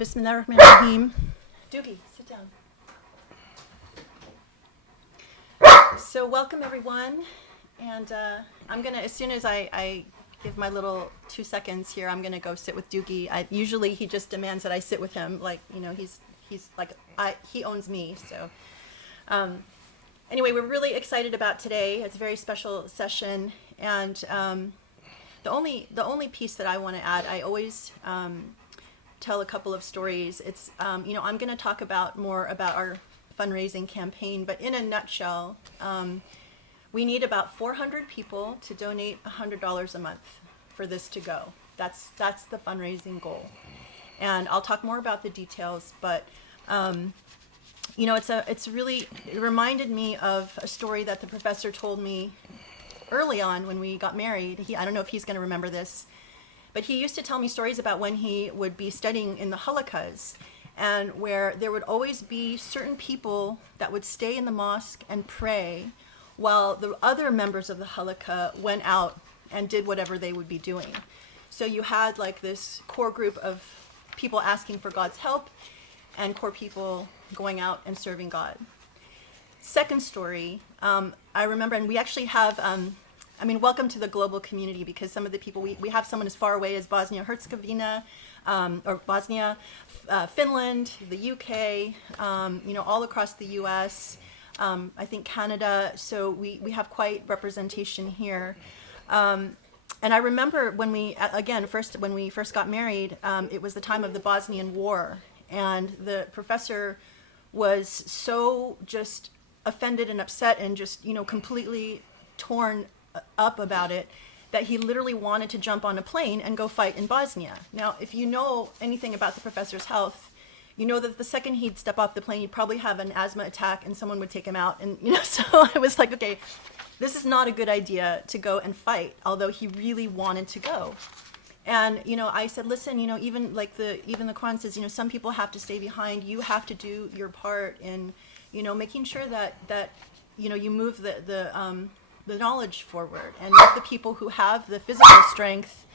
Bismillahirrahmanirrahim. Doogie, sit down. So welcome everyone, and I'm gonna, as soon as I give my little 2 seconds here, I'm gonna go sit with Doogie. Usually he just demands that I sit with him, like, you know, he's like, he owns me, so. Anyway, we're really excited about today. It's a very special session, and the only piece that I want to add, I always tell a couple of stories. It's you know, I'm going to talk more about our fundraising campaign, but in a nutshell, we need about 400 people to donate $100 a month for this to go. That's the fundraising goal, and I'll talk more about the details, but. You know, it reminded me of a story that the professor told me early on when we got married. I don't know if he's going to remember this, but he used to tell me stories about when he would be studying in the halakas, and where there would always be certain people that would stay in the mosque and pray while the other members of the halakha went out and did whatever they would be doing. So you had like this core group of people asking for God's help, and core people going out and serving God. Second story, I remember, and we actually have, welcome to the global community, because some of the people, we have someone as far away as Bosnia-Herzegovina, or Bosnia, Finland, the UK, you know, all across the US, I think Canada, so we have quite representation here. And I remember when we first got married, it was the time of the Bosnian War, and the professor was so just offended and upset and just, you know, completely torn up about it, that he literally wanted to jump on a plane and go fight in Bosnia. Now, if you know anything about the professor's health, you know that the second he'd step off the plane, he'd probably have an asthma attack and someone would take him out. And, you know, so I was like, okay, this is not a good idea to go and fight, although he really wanted to go. And, you know, I said, listen, you know, even the Quran says, you know, some people have to stay behind. You have to do your part in, you know, making sure that you know, you move the knowledge forward, and let the people who have the physical strength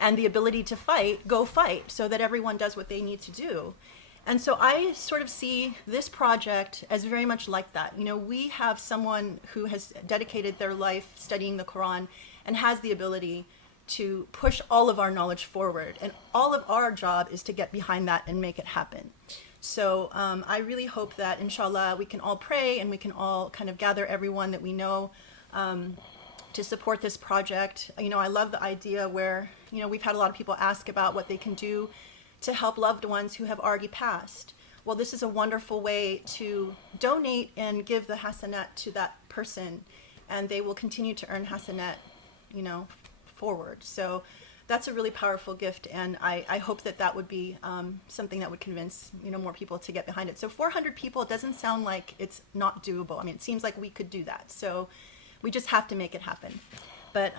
and the ability to fight go fight, so that everyone does what they need to do. And so I sort of see this project as very much like that. You know, we have someone who has dedicated their life studying the Quran and has the ability to push all of our knowledge forward, and all of our job is to get behind that and make it happen. So I really hope that, inshallah, we can all pray and we can all kind of gather everyone that we know to support this project. You know, I love the idea where, you know, we've had a lot of people ask about what they can do to help loved ones who have already passed. Well, this is a wonderful way to donate and give the hasanat to that person, and they will continue to earn hasanat, you know, forward. So that's a really powerful gift, and I hope that would be something that would convince, you know, more people to get behind it. So 400 people doesn't sound like it's not doable. I mean, it seems like we could do that. So we just have to make it happen. But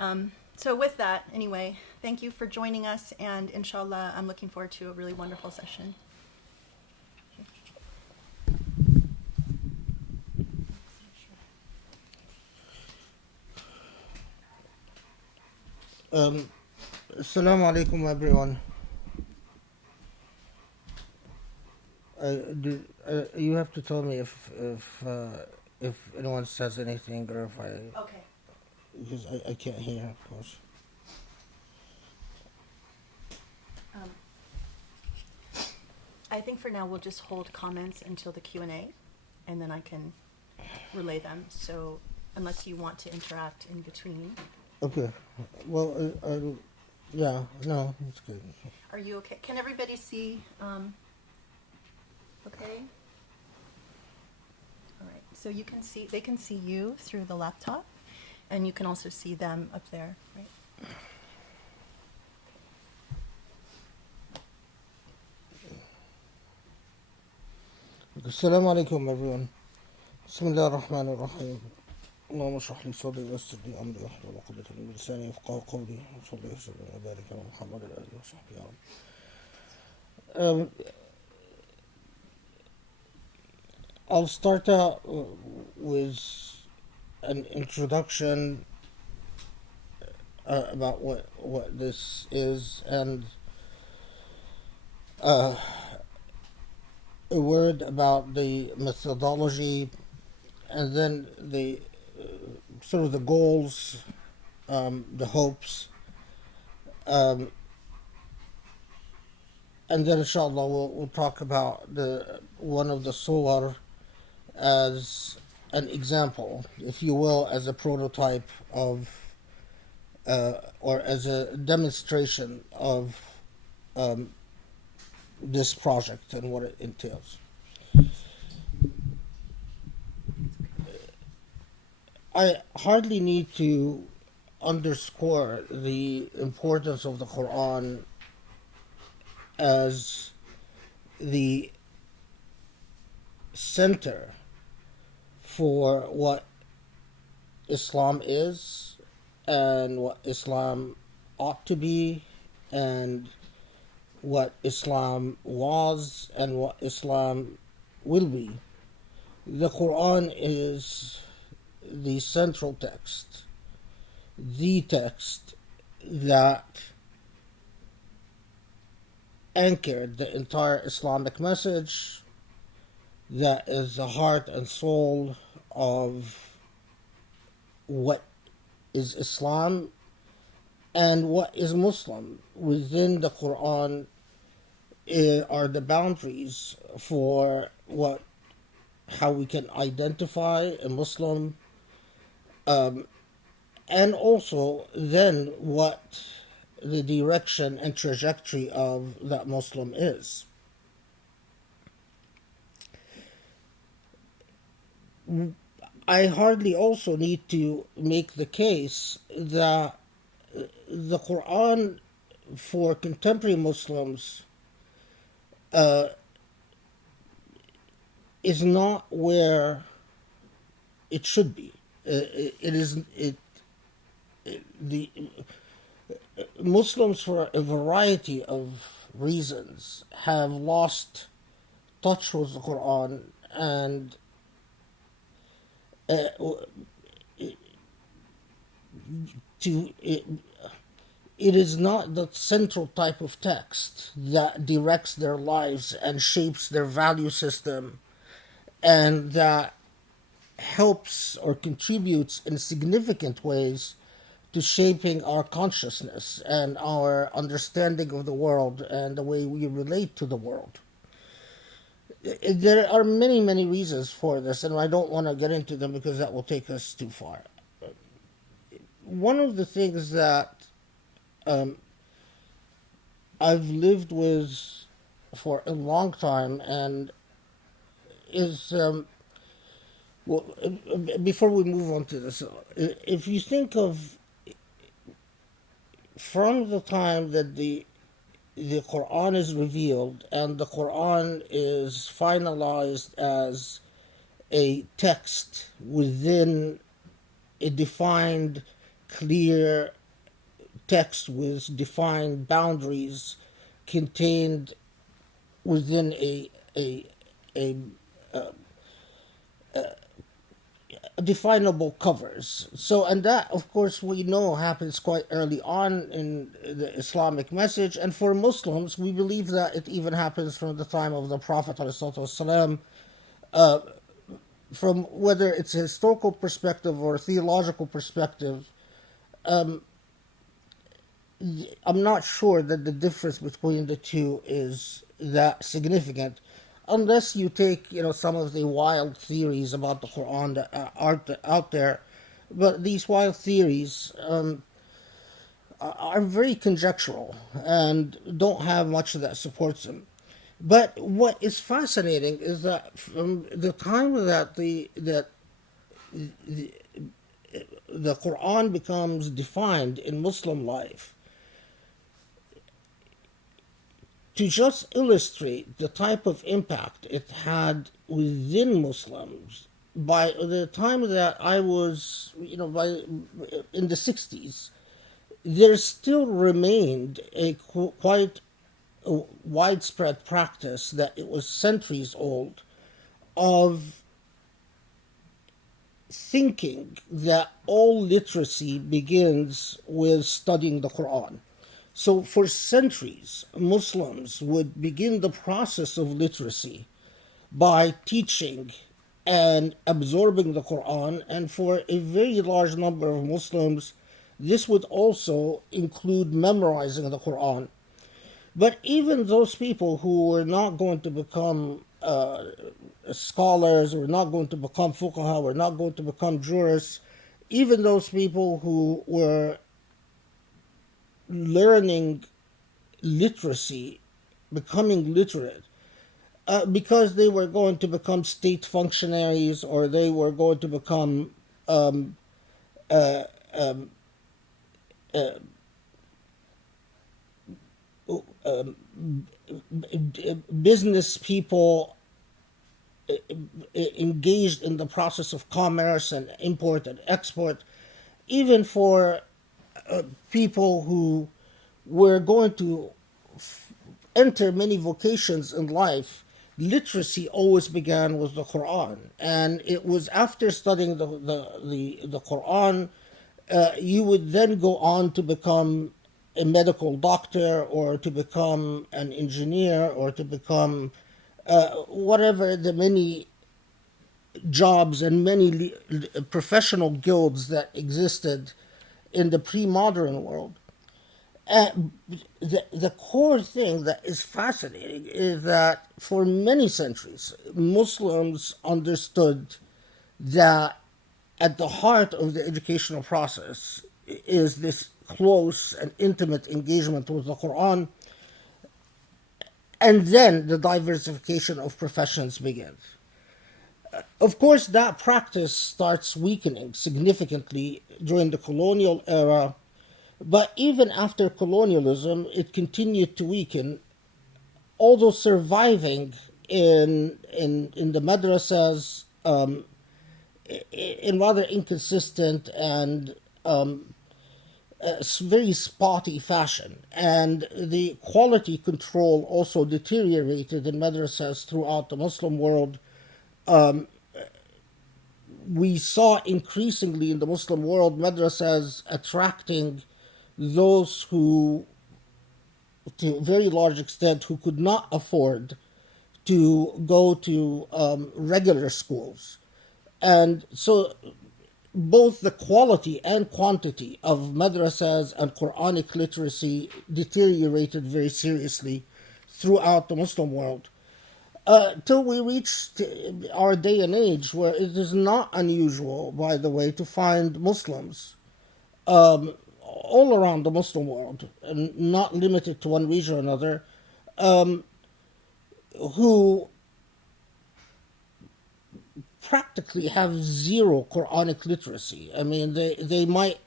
so with that, anyway, thank you for joining us, and inshallah, I'm looking forward to a really wonderful session. Assalamu alaikum, everyone. You have to tell me if anyone says anything, or if Okay. because I can't hear, of course. I think for now we'll just hold comments until the Q&A, and then I can relay them. So unless you want to interact in between. Okay. Well, yeah, no, it's good. Are you okay? Can everybody see? Okay. All right. So you can see, they can see you through the laptop, and you can also see them up there, right? Assalamu alaikum, everyone. Bismillah ar-Rahman ar-Rahim. اللهم اشرح لي صدري ويسر لي امري واحلل عقدة من لساني يفقهوا قولي وصلي وسلم وبارك على محمد وعلى اله وصحبه يا رب. I'll start out with an introduction about what this is, and a word about the methodology, and then the sort of the goals, the hopes, um, and then inshallah we'll talk about the one of the surah as an example, if you will, as a prototype of or as a demonstration of this project and what it entails. I hardly need to underscore the importance of the Quran as the center for what Islam is and what Islam ought to be and what Islam was and what Islam will be. The Quran is the central text, the text that anchored the entire Islamic message, that is the heart and soul of what is Islam and what is Muslim. Within the Quran are the boundaries for how we can identify a Muslim, and also then what the direction and trajectory of that Muslim is. I hardly also need to make the case that the Quran for contemporary Muslims is not where it should be. The Muslims, for a variety of reasons, have lost touch with the Quran, and it is not the central type of text that directs their lives and shapes their value system, and that helps or contributes in significant ways to shaping our consciousness and our understanding of the world and the way we relate to the world. There are many, many reasons for this, and I don't want to get into them because that will take us too far. One of the things that I've lived with for a long time and is, before we move on to this, if you think of from the time that the Quran is revealed and the Quran is finalized as a text within a defined, clear text with defined boundaries contained within a definable covers. So, and that, of course, we know happens quite early on in the Islamic message. And for Muslims, we believe that it even happens from the time of the Prophet ﷺ, from whether it's a historical perspective or a theological perspective. I'm not sure that the difference between the two is that significant, unless you take, some of the wild theories about the Quran that are out there. But these wild theories are very conjectural and don't have much that supports them. But what is fascinating is that from the time that the Quran becomes defined in Muslim life, to just illustrate the type of impact it had within Muslims, by the time that I was, in the 60s, there still remained a quite widespread practice that it was centuries old of thinking that all literacy begins with studying the Quran. So for centuries, Muslims would begin the process of literacy by teaching and absorbing the Quran, and for a very large number of Muslims, this would also include memorizing the Quran. But even those people who were not going to become scholars, were not going to become fuqaha, were not going to become jurists, even those people who were learning literacy, becoming literate, because they were going to become state functionaries, or they were going to become business people engaged in the process of commerce and import and export, even for people who were going to enter many vocations in life, literacy always began with the Quran. And it was after studying the Quran, you would then go on to become a medical doctor, or to become an engineer, or to become whatever the many jobs and many professional guilds that existed in the pre-modern world. The core thing that is fascinating is that for many centuries, Muslims understood that at the heart of the educational process is this close and intimate engagement with the Quran, and then the diversification of professions begins. Of course, that practice starts weakening significantly during the colonial era, but even after colonialism, it continued to weaken, although surviving in the madrasas in rather inconsistent and very spotty fashion. And the quality control also deteriorated in madrasas throughout the Muslim world. We saw increasingly in the Muslim world madrasas attracting those who, to a very large extent, who could not afford to go to regular schools. And so both the quality and quantity of madrasas and Quranic literacy deteriorated very seriously throughout the Muslim world. Till we reached our day and age, where it is not unusual, by the way, to find Muslims all around the Muslim world, and not limited to one region or another, who practically have zero Quranic literacy. I mean, they might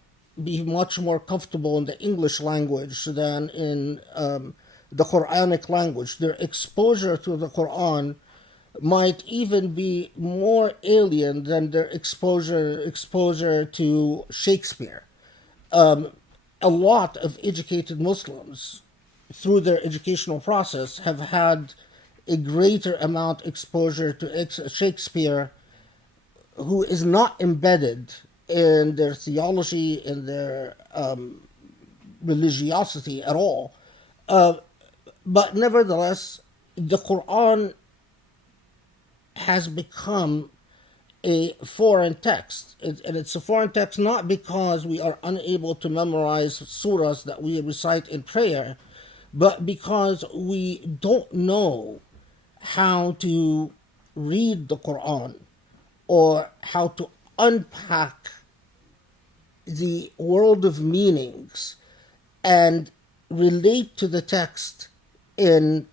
be much more comfortable in the English language than in the Quranic language. Their exposure to the Quran might even be more alien than their exposure to Shakespeare. A lot of educated Muslims, through their educational process, have had a greater amount exposure to Shakespeare, who is not embedded in their theology, in their religiosity at all. But nevertheless, the Quran has become a foreign text. And it's a foreign text not because we are unable to memorize surahs that we recite in prayer, but because we don't know how to read the Quran, or how to unpack the world of meanings and relate to the text in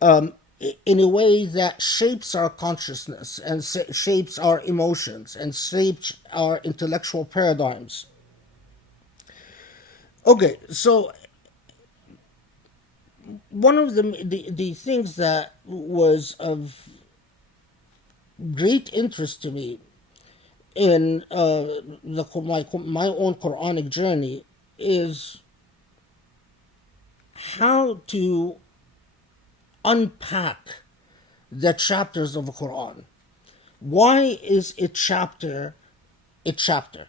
a way that shapes our consciousness and shapes our emotions and shapes our intellectual paradigms. Okay, so one of the things that was of great interest to me in my own Quranic journey is how to unpack the chapters of the Quran. Why is a chapter a chapter?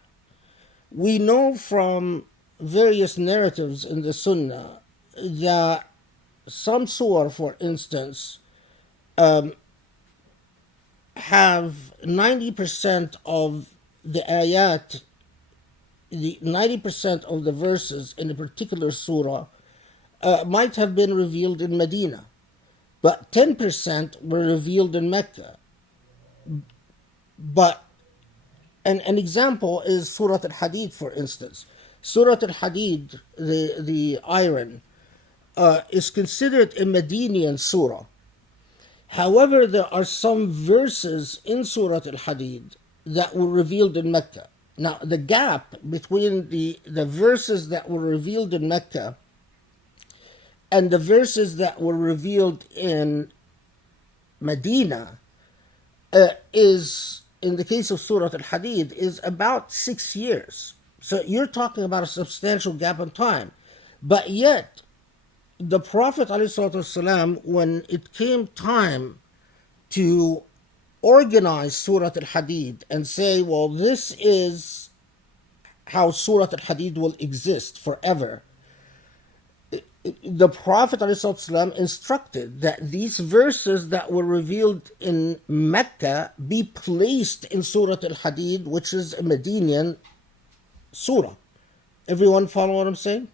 We know from various narratives in the Sunnah that some surah, for instance, have 90% of the ayat, the 90% of the verses in a particular surah might have been revealed in Medina, but 10% were revealed in Mecca. But an example is Surah Al-Hadid, for instance. Surah Al-Hadid, the iron, is considered a Medinian surah. However, there are some verses in Surah Al-Hadid that were revealed in Mecca. Now, the gap between the verses that were revealed in Mecca and the verses that were revealed in Medina is, in the case of Surah Al-Hadid, is about 6 years. So you're talking about a substantial gap in time. But yet, the Prophet ﷺ, when it came time to organize Surah Al-Hadid and say, well, this is how Surah Al-Hadid will exist forever, the Prophet ﷺ instructed that these verses that were revealed in Mecca be placed in Surah Al-Hadid, which is a Medinian surah. Everyone follow what I'm saying?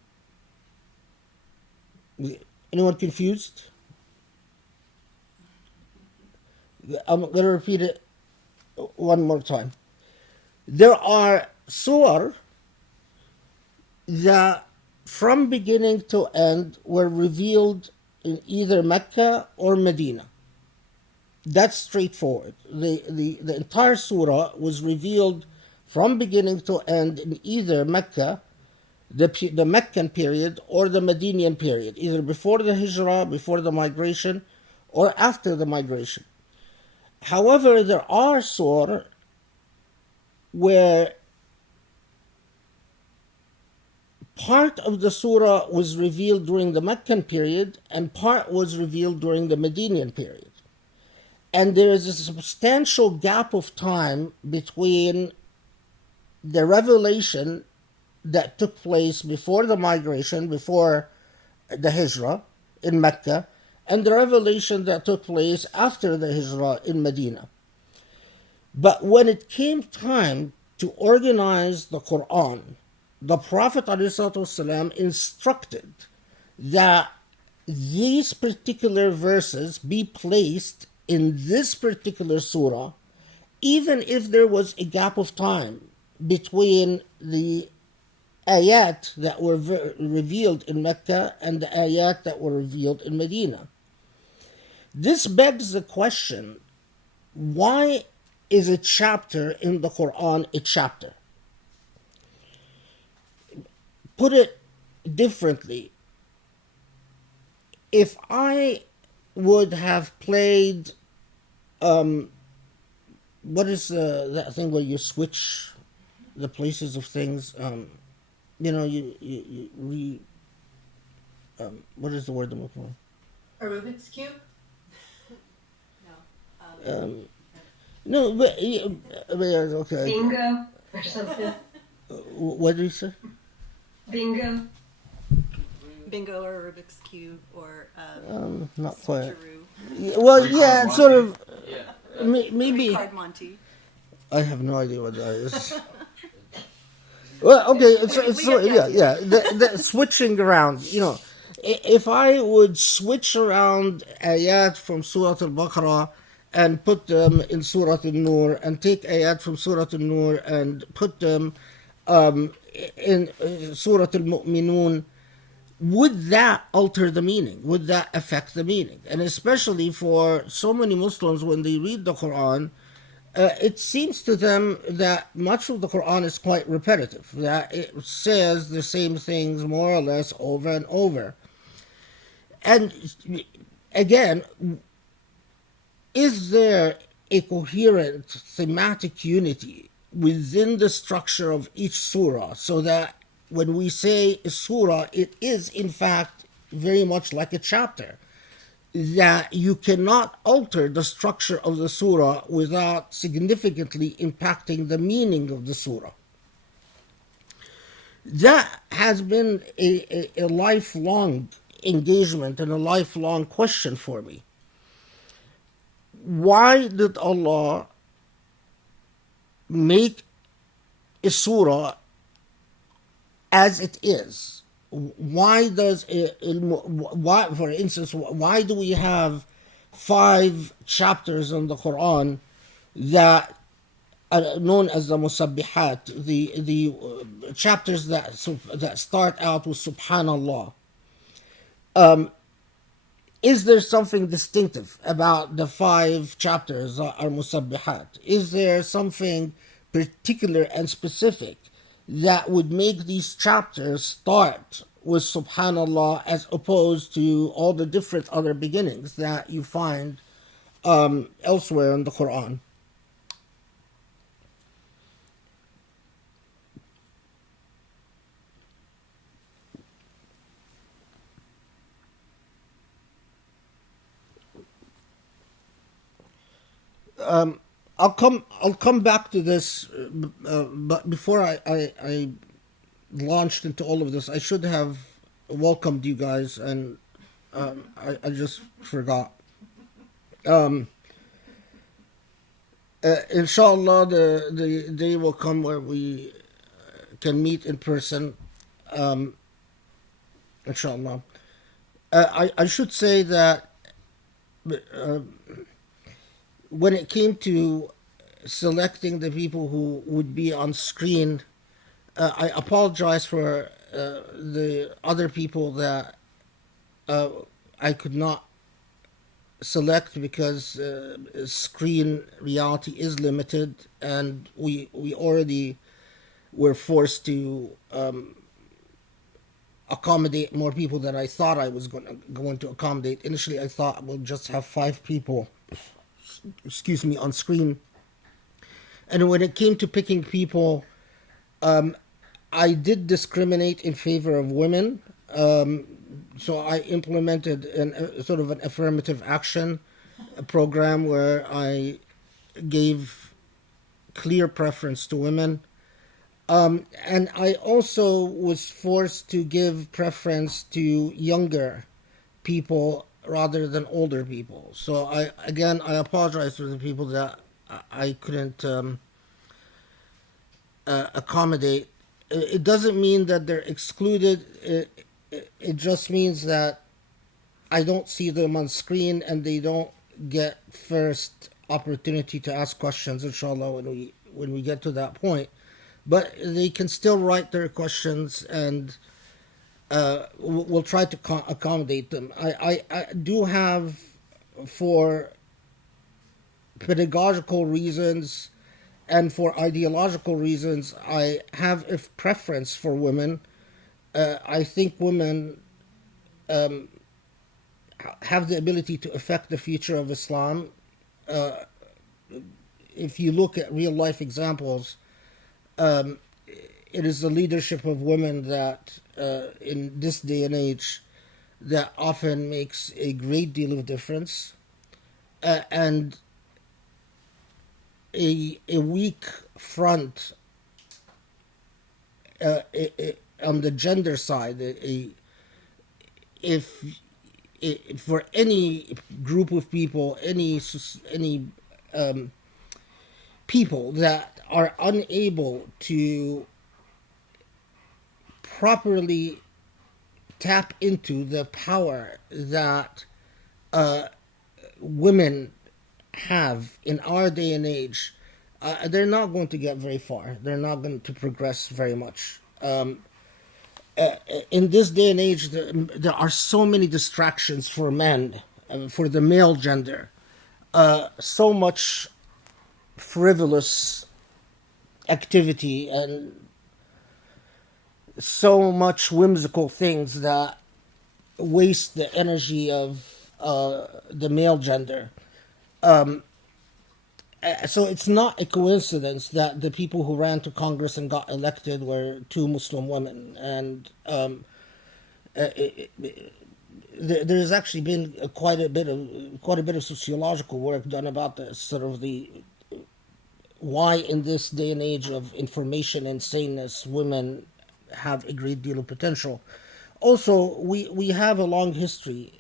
Anyone confused? I'm going to repeat it one more time. There are surah that from beginning to end were revealed in either Mecca or Medina. That's straightforward. The entire surah was revealed from beginning to end in either Mecca, the Meccan period, or the Medinian period, either before the Hijrah, before the migration, or after the migration. However, there are surah where part of the surah was revealed during the Meccan period and part was revealed during the Medinian period. And there is a substantial gap of time between the revelation that took place before the migration, before the Hijrah in Mecca, and the revelation that took place after the Hijrah in Medina. But when it came time to organize the Quran, the Prophet ﷺ instructed that these particular verses be placed in this particular surah, even if there was a gap of time between the ayat that were revealed in Mecca and the ayat that were revealed in Medina. This begs the question, why is a chapter in the Quran a chapter? Put it differently, if I would have played, what is that thing where you switch the places of things? What is the word I'm looking A Rubik's Cube? for? No, but okay. Bingo or something. What did you say? Bingo. Bingo or Rubik's Cube or Not quite. switcheroo. Well, yeah, it's sort of. Yeah. Maybe. Card Monty. I have no idea what that is. Well, okay, it's We get the yeah. The switching around, if I would switch around ayat from Surah Al-Baqarah and put them in Surah Al-Nur, and take ayat from Surah Al-Nur and put them in Surah Al-Mu'minun, would that alter the meaning? Would that affect the meaning? And especially for so many Muslims, when they read the Quran, it seems to them that much of the Quran is quite repetitive, that it says the same things more or less over and over. And again, is there a coherent thematic unity within the structure of each surah, so that when we say a surah, it is in fact very much like a chapter, that you cannot alter the structure of the surah without significantly impacting the meaning of the surah? That has been a lifelong engagement and a lifelong question for me. why did Allah make a surah as it is? Why does why, for instance, why do we have 5 chapters in the Quran that are known as the musabbihat, the chapters that start out with Subhanallah? Is there something distinctive about the 5 chapters that are musabbihat? Is there something particular and specific that would make these chapters start with Subhanallah as opposed to all the different other beginnings that you find elsewhere in the Quran? I'll come back to this, but before I launched into all of this, I should have welcomed you guys, and I just forgot. Inshallah, the day will come where we can meet in person. Inshallah. I should say that when it came to selecting the people who would be on screen, I apologize for the other people that I could not select because screen reality is limited, and we already were forced to accommodate more people than I thought I was going to accommodate. Initially, I thought we'll just have 5 people, on screen. And when it came to picking people, I did discriminate in favor of women. So I implemented sort of an affirmative action program where I gave clear preference to women. And I also was forced to give preference to younger people rather than older people. So I apologize to the people that I couldn't accommodate. It doesn't mean that they're excluded. It just means that I don't see them on screen and they don't get first opportunity to ask questions, inshallah, when we get to that point. But they can still write their questions, and we'll try to accommodate them. I do have, for pedagogical reasons and for ideological reasons, I have a preference for women. I think women have the ability to affect the future of Islam. If you look at real life examples, it is the leadership of women that, in this day and age, that often makes a great deal of difference. And a weak front on the gender side, if for any group of people, any people that are unable to properly tap into the power that women have in our day and age, they're not going to get very far. They're not going to progress very much. In this day and age, there are so many distractions for men, for the male gender. So much frivolous activity and so much whimsical things that waste the energy of the male gender. So it's not a coincidence that the people who ran to Congress and got elected were 2 Muslim women, and there's actually been quite a bit of sociological work done about this, sort of the why in this day and age of information and saneness, women have a great deal of potential. Also, we have a long history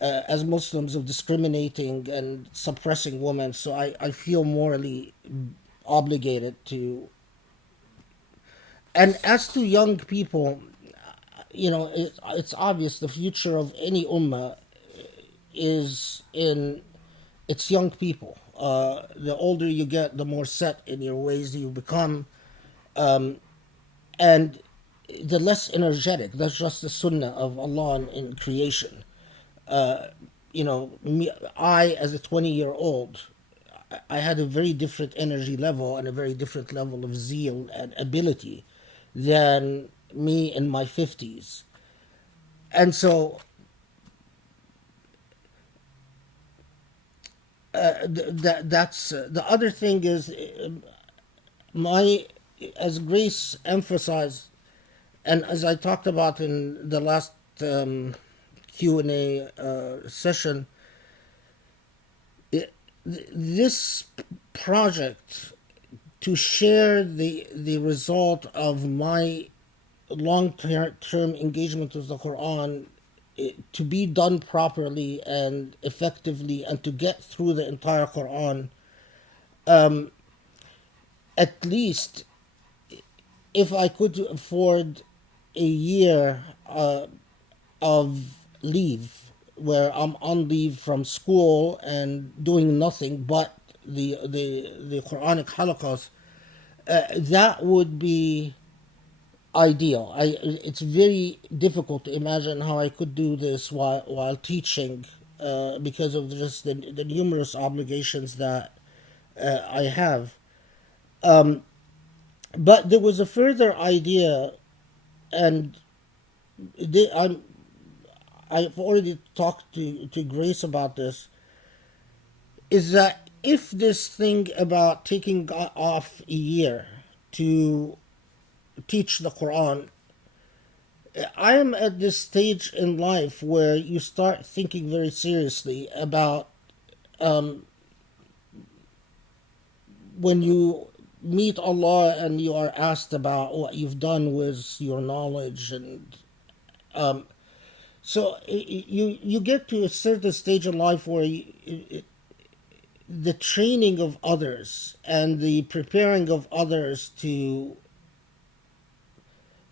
as Muslims of discriminating and suppressing women. So I feel morally obligated to. And as to young people, it's obvious the future of any ummah is in its young people. The older you get, the more set in your ways you become, and the less energetic. That's just the sunnah of Allah in creation. I, as a 20-year-old, I had a very different energy level and a very different level of zeal and ability than me in my 50s. And so that's the other thing is as Grace emphasized, and as I talked about in the last Q&A session, this project to share the result of my long-term engagement with the Quran, to be done properly and effectively, and to get through the entire Quran, at least if I could afford a year of leave, where I'm on leave from school and doing nothing but the Quranic halaqas, that would be ideal. It's very difficult to imagine how I could do this while teaching, because of just the numerous obligations that I have. But there was a further idea, and I've already talked to Grace about this, is that if this thing about taking off a year to teach the Quran, I am at this stage in life where you start thinking very seriously about when you meet Allah and you are asked about what you've done with your knowledge, and so you get to a certain stage in life where the training of others and the preparing of others to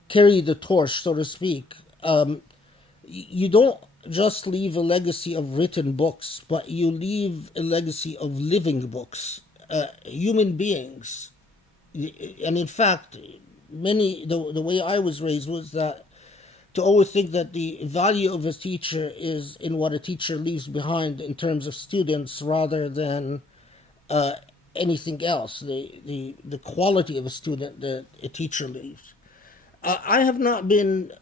carry the torch, so to speak, you don't just leave a legacy of written books, but you leave a legacy of living books, human beings. And in fact, the way I was raised was that to always think that the value of a teacher is in what a teacher leaves behind in terms of students, rather than anything else, the quality of a student that a teacher leaves. I have not been,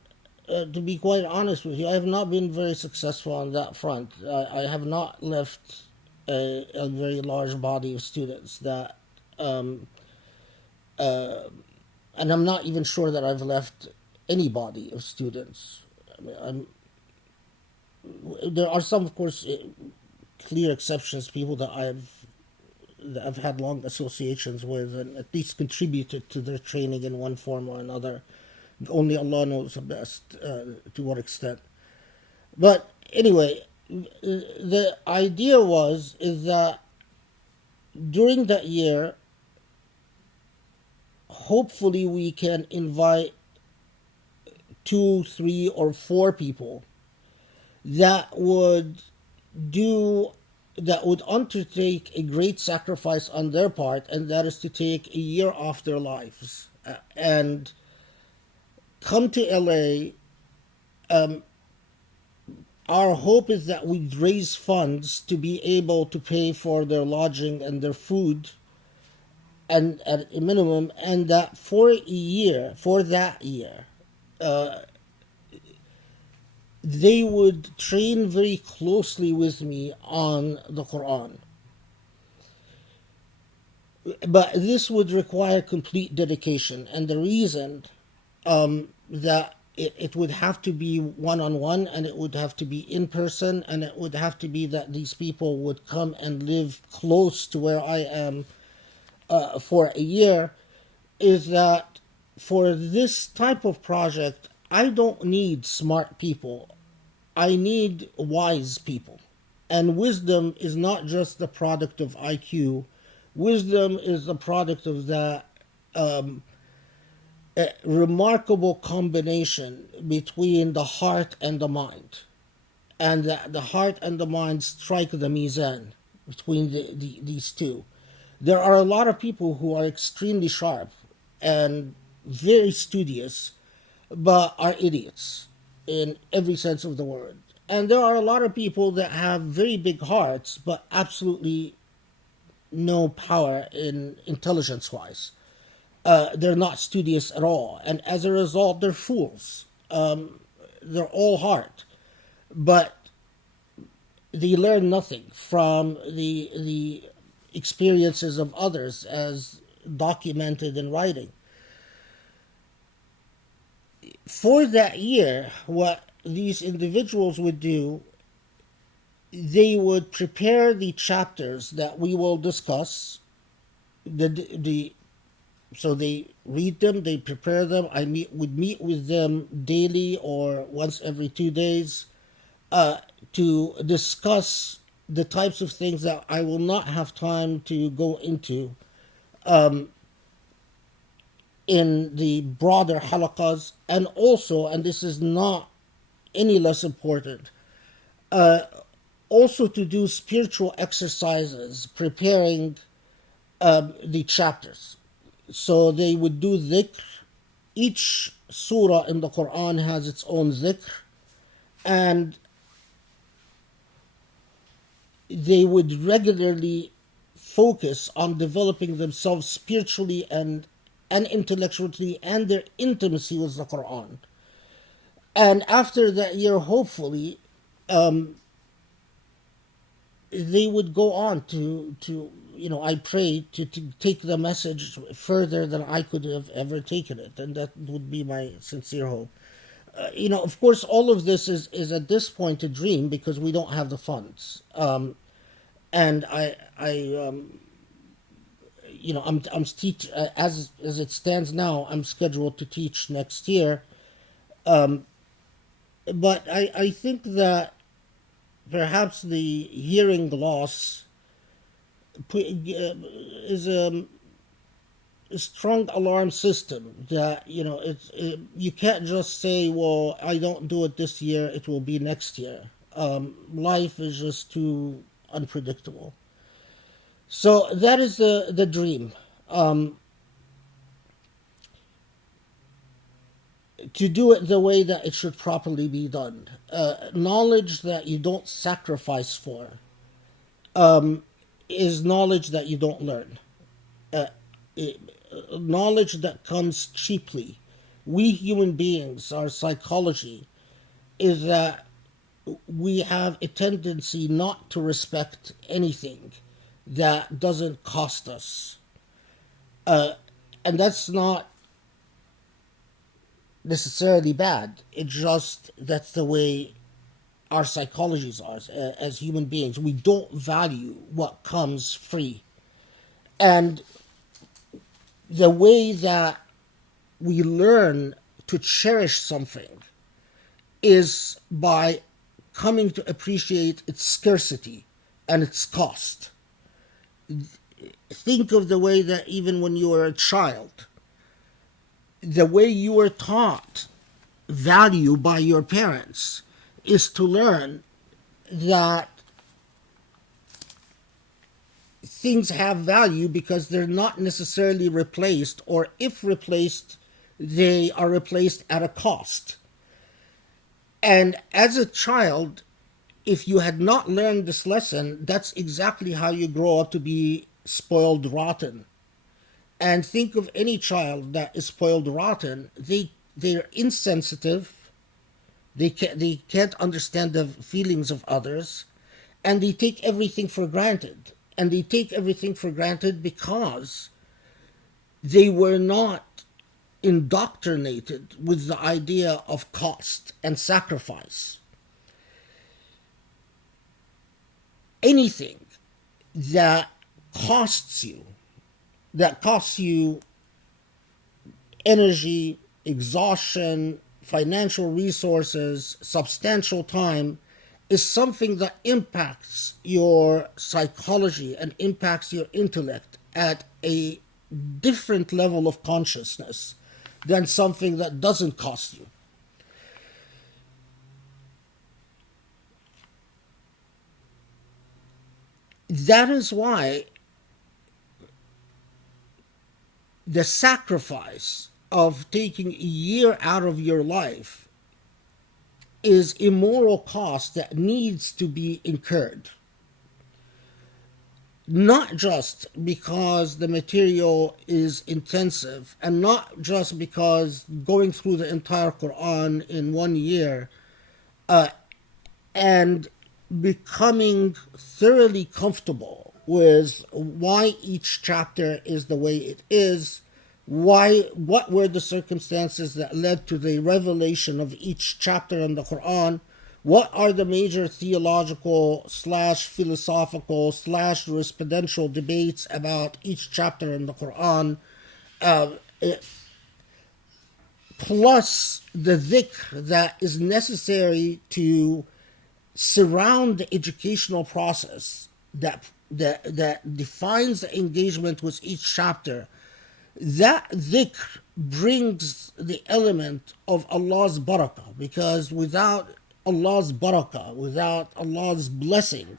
to be quite honest with you, I have not been very successful on that front. I have not left a very large body of students that, and I'm not even sure that I've left any body of students. I mean, there are some, of course, clear exceptions, people that I've had long associations with and at least contributed to their training in one form or another. Only Allah knows the best to what extent. But anyway, the idea is that during that year, hopefully we can invite 2, 3, or 4 people that would undertake a great sacrifice on their part, and that is to take a year off their lives and come to LA. Our hope is that we'd raise funds to be able to pay for their lodging and their food, and at a minimum, and that for that year, they would train very closely with me on the Quran. But this would require complete dedication, and the reason that it would have to be one-on-one, and it would have to be in person, and it would have to be that these people would come and live close to where I am for a year, is that for this type of project, I don't need smart people. I need wise people. And wisdom is not just the product of IQ. Wisdom is the product of that remarkable combination between the heart and the mind. And the heart and the mind strike the mizan between these two. There are a lot of people who are extremely sharp and very studious, but are idiots in every sense of the word. And there are a lot of people that have very big hearts, but absolutely no power in intelligence-wise. They're not studious at all, and as a result, they're fools. They're all heart, but they learn nothing from the experiences of others as documented in writing. For that year, what these individuals would do, they would prepare the chapters that we will discuss. So they read them, they prepare them. Would meet with them daily or once every 2 days to discuss the types of things that I will not have time to go into in the broader halaqas, and also, and this is not any less important, also to do spiritual exercises preparing the chapters. So they would do dhikr. Each surah in the Quran has its own dhikr, and they would regularly focus on developing themselves spiritually and intellectually, and their intimacy with the Quran. And after that year, hopefully, they would go on to I pray to take the message further than I could have ever taken it, and that would be my sincere hope. Of course, all of this is at this point a dream because we don't have the funds. And I'm teach as it stands now. I'm scheduled to teach next year, but I think that perhaps the hearing loss is a strong alarm system that you can't just say, well, I don't do it this year, it will be next year. Life is just too unpredictable. So that is the dream. To do it the way that it should properly be done. Knowledge that you don't sacrifice for is knowledge that you don't learn. Knowledge that comes cheaply. We human beings, our psychology is that we have a tendency not to respect anything that doesn't cost us. And that's not necessarily bad. It just, that's the way our psychologies are as human beings. We don't value what comes free. And the way that we learn to cherish something is by coming to appreciate its scarcity and its cost. Think of the way that even when you were a child, the way you were taught value by your parents is to learn that things have value because they're not necessarily replaced, or if replaced, they are replaced at a cost. And as a child, if you had not learned this lesson, that's exactly how you grow up to be spoiled rotten. And think of any child that is spoiled rotten. They're insensitive. They can't understand the feelings of others, and they take everything for granted. And they take everything for granted because they were not indoctrinated with the idea of cost and sacrifice. Anything that costs you energy, exhaustion, financial resources, substantial time, is something that impacts your psychology and impacts your intellect at a different level of consciousness than something that doesn't cost you. That is why the sacrifice of taking a year out of your life is immoral cost that needs to be incurred. Not just because the material is intensive, and not just because going through the entire Quran in 1 year and becoming thoroughly comfortable with why each chapter is the way it is, what were the circumstances that led to the revelation of each chapter in the Quran, what are the major theological / philosophical / jurisprudential debates about each chapter in the Quran, plus the dhikr that is necessary to surround the educational process that defines the engagement with each chapter. That dhikr brings the element of Allah's barakah, because without Allah's barakah, without Allah's blessing,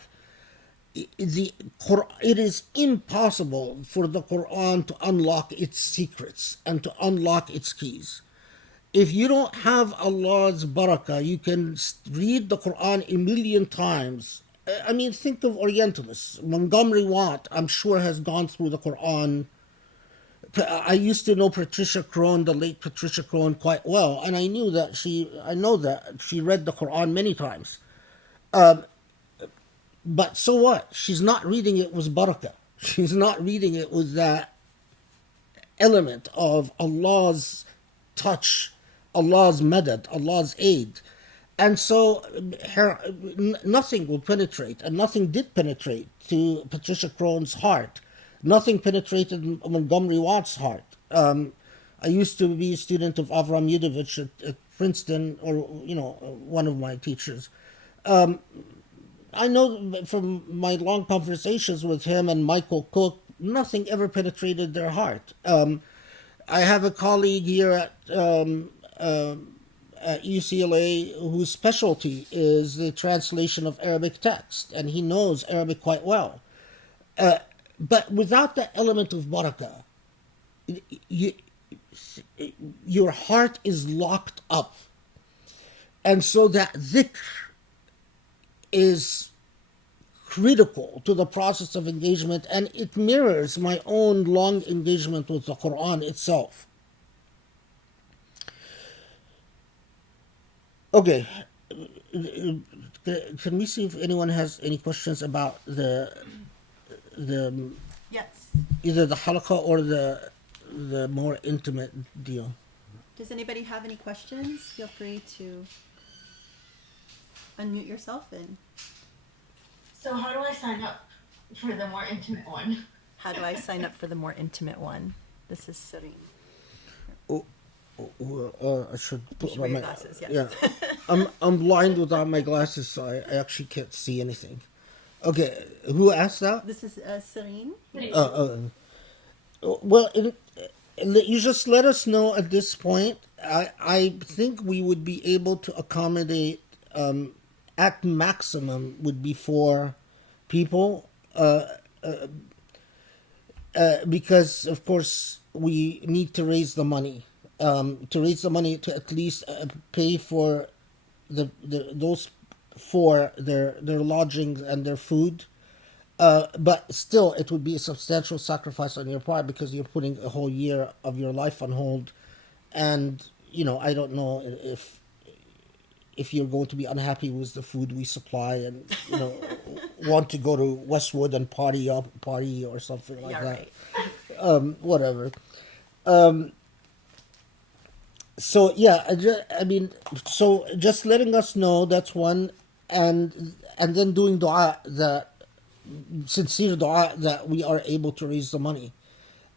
it is impossible for the Quran to unlock its secrets and to unlock its keys. If you don't have Allah's barakah, you can read the Quran a million times. I mean, think of Orientalists. Montgomery Watt, I'm sure, has gone through the Quran. I used to know Patricia Crone, the late Patricia Crone, quite well, and I know that she read the Quran many times. But so what? She's not reading it with barakah. She's not reading it with that element of Allah's touch, Allah's madad, Allah's aid. And so nothing will penetrate, and nothing did penetrate to Patricia Crone's heart. Nothing penetrated Montgomery Watt's heart. I used to be a student of Avram Yudovich at Princeton, or one of my teachers. I know from my long conversations with him and Michael Cook, nothing ever penetrated their heart. I have a colleague here at UCLA whose specialty is the translation of Arabic text, and he knows Arabic quite well. But without the element of barakah, your heart is locked up. And so that dhikr is critical to the process of engagement, and it mirrors my own long engagement with the Quran itself. Okay, can we see if anyone has any questions about the Yes. either the halaqah or the more intimate deal? Does anybody have any questions? Feel free to unmute yourself. And So how do I sign up for the more intimate one? how do I sign up for the more intimate one? This is Serene. I should put should wear your glasses, yes. Yeah, I'm blind without my glasses, so I actually can't see anything. Okay, who asked that? This is Serene. Well, you just let us know at this point. I think we would be able to accommodate, at maximum, would be 4 people, because, of course, we need to raise the money. To at least pay for those 4 their lodgings and their food. But still, it would be a substantial sacrifice on your part, because you're putting a whole year of your life on hold. And, I don't know if you're going to be unhappy with the food we supply and, want to go to Westwood and party or something like that. Right. Whatever. So, yeah, so just letting us know, that's one. And then doing dua, sincere dua that we are able to raise the money.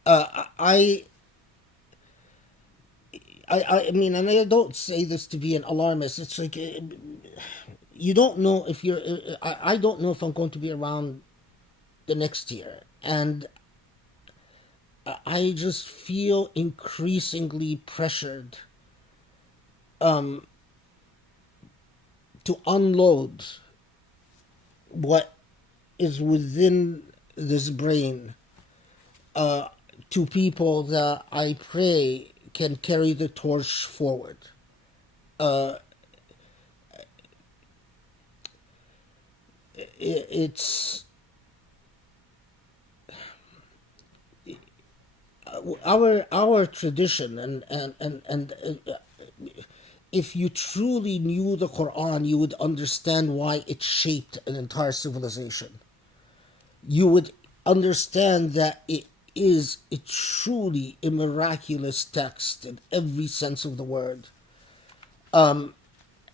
I I mean, and I don't say this to be an alarmist. It's like you don't know if you're. I don't know if I'm going to be around the next year, and I just feel increasingly pressured to unload what is within this brain to people that I pray can carry the torch forward. It's our tradition, and if you truly knew the Quran, you would understand why it shaped an entire civilization. You would understand that it is truly a miraculous text in every sense of the word. And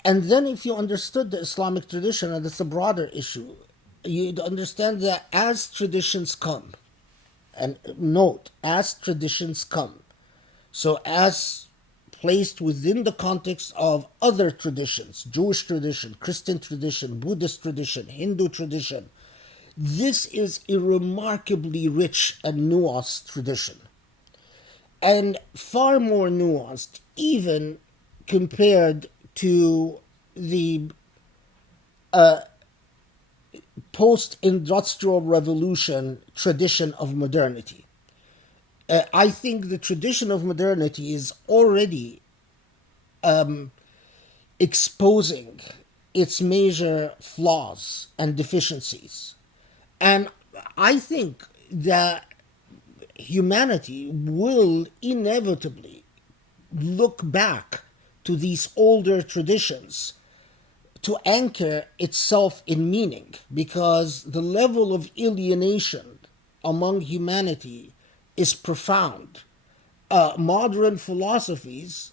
then if you understood the Islamic tradition, and it's a broader issue, you'd understand that as traditions come, and note, as traditions come, so as placed within the context of other traditions, Jewish tradition, Christian tradition, Buddhist tradition, Hindu tradition, this is a remarkably rich and nuanced tradition. And far more nuanced, even compared to the post-industrial revolution tradition of modernity. I think the tradition of modernity is already exposing its major flaws and deficiencies. And I think that humanity will inevitably look back to these older traditions to anchor itself in meaning, because the level of alienation among humanity is profound. Modern philosophies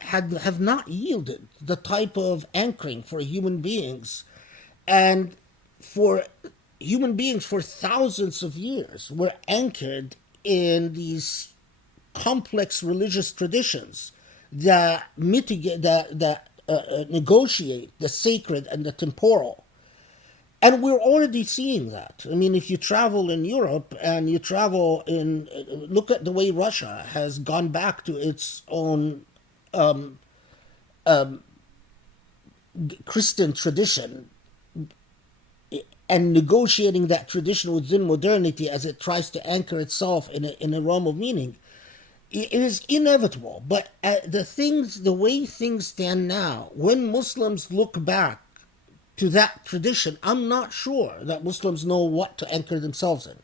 have not yielded the type of anchoring for human beings, and for human beings for thousands of years were anchored in these complex religious traditions that mitigate that negotiate the sacred and the temporal. And we're already seeing that. I mean, if you travel in Europe and you travel in, look at the way Russia has gone back to its own Christian tradition and negotiating that tradition within modernity as it tries to anchor itself in a realm of meaning. It is inevitable, but the way things stand now, when Muslims look back to that tradition, I'm not sure that Muslims know what to anchor themselves in.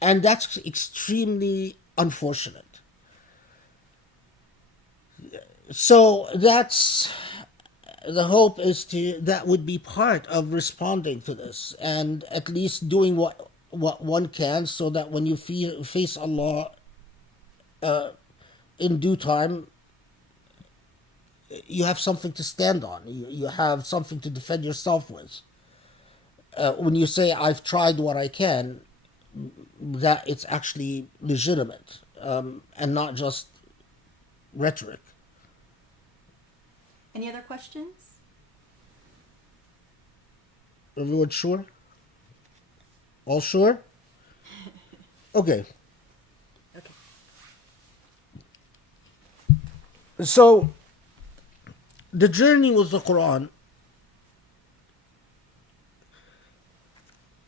And that's extremely unfortunate. So that's the hope, is that would be part of responding to this, and at least doing what one can, so that when you face Allah in due time, you have something to stand on. You have something to defend yourself with. When you say, I've tried what I can, that it's actually legitimate, and not just rhetoric. Any other questions? Everyone sure? All sure? Okay. Okay. So, the journey with the Quran,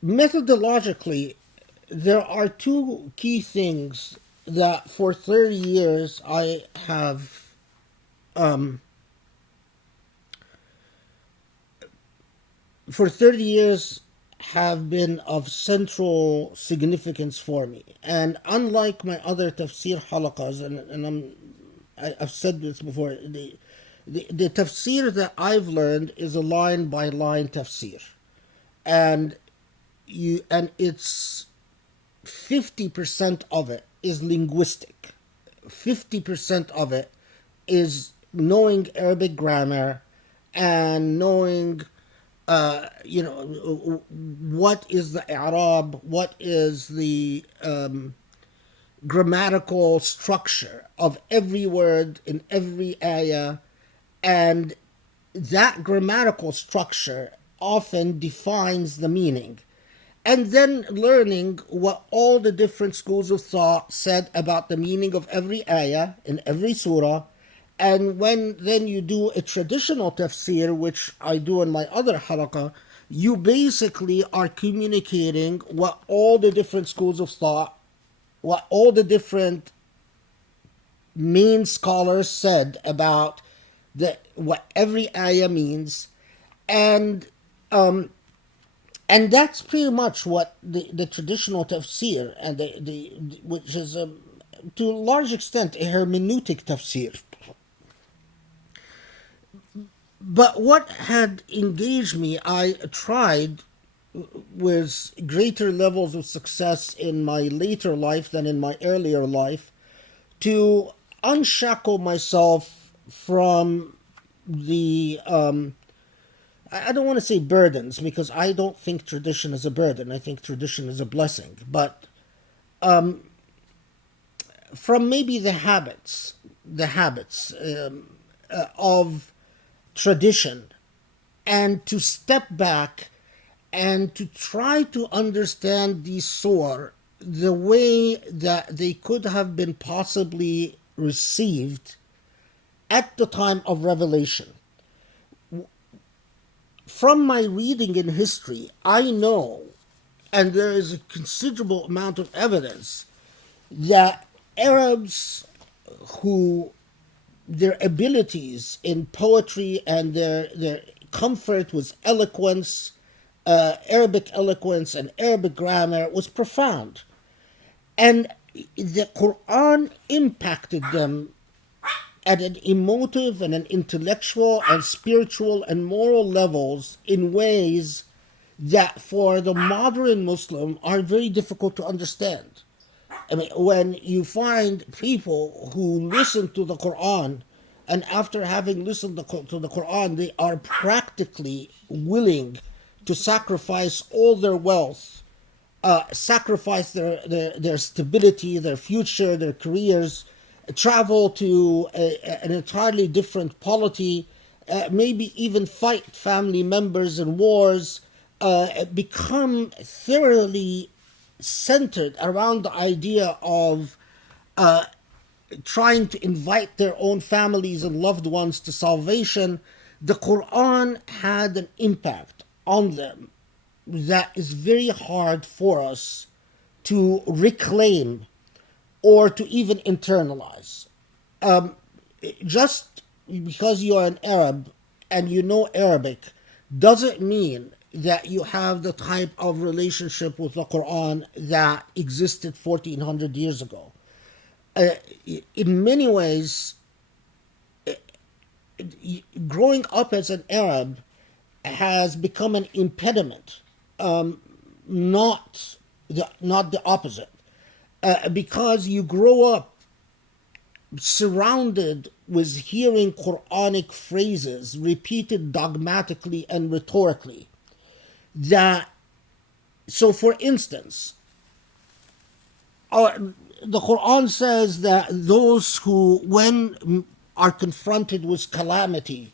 methodologically, there are two key things that for 30 years I have have been of central significance for me. And unlike my other tafsir halaqas, and I've said this before, the tafsir that I've learned is a line by line tafsir, and it's 50% of it is linguistic, 50% of it is knowing Arabic grammar and knowing what is the i'rab, what is the grammatical structure of every word in every ayah, and that grammatical structure often defines the meaning. And then learning what all the different schools of thought said about the meaning of every ayah in every surah. And when then you do a traditional tafsir, which I do in my other halaqah, you basically are communicating what all the different schools of thought, what all the different main scholars said about what every ayah means, and that's pretty much what the traditional tafsir and which is to a large extent a hermeneutic tafsir. But what had engaged me, I tried with greater levels of success in my later life than in my earlier life, to unshackle myself from the I don't want to say burdens, because I don't think tradition is a burden. I think tradition is a blessing. But from maybe the habits of tradition, and to step back and to try to understand these surah the way that they could have been possibly received at the time of revelation. From my reading in history, I know, and there is a considerable amount of evidence, that Arabs who their abilities in poetry and their comfort with eloquence, Arabic eloquence and Arabic grammar was profound. And the Quran impacted them at an emotive and an intellectual and spiritual and moral levels in ways that for the modern Muslim are very difficult to understand. I mean, when you find people who listen to the Quran, and after having listened to the Quran, they are practically willing to sacrifice all their wealth, sacrifice their stability, their future, their careers, travel to an entirely different polity, maybe even fight family members in wars, become thoroughly centered around the idea of trying to invite their own families and loved ones to salvation. The Quran had an impact on them that is very hard for us to reclaim or to even internalize. Just because you are an Arab and you know Arabic doesn't mean that you have the type of relationship with the Quran that existed 1400 years ago. In many ways, growing up as an Arab has become an impediment, not the opposite. Because you grow up surrounded with hearing Quranic phrases repeated dogmatically and rhetorically. So for instance, the Quran says that those who, when are confronted with calamity,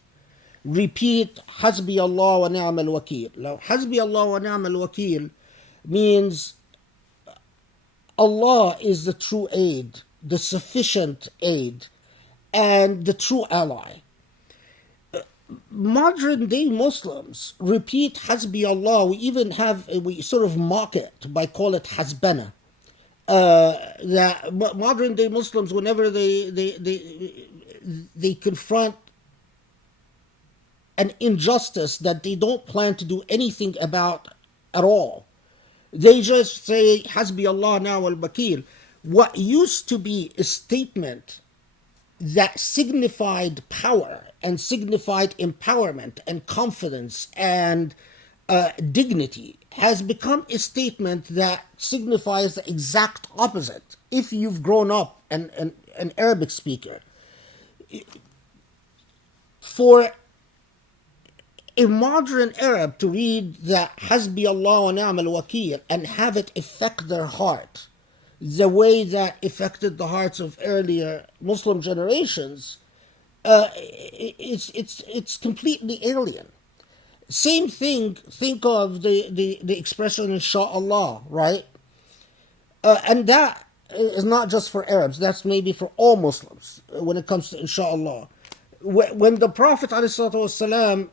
repeat Hasbi Allah wa ni'mal wakil. Now, Hasbi Allah wa ni'mal wakil means Allah is the true aid, the sufficient aid, and the true ally. Modern day Muslims repeat Hasbi Allah. We sort of mock it by call it Hasbana. That modern day Muslims, whenever they confront an injustice that they don't plan to do anything about at all, they just say Hasbi Allah ni'mal wakil. What used to be a statement that signified power and signified empowerment and confidence and dignity has become a statement that signifies the exact opposite. If you've grown up an Arabic speaker, for a modern Arab to read that Hasbi Allah wa ni'mal wakil and have it affect their heart, the way that affected the hearts of earlier Muslim generations, it's completely alien. Same thing, think of the expression inshallah, right? And that is not just for Arabs, that's maybe for all Muslims when it comes to inshallah. When the Prophet ﷺ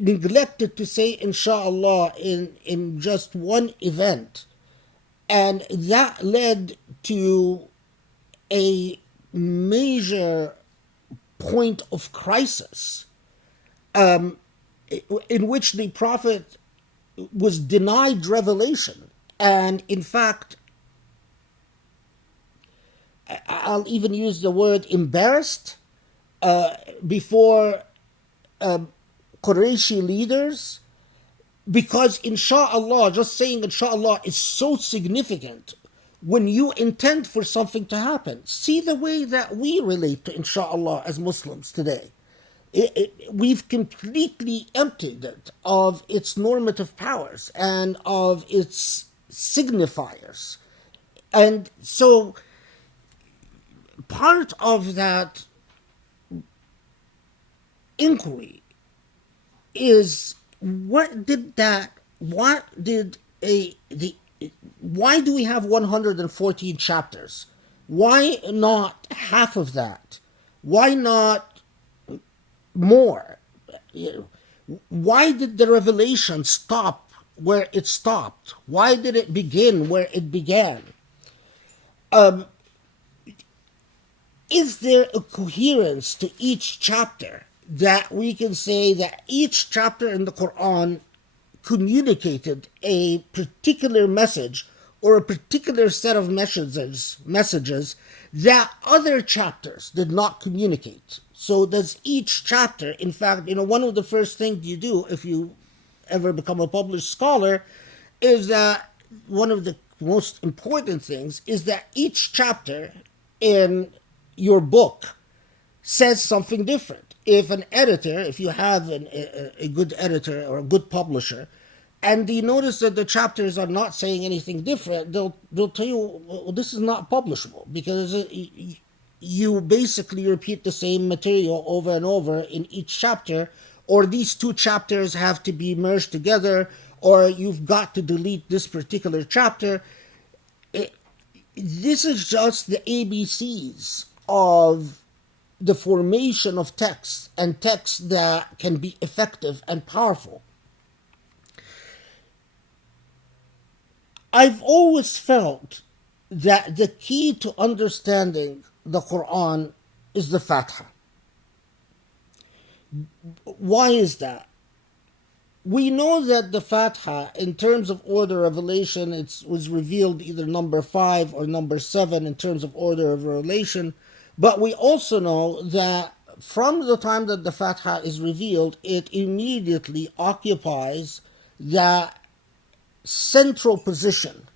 neglected to say inshallah in just one event, and that led to a major point of crisis, in which the Prophet was denied revelation. And in fact, I'll even use the word embarrassed before Qurayshi leaders, because inshallah, just saying inshallah is so significant when you intend for something to happen. See the way that we relate to inshallah as Muslims today. We've completely emptied it of its normative powers and of its signifiers. And so part of that inquiry is why do we have 114 chapters? Why not half of that? Why not more? Why did the revelation stop where it stopped? Why did it begin where it began? Is there a coherence to each chapter that we can say that each chapter in the Quran communicated a particular message or a particular set of messages that other chapters did not communicate? So does each chapter, in fact, one of the first things you do if you ever become a published scholar is that one of the most important things is that each chapter in your book says something different. If you have a good editor or a good publisher, and you notice that the chapters are not saying anything different, they'll tell you, well, this is not publishable, because you basically repeat the same material over and over in each chapter, or these two chapters have to be merged together, or you've got to delete this particular chapter. This is just the ABCs of the formation of texts, and texts that can be effective and powerful. I've always felt that the key to understanding the Quran is the Fatiha. Why is that? We know that the Fatiha, in terms of order of revelation, it was revealed either number 5 or number 7 in terms of order of revelation. But we also know that from the time that the Fatiha is revealed, it immediately occupies that central position.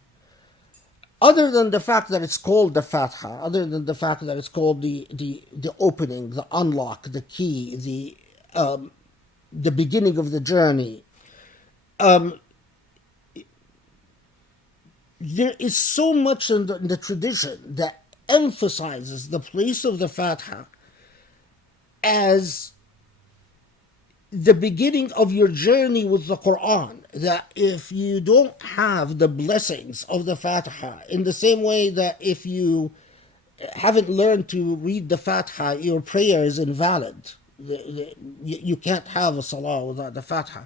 Other than the fact that it's called the Fatiha, other than the fact that it's called the opening, the unlock, the key, the beginning of the journey, there is so much in the tradition that emphasizes the place of the Fatiha as the beginning of your journey with the Quran, that if you don't have the blessings of the Fatiha, in the same way that if you haven't learned to read the Fatiha, your prayer is invalid. You can't have a salah without the Fatiha.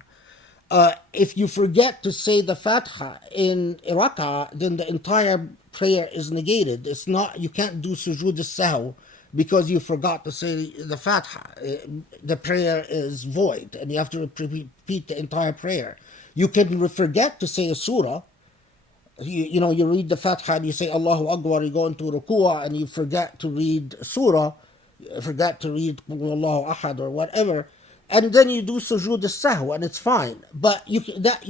If you forget to say the Fatiha in rak'ah, then the entire prayer is negated. It's not, you can't do sujood al-sahw because you forgot to say the Fatiha. The prayer is void, and you have to repeat the entire prayer. You can forget to say a surah. You read the Fatiha and you say Allahu Akbar, you go into ruku'ah and you forget to read surah, forget to read Allahu Ahad or whatever, and then you do sujood al-sahw and it's fine. But you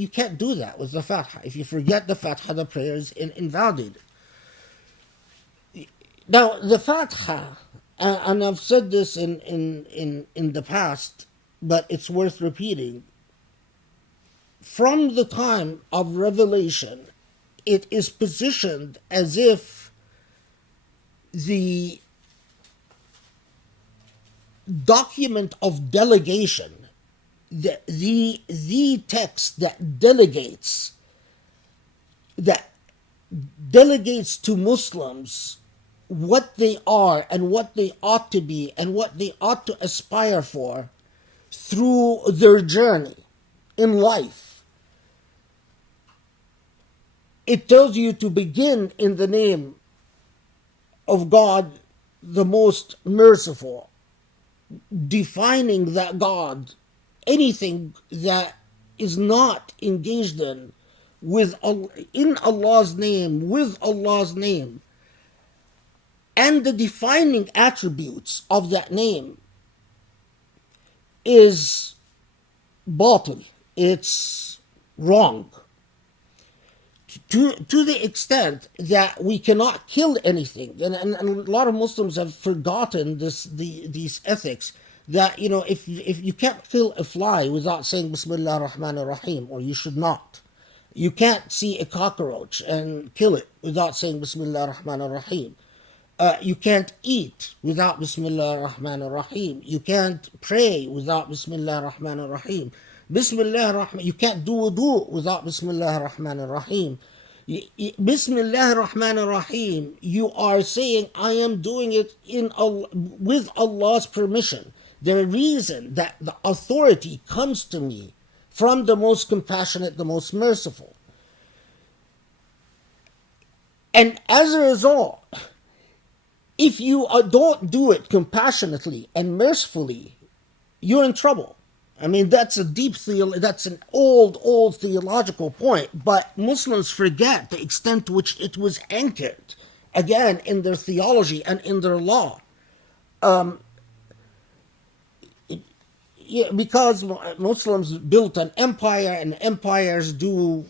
can't do that with the Fatiha. If you forget the Fatiha, the prayer is invalidated. Now, the Fatiha, and I've said this in the past, but it's worth repeating. From the time of revelation, it is positioned as if the document of delegation, the text that delegates to Muslims what they are and what they ought to be and what they ought to aspire for through their journey in life. It tells you to begin in the name of God, the most merciful, defining that God, anything that is not engaged in Allah's name, with Allah's name, and the defining attributes of that name is batil, it's wrong. To the extent that we cannot kill anything, and a lot of Muslims have forgotten these ethics, that if you can't kill a fly without saying Bismillah ar-Rahman ar-Rahim, or you should not. You can't see a cockroach and kill it without saying Bismillah ar-Rahman ar-Rahim. You can't eat without Bismillah ar-Rahman ar-Rahim. You can't pray without Bismillah ar-Rahman ar-Rahim. Bismillah ar-Rahman, you can't do wudu without Bismillah ar-Rahman ar-Rahim. Bismillah ar-Rahman ar-Rahim, you are saying, I am doing it with Allah's permission. The reason that the authority comes to me from the most compassionate, the most merciful. And as a result, if you don't do it compassionately and mercifully, you're in trouble. I mean, that's that's an old theological point, but Muslims forget the extent to which it was anchored, again, in their theology and in their law. Because Muslims built an empire, and empires do,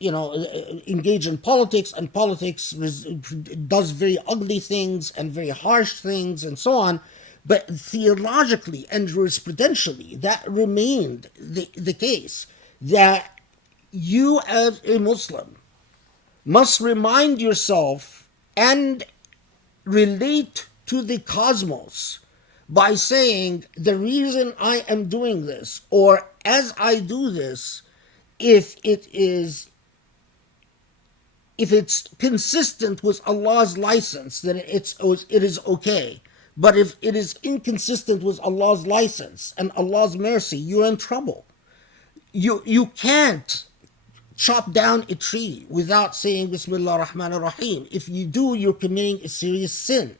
engage in politics, and politics does very ugly things and very harsh things and so on. But theologically and jurisprudentially, that remained the case, that you as a Muslim must remind yourself and relate to the cosmos by saying, the reason I am doing this, or as I do this, if it's consistent with Allah's license, then it is okay. But if it is inconsistent with Allah's license and Allah's mercy, you're in trouble. You can't chop down a tree without saying Bismillah ar-Rahman ar-Rahim. If you do, you're committing a serious sin.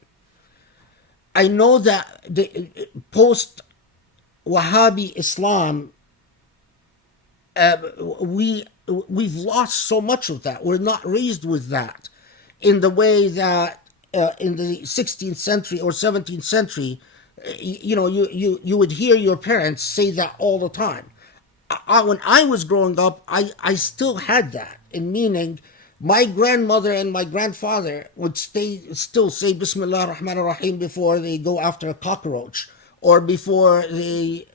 I know that the post-Wahhabi Islam, we've lost so much of that. We're not raised with that in the way that in the 16th century or 17th century, you would hear your parents say that all the time. When I was growing up, I still had that, in meaning my grandmother and my grandfather would still say Bismillah ar-Rahman ar-Rahim before they go after a cockroach, or before they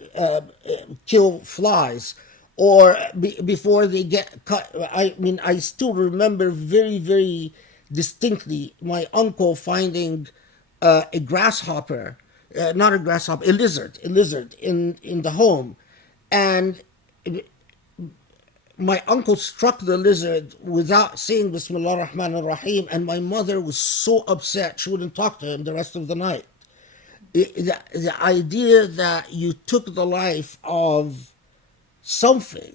kill flies, or before they get cut. I still remember very, very distinctly my uncle finding a grasshopper, a lizard in the home, and my uncle struck the lizard without saying Bismillah ar-Rahman ar-Rahim, and my mother was so upset she wouldn't talk to him the rest of the night. The idea that you took the life of something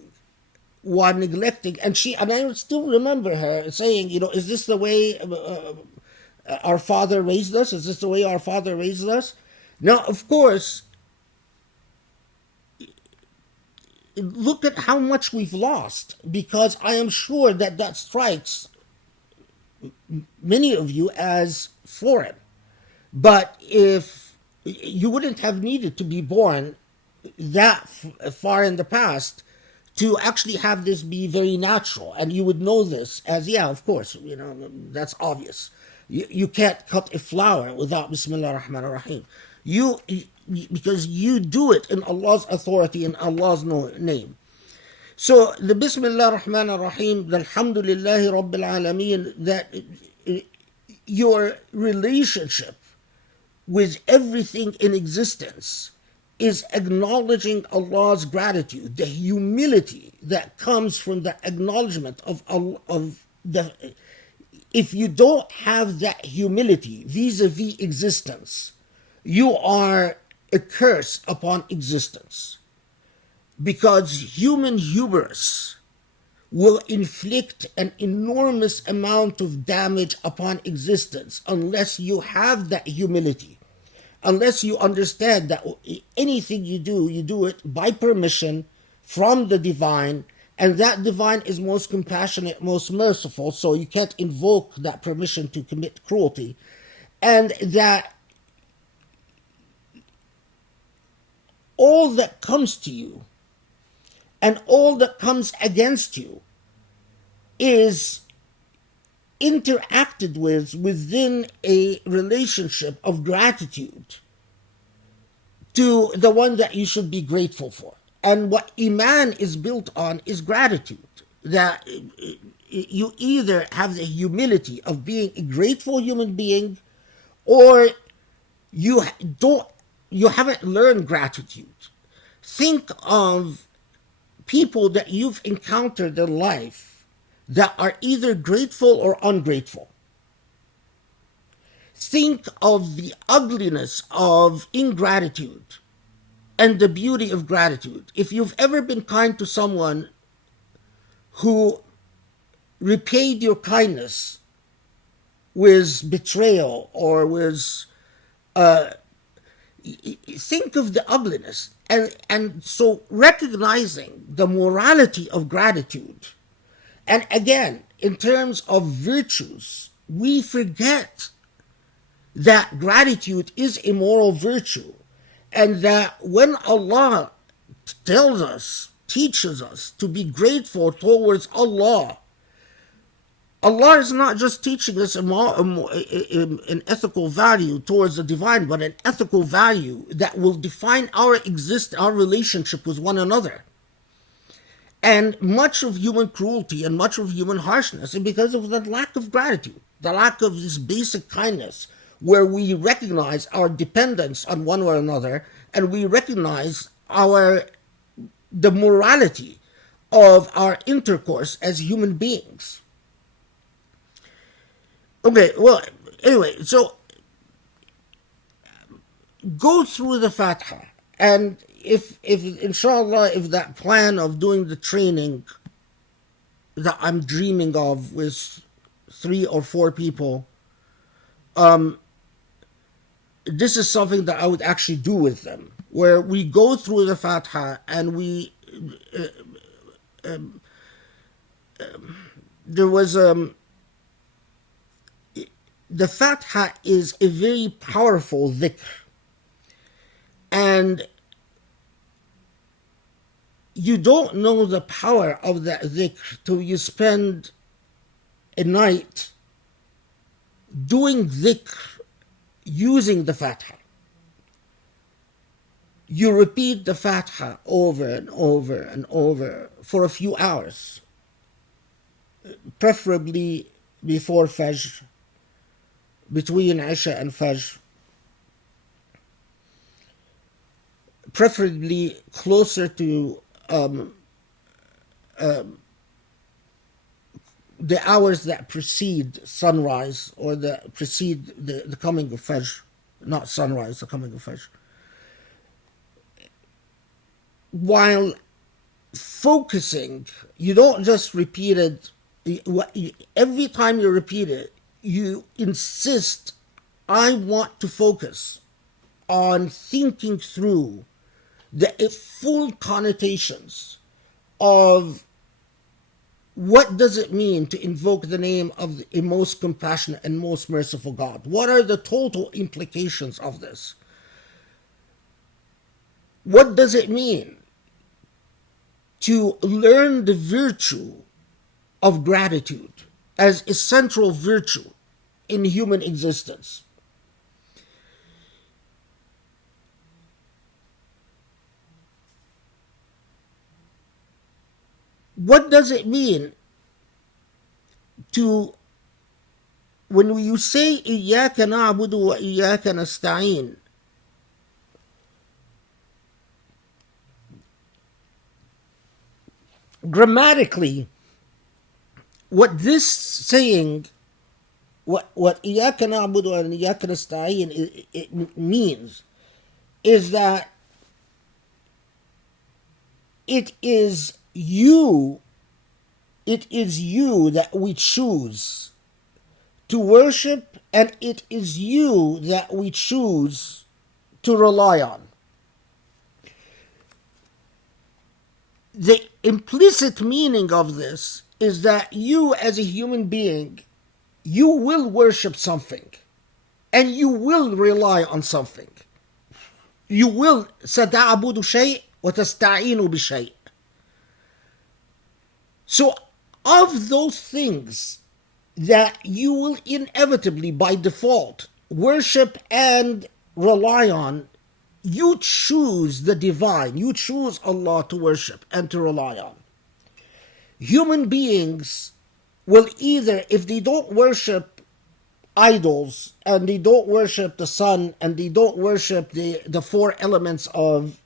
while neglecting, and I still remember her saying, is this the way our father raised us? Is this the way our father raised us? Now, of course, look at how much we've lost, because I am sure that strikes many of you as foreign. But if you wouldn't have needed to be born that far in the past to actually have this be very natural, and you would know this as, of course, that's obvious. You can't cut a flower without Bismillah ar-Rahman ar-Rahim. Because you do it in Allah's authority, in Allah's name. So the Bismillah Rahman Rahim, the Alhamdulillahi Rabbil Alameen, that your relationship with everything in existence is acknowledging Allah's gratitude, the humility that comes from the acknowledgement of the. If you don't have that humility vis-a-vis existence, you are a curse upon existence. Because human hubris will inflict an enormous amount of damage upon existence unless you have that humility, unless you understand that anything you do it by permission from the divine, and that divine is most compassionate, most merciful, so you can't invoke that permission to commit cruelty, and that all that comes to you and all that comes against you is interacted with within a relationship of gratitude to the one that you should be grateful for. And what Iman is built on is gratitude. That you either have the humility of being a grateful human being, or you haven't learned gratitude. Think of people that you've encountered in life that are either grateful or ungrateful. Think of the ugliness of ingratitude and the beauty of gratitude. If you've ever been kind to someone who repaid your kindness with betrayal or with think of the ugliness. And so recognizing the morality of gratitude, and again, in terms of virtues, we forget that gratitude is a moral virtue, and that when Allah tells us, teaches us to be grateful towards Allah, Allah is not just teaching us an ethical value towards the divine, but an ethical value that will define our relationship with one another. And much of human cruelty and much of human harshness is because of the lack of gratitude, the lack of this basic kindness, where we recognize our dependence on one or another, and we recognize the morality of our intercourse as human beings. Okay, well, anyway, so go through the Fatiha, and if inshallah, if that plan of doing the training that I'm dreaming of with 3 or 4 people, this is something that I would actually do with them, where we go through the Fatiha and there was the Fatiha is a very powerful dhikr, and you don't know the power of that dhikr till you spend a night doing dhikr using the Fatiha. You repeat the Fatiha over and over and over for a few hours, preferably before Fajr, between Isha and Fajr, preferably closer to the hours that precede sunrise, or precede the coming of Fajr, not sunrise, the coming of Fajr. While focusing, you don't just repeat it. Every time you repeat it, you insist, I want to focus on thinking through the full connotations of what does it mean to invoke the name of the most compassionate and most merciful God? What are the total implications of this? What does it mean to learn the virtue of gratitude as a central virtue in human existence? What does it mean to, when you say إياك نعبد وإياك نستعين? Grammatically, what this saying, what إياك نعبد وإياك نستعين it means, is that it is you that we choose to worship, and it is you that we choose to rely on. The implicit meaning of this is that you, as a human being, you will worship something and you will rely on something. You will ستعبد شيء وتستعين بشيء. So of those things that you will inevitably, by default, worship and rely on, you choose the divine. You choose Allah to worship and to rely on. Human beings will either, if they don't worship idols and they don't worship the sun and they don't worship the four elements of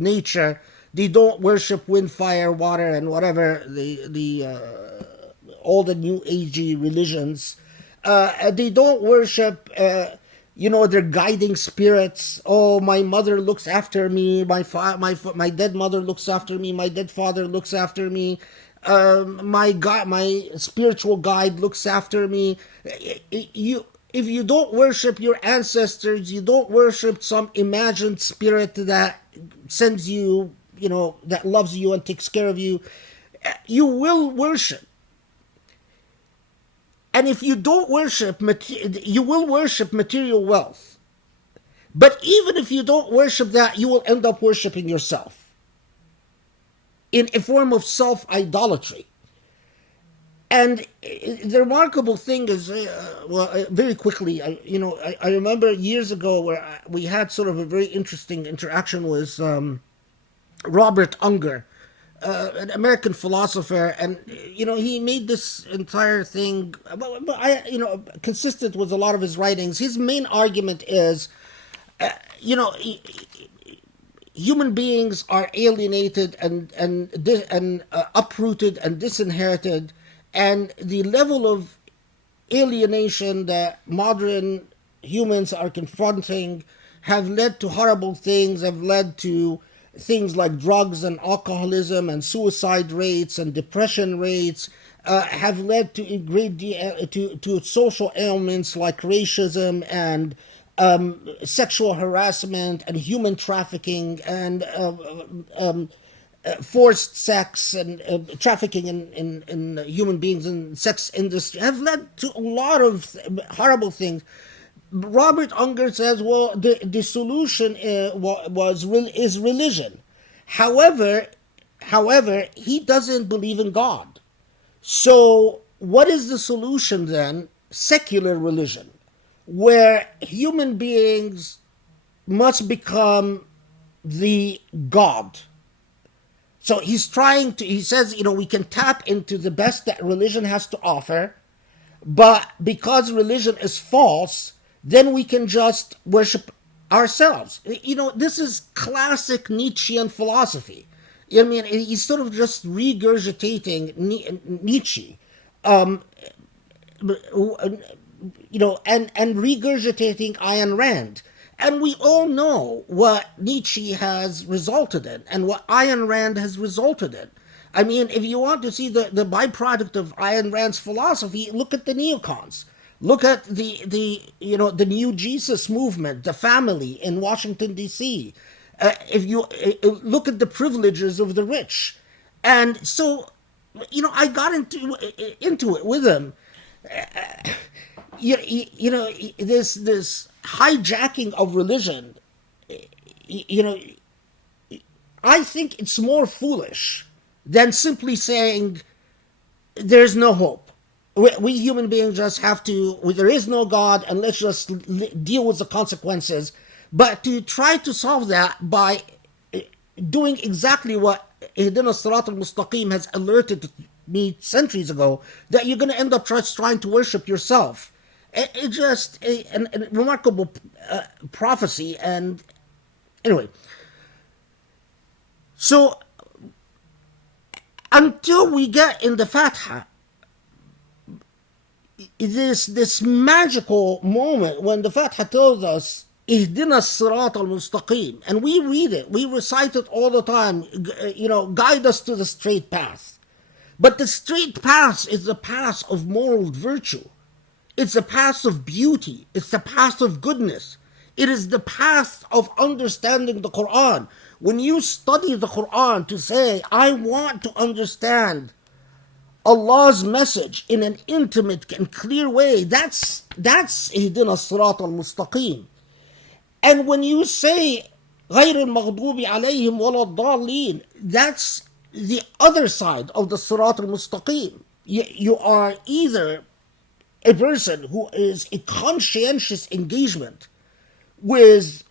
nature, they don't worship wind, fire, water, and whatever all the new agey religions. They don't worship their guiding spirits. Oh, my mother looks after me. My dead mother looks after me. My dead father looks after me. My spiritual guide looks after me. If you don't worship your ancestors, you don't worship some imagined spirit that sends you, that loves you and takes care of you, you will worship. And if you don't worship, you will worship material wealth. But even if you don't worship that, you will end up worshiping yourself in a form of self-idolatry. And the remarkable thing is, very quickly, I remember years ago where we had sort of a very interesting interaction with Robert Unger, an American philosopher, and he made this entire thing, consistent with a lot of his writings. His main argument is, human beings are alienated and uprooted and disinherited, and the level of alienation that modern humans are confronting have led to horrible things, have led to things like drugs and alcoholism and suicide rates and depression rates, have led to a great deal to social ailments like racism and sexual harassment and human trafficking and forced sex and trafficking in human beings and sex industry, have led to a lot of horrible things. Robert Unger says, well, the solution is religion. However, he doesn't believe in God. So what is the solution then? Secular religion, where human beings must become the God. So he says, we can tap into the best that religion has to offer, but because religion is false, then we can just worship ourselves. This is classic Nietzschean philosophy. He's sort of just regurgitating Nietzsche, and regurgitating Ayn Rand. And we all know what Nietzsche has resulted in and what Ayn Rand has resulted in. If you want to see the byproduct of Ayn Rand's philosophy, look at the neocons. Look at the New Jesus movement, the family in Washington, D.C. If you look at the privileges of the rich. And so, I got into it with him. This hijacking of religion, I think it's more foolish than simply saying there's no hope. We human beings just have to, there is no God, and let's just deal with the consequences. But to try to solve that by doing exactly what Ihdina Sirat al-Mustaqim has alerted me centuries ago that you're going to end up trying to worship yourself. It's just a remarkable prophecy. And anyway, so until we get in the Fatiha, this magical moment when the Fatiha tells us Ihdina Sirat al-Mustaqim, and we read it, we recite it all the time, guide us to the straight path. But the straight path is the path of moral virtue. It's the path of beauty. It's the path of goodness. It is the path of understanding the Quran. When you study the Quran to say, I want to understand Allah's message in an intimate and clear way, that's Ihdina Sirat al-Mustaqim. And when you say غير المغضوب عليهم ولا الضالين, that's the other side of the Sirat al-Mustaqim. You are either a person who is a conscientious engagement with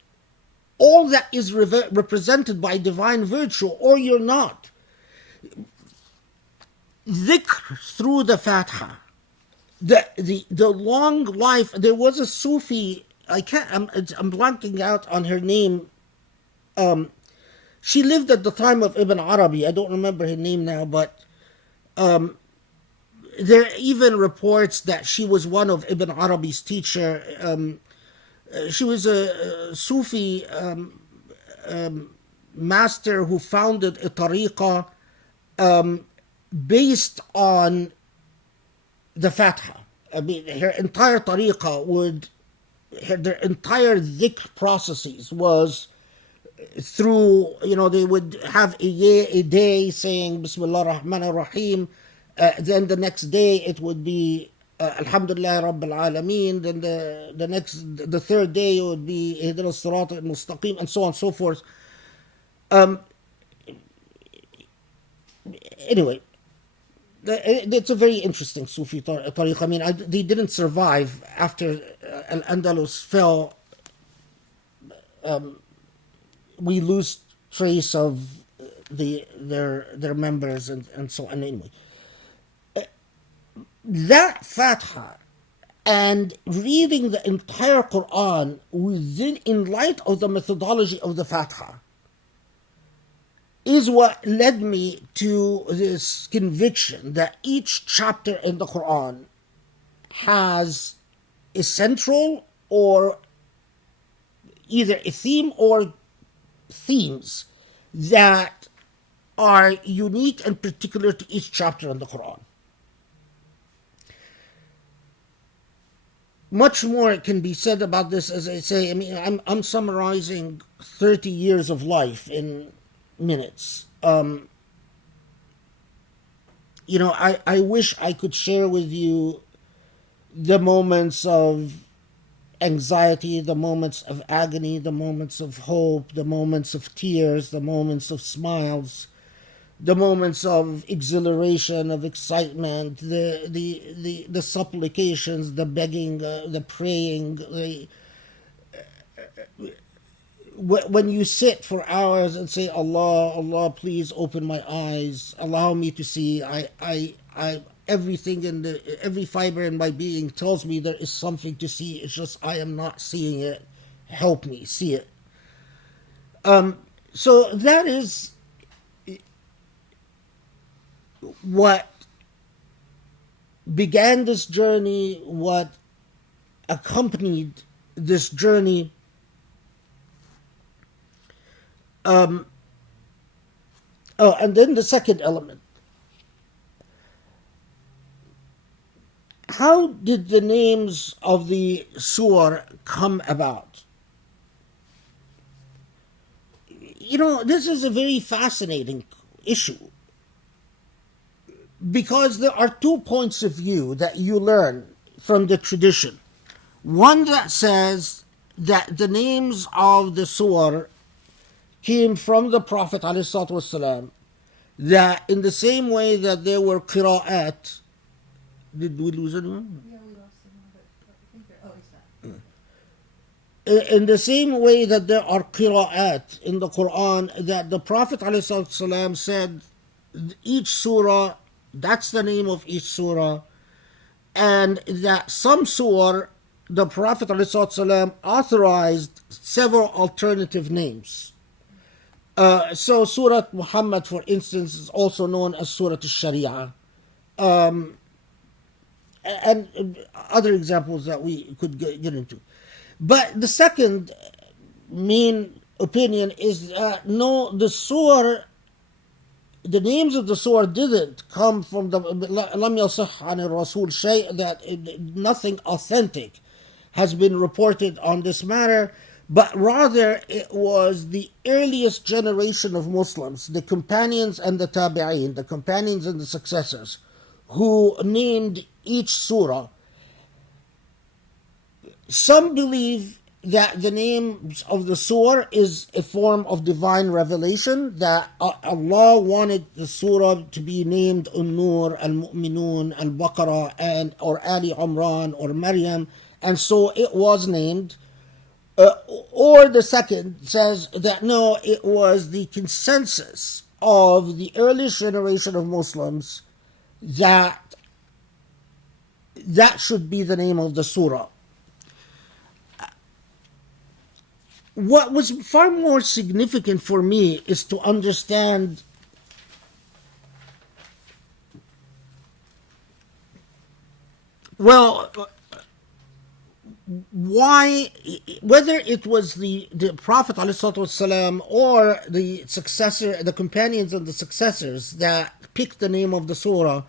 all that is represented by divine virtue, or you're not. Dhikr through the Fatiha, the long life. There was a Sufi, I'm blanking out on her name. She lived at the time of Ibn Arabi. I don't remember her name now, but there are even reports that she was one of Ibn Arabi's teacher. She was a Sufi master who founded a tariqah based on the Fatiha. I mean, her entire tariqah their entire dhikr processes was through, they would have a day saying Bismillah ar-Rahman ar-Rahim. Then the next day it would be Alhamdulillah Rabbil Alameen. Then the third day it would be Ihdina Sirat al-Mustaqim, and so on and so forth. Anyway, it's a very interesting Sufi tariq. I mean, they didn't survive after Al-Andalus fell. We lose trace of their members and so on. Anyway, that Fatiha and reading the entire Quran in light of the methodology of the Fatiha is what led me to this conviction that each chapter in the Quran has a central or either a theme or themes that are unique and particular to each chapter in the Quran. Much more can be said about this, as I say. I mean, I'm summarizing 30 years of life in minutes. I wish I could share with you the moments of anxiety, the moments of agony, the moments of hope, the moments of tears, the moments of smiles, the moments of exhilaration, of excitement, the supplications, the begging, the praying, when you sit for hours and say, Allah, Allah, please open my eyes, allow me to see. I everything every fiber in my being tells me there is something to see. It's just I am not seeing it. Help me see it. So that is what began this journey, what accompanied this journey. And then the second element. How did the names of the surah come about? This is a very fascinating issue, because there are 2 points of view that you learn from the tradition. One that says that the names of the surah came from the Prophet ﷺ, that in the same way that there were qira'at. Did we lose anyone? Yeah, we lost him. But I think in the same way that there are qira'at in the Quran, that the Prophet ﷺ said each surah, that's the name of each surah, and that some surah, the Prophet ﷺ authorized several alternative names. So Surah Muhammad, for instance, is also known as Surah Al-Sharia. And other examples that we could get into. But the second main opinion is that no, the surah, the names of the surah didn't come from the لم يصح عن الرسول شيء, that nothing authentic has been reported on this matter, but rather it was the earliest generation of Muslims, the companions and the tabi'een, the companions and the successors, who named each surah. Some believe that the names of the surah is a form of divine revelation, that Allah wanted the surah to be named An-Nur, Al-Mu'minun, Al-Baqarah, and or Ali Imran or Maryam, and so it was named. Or the second says that no, it was the consensus of the earliest generation of Muslims that should be the name of the surah. What was far more significant for me is to understand why, whether it was the Prophet ﷺ or the successor, the companions and the successors that picked the name of the surah.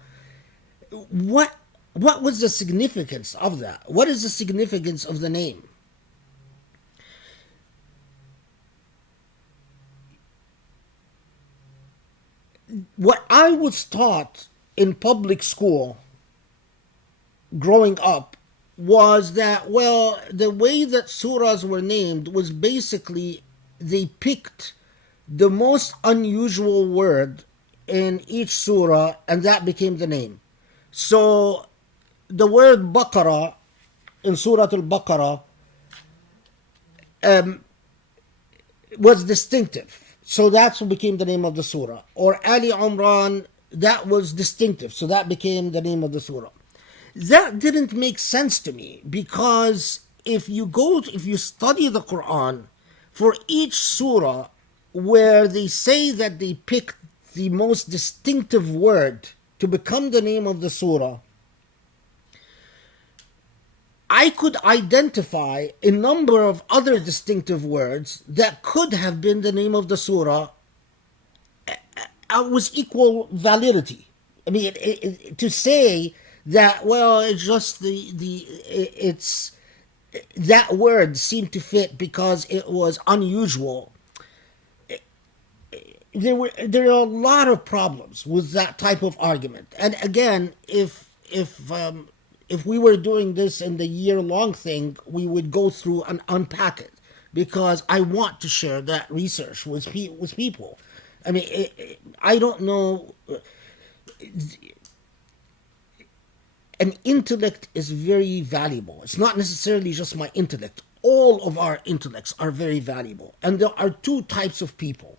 What was the significance of that? What is the significance of the name? What I was taught in public school growing up was that, well, the way that surahs were named was basically they picked the most unusual word in each surah and that became the name. So the word Baqarah in Surah Al-Baqarah was distinctive. So that's what became the name of the surah. Or Ali Imran, that was distinctive. So that became the name of the surah. That didn't make sense to me, because if you study the Quran, for each surah where they say that they picked the most distinctive word to become the name of the surah, I could identify a number of other distinctive words that could have been the name of the surah with equal validity. I mean, to say that, well, it's just it's that word seemed to fit because it was unusual. There are a lot of problems with that type of argument. And again, if we were doing this in the year-long thing, we would go through and unpack it, because I want to share that research with people. I mean, I don't know. An intellect is very valuable. It's not necessarily just my intellect. All of our intellects are very valuable. And there are two types of people.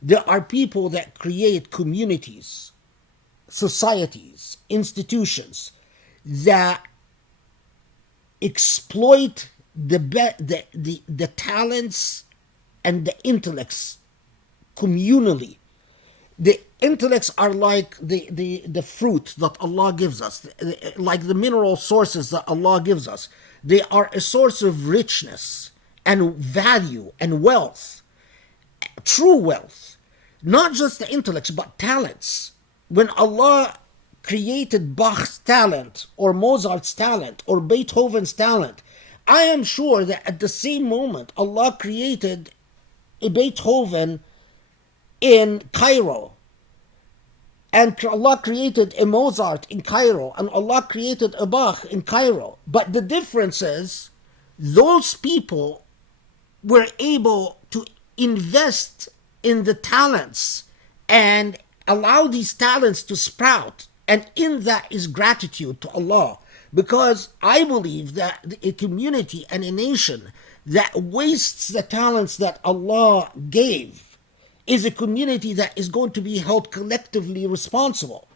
There are people that create communities, societies, institutions that exploit the talents and the intellects communally. The intellects are like the fruit that Allah gives us, like the mineral sources that Allah gives us. They are a source of richness and value and wealth, true wealth, not just the intellects, but talents. When Allah created Bach's talent, or Mozart's talent, or Beethoven's talent, I am sure that at the same moment Allah created a Beethoven in Cairo, and Allah created a Mozart in Cairo, and Allah created a Bach in Cairo. But the difference is, those people were able to invest in the talents and allow these talents to sprout, and in that is gratitude to Allah. Because I believe that a community and a nation that wastes the talents that Allah gave is a community that is going to be held collectively responsible.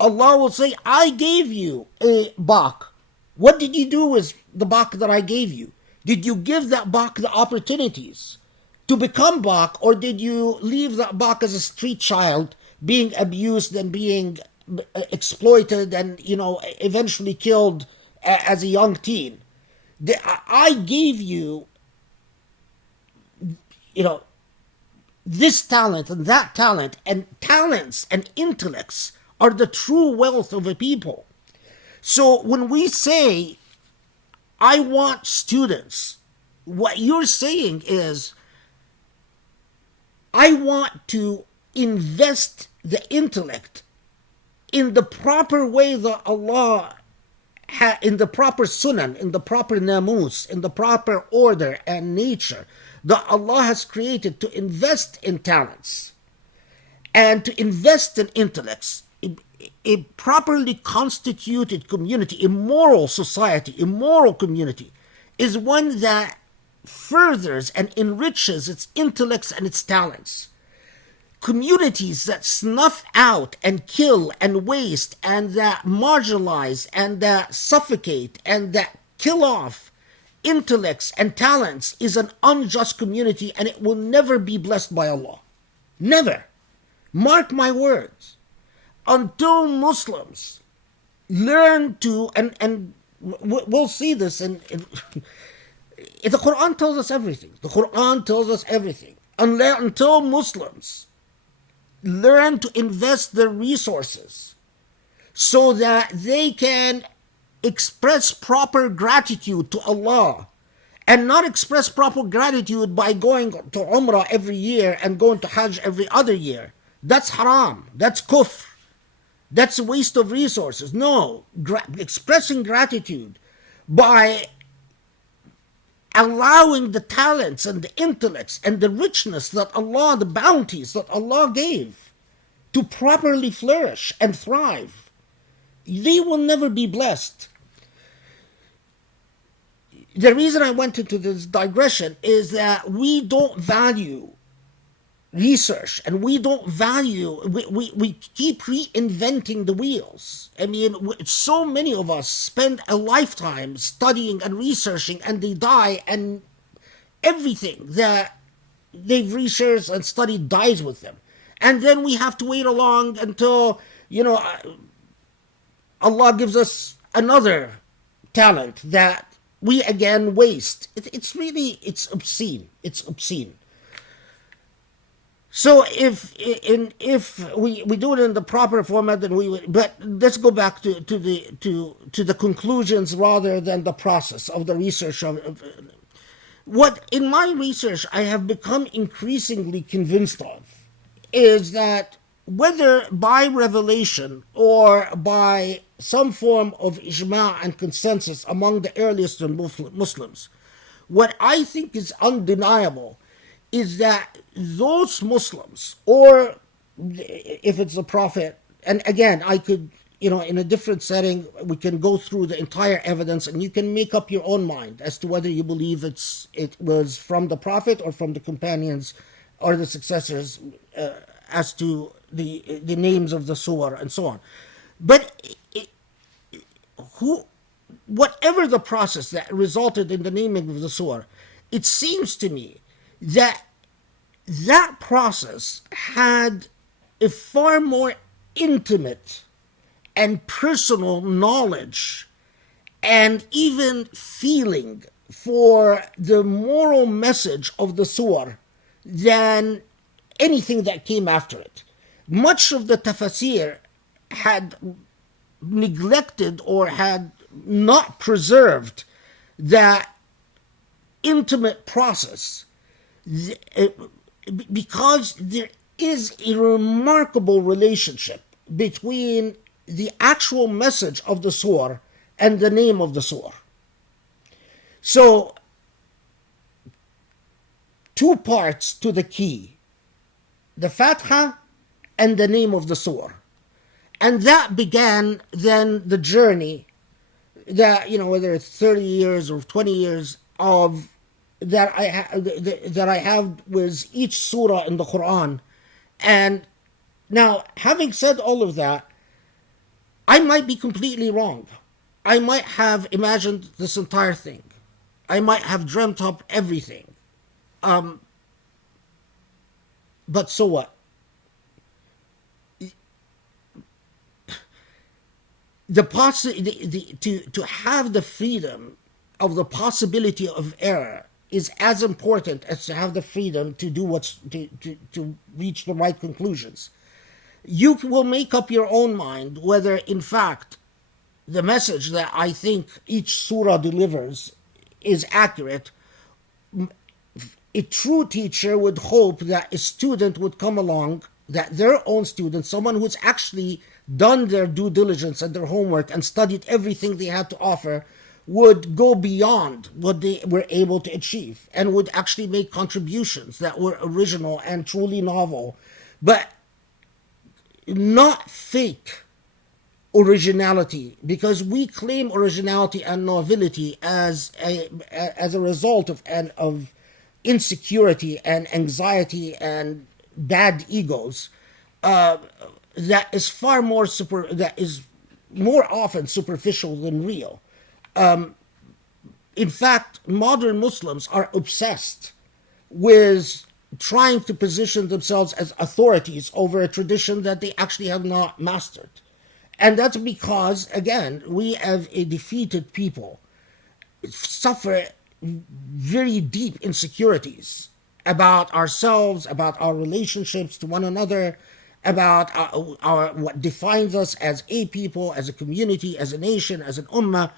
Allah will say, I gave you a baq. What did you do with the baq that I gave you? Did you give that baq the opportunities to become baq, or did you leave that baq as a street child being abused and being exploited and, eventually killed as a young teen? I gave you, this talent and that talent, and talents and intellects are the true wealth of a people. So when we say, I want students, what you're saying is, I want to invest the intellect in the proper way that Allah in the proper sunan, in the proper namus, in the proper order and nature that Allah has created, to invest in talents and to invest in intellects. A properly constituted community, a moral society, a moral community, is one that furthers and enriches its intellects and its talents. Communities that snuff out and kill and waste and that marginalize and that suffocate and that kill off intellects and talents is an unjust community, and it will never be blessed by Allah. Never. Mark my words. Until Muslims learn to, and we'll see this in the Quran tells us everything. The Quran tells us everything. Until Muslims learn to invest their resources so that they can express proper gratitude to Allah, and not express proper gratitude by going to Umrah every year and going to Hajj every other year. That's haram. That's kufr. That's a waste of resources. No, expressing gratitude by allowing the talents and the intellects and the richness that Allah, the bounties that Allah gave, to properly flourish and thrive. They will never be blessed. The reason I went into this digression is that we don't value research, and we don't value, we keep reinventing the wheels. I mean, so many of us spend a lifetime studying and researching, and they die, and everything that they've researched and studied dies with them. And then we have to wait along until, Allah gives us another talent that we again waste. It's obscene. It's obscene. So if we do it in the proper format, then we would. But let's go back to the conclusions rather than the process of the research of what in my research I have become increasingly convinced of is that whether by revelation or by some form of ijma' and consensus among the earliest Muslims, what I think is undeniable is that those Muslims, or if it's the Prophet, and again, I could, in a different setting, we can go through the entire evidence and you can make up your own mind as to whether you believe it was from the Prophet or from the companions or the successors as to the names of the surah and so on. But whatever the process that resulted in the naming of the surah, it seems to me that process had a far more intimate and personal knowledge and even feeling for the moral message of the surah than anything that came after it. Much of the tafsir had neglected or had not preserved that intimate process, because there is a remarkable relationship between the actual message of the surah and the name of the surah. So, two parts to the key: the Fatiha and the name of the surah. And that began then the journey that, whether it's 30 years or 20 years of that I have with each surah in the Quran. And now, having said all of that, I might be completely wrong. I might have imagined this entire thing. I might have dreamt up everything. But so what? To have the freedom of the possibility of error is as important as to have the freedom to do to reach the right conclusions. You will make up your own mind whether, in fact, the message that I think each surah delivers is accurate. A true teacher would hope that a student would come along, that their own student, someone who's actually done their due diligence and their homework and studied everything they had to offer, would go beyond what they were able to achieve and would actually make contributions that were original and truly novel, but not fake originality, because we claim originality and novelty as a result of insecurity and anxiety and bad egos. That is that is more often superficial than real. In fact, modern Muslims are obsessed with trying to position themselves as authorities over a tradition that they actually have not mastered. And that's because, again, we as a defeated people suffer very deep insecurities about ourselves, about our relationships to one another, about what defines us as a people, as a community, as a nation, as an ummah.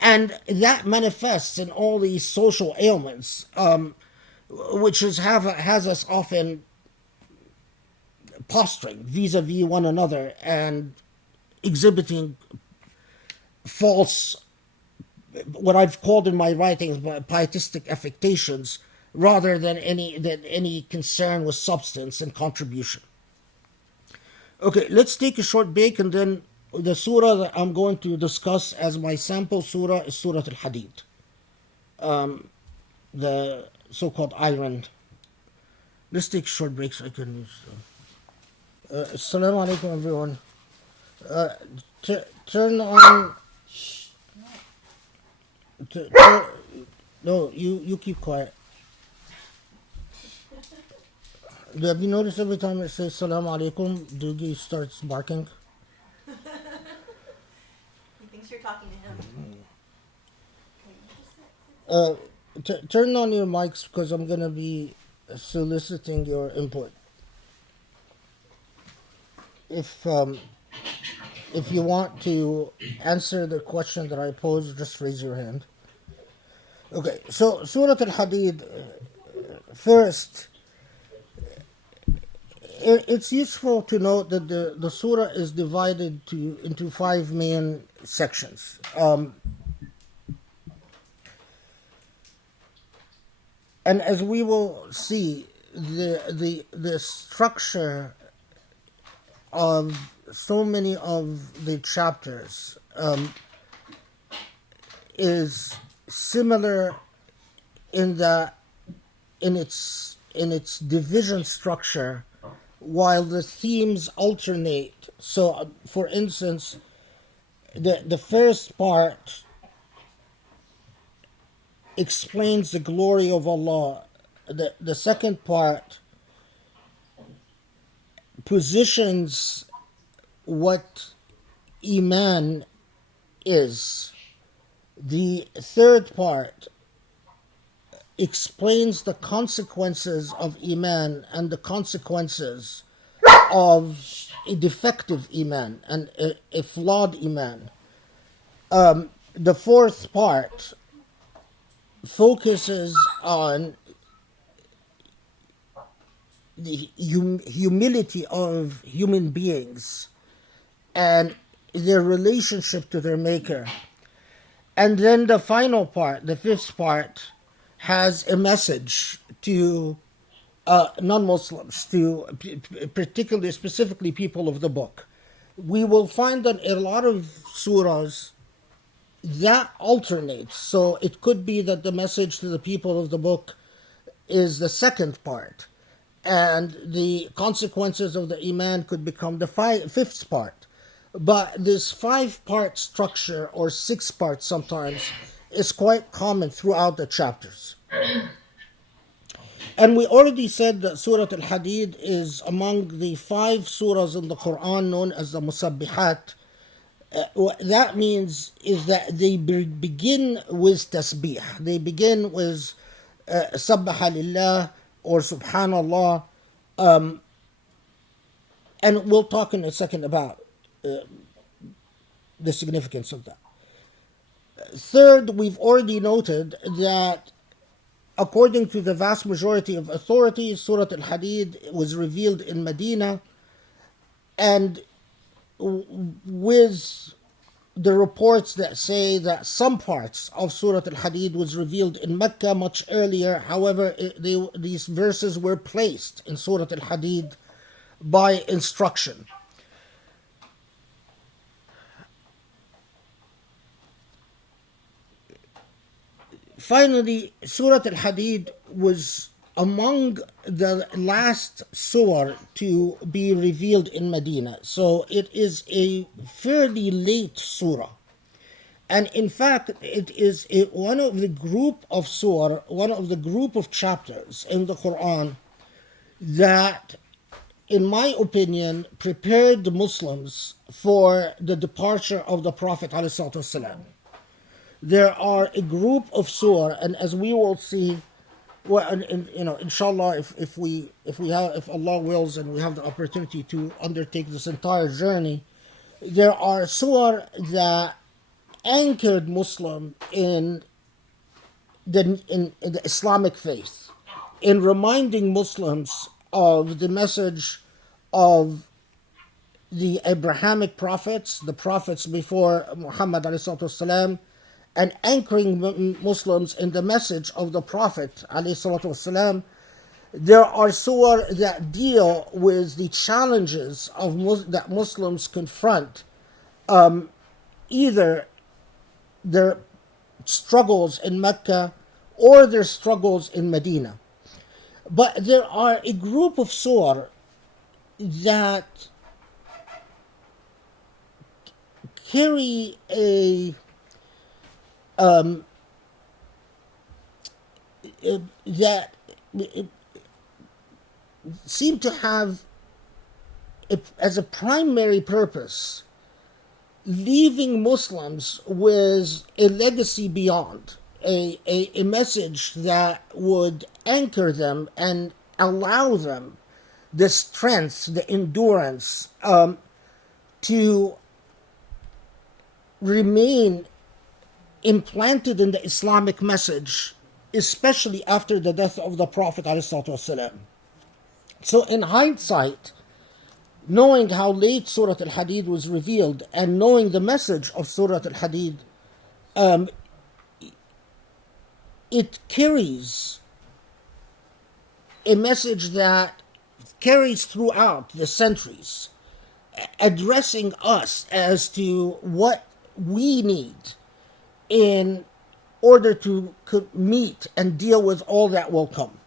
And that manifests in all these social ailments, which has us often posturing vis-a-vis one another and exhibiting false, what I've called in my writings, pietistic affectations, rather than any concern with substance and contribution. Okay, let's take a short break, and then the surah that I'm going to discuss as my sample surah is Surah Al-Hadid, the so-called iron. Let's take a short break so I can... Assalamu alaikum, everyone. Turn on... No, you keep quiet. Have you noticed every time it says Assalamu alaikum, Doogie starts barking? He thinks you're talking to him. Turn on your mics because I'm going to be soliciting your input. If you want to answer the question that I posed, just raise your hand. Okay, so Surah Al-Hadid, first, it's useful to note that the surah is divided into 5 main sections. And as we will see, the structure of so many of the chapters is similar in its division structure, while the themes alternate. So, for instance, the first part explains the glory of Allah. The second part positions what Iman is. The third part explains the consequences of Iman and the consequences of a defective Iman and a flawed Iman. The fourth part focuses on the humility of human beings and their relationship to their Maker. And then the final part, the fifth part, has a message to non-Muslims, to particularly, specifically people of the book. We will find that a lot of surahs that alternates. So it could be that the message to the people of the book is the second part, and the consequences of the Iman could become the fifth part. But this 5-part structure, or 6 parts sometimes, is quite common throughout the chapters. And we already said that Surah Al-Hadid is among the 5 surahs in the Quran known as the Musabbihat. What that means is that they begin with tasbih. They begin with Sabbaha Lillah or Subhanallah. And we'll talk in a second about the significance of that. Third, we've already noted that according to the vast majority of authorities, Surah Al-Hadid was revealed in Medina, and with the reports that say that some parts of Surah Al-Hadid was revealed in Mecca much earlier. However, these verses were placed in Surah Al-Hadid by instruction. Finally, Surah Al-Hadid was among the last surah to be revealed in Medina. So it is a fairly late surah. And in fact, it is one of the group of surah, one of the group of chapters in the Quran that, in my opinion, prepared Muslims for the departure of the Prophet ﷺ. There are a group of surah, and as we will see, well, inshallah, if Allah wills and we have the opportunity to undertake this entire journey, there are surah that anchored Muslim in the Islamic faith, in reminding Muslims of the message of the Abrahamic prophets, the prophets before Muhammad ﷺ, and anchoring Muslims in the message of the Prophet ﷺ. There are surah that deal with the challenges that Muslims confront, either their struggles in Mecca or their struggles in Medina. But there are a group of surah that carry that seem to have as a primary purpose leaving Muslims with a legacy beyond, a message that would anchor them and allow them the strength, the endurance to remain implanted in the Islamic message, especially after the death of the Prophet ﷺ. So in hindsight, knowing how late Surah Al-Hadid was revealed and knowing the message of Surah Al-Hadid, it carries a message that carries throughout the centuries, addressing us as to what we need in order to meet and deal with all that will come.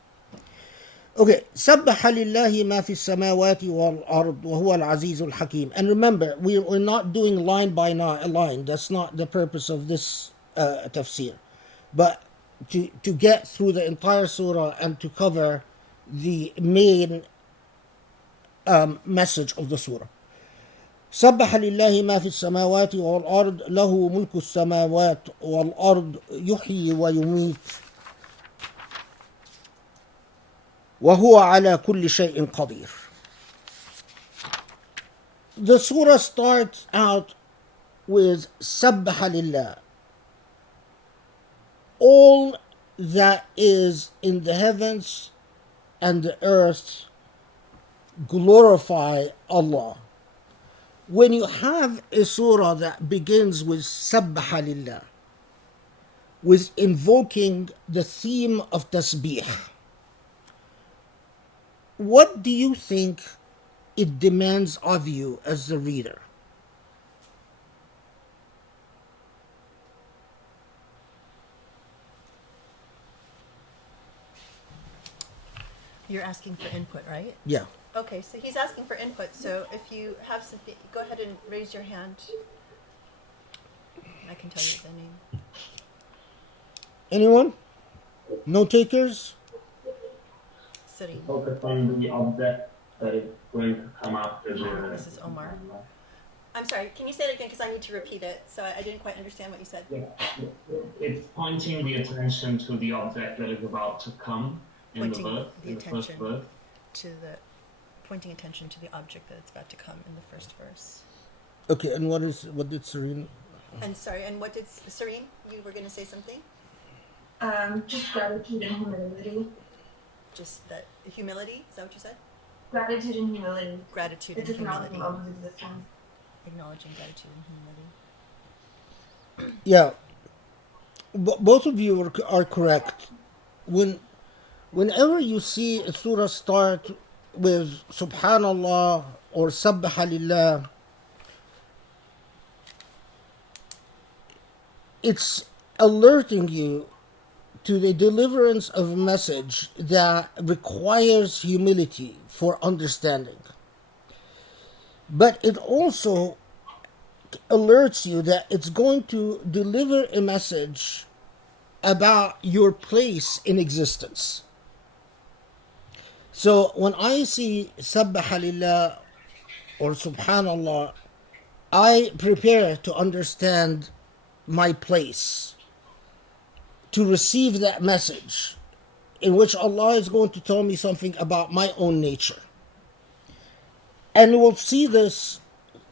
Okay, سبح لله ما في السماوات والأرض وهو العزيز الحكيم. And remember, we're not doing line by line. That's not the purpose of this tafsir. But to get through the entire surah and to cover the main message of the surah. سبح لله ما في السماوات والأرض له ملك السماوات والأرض يحيي ويميت وهو على كل شيء قدير. The surah starts out with سبح لله. All that is in the heavens and the earth glorify Allah. When you have a surah that begins with سبح لله, with invoking the theme of tasbih, what do you think it demands of you as the reader? You're asking for input, right? Yeah. Okay, so he's asking for input. So if you have something, go ahead and raise your hand. I can tell you the name. Anyone? No takers? Sitting. Focus on the object that is going to come after the. This is Omar. I'm sorry, can you say it again because I need to repeat it. So I didn't quite understand what you said. Yeah. It's pointing the attention to the object that is about to come in Pointing the verse, the in the first attention verse. to the pointing attention to the object that's about to come in the first verse. Okay, and what did Serene? And sorry, and what did Serene? You were going to say something? Just gratitude and humility. Just that humility. Is that what you said? Gratitude and humility. Gratitude It's and humility. acknowledging of his existence. Acknowledging gratitude and humility. Yeah, both of you are correct. Whenever you see a surah start with Subhanallah or Sabbaha Lillah, it's alerting you to the deliverance of a message that requires humility for understanding. But it also alerts you that it's going to deliver a message about your place in existence. So when I see Sabbaha Lillah or Subhanallah, I prepare to understand my place, to receive that message in which Allah is going to tell me something about my own nature. And we'll see this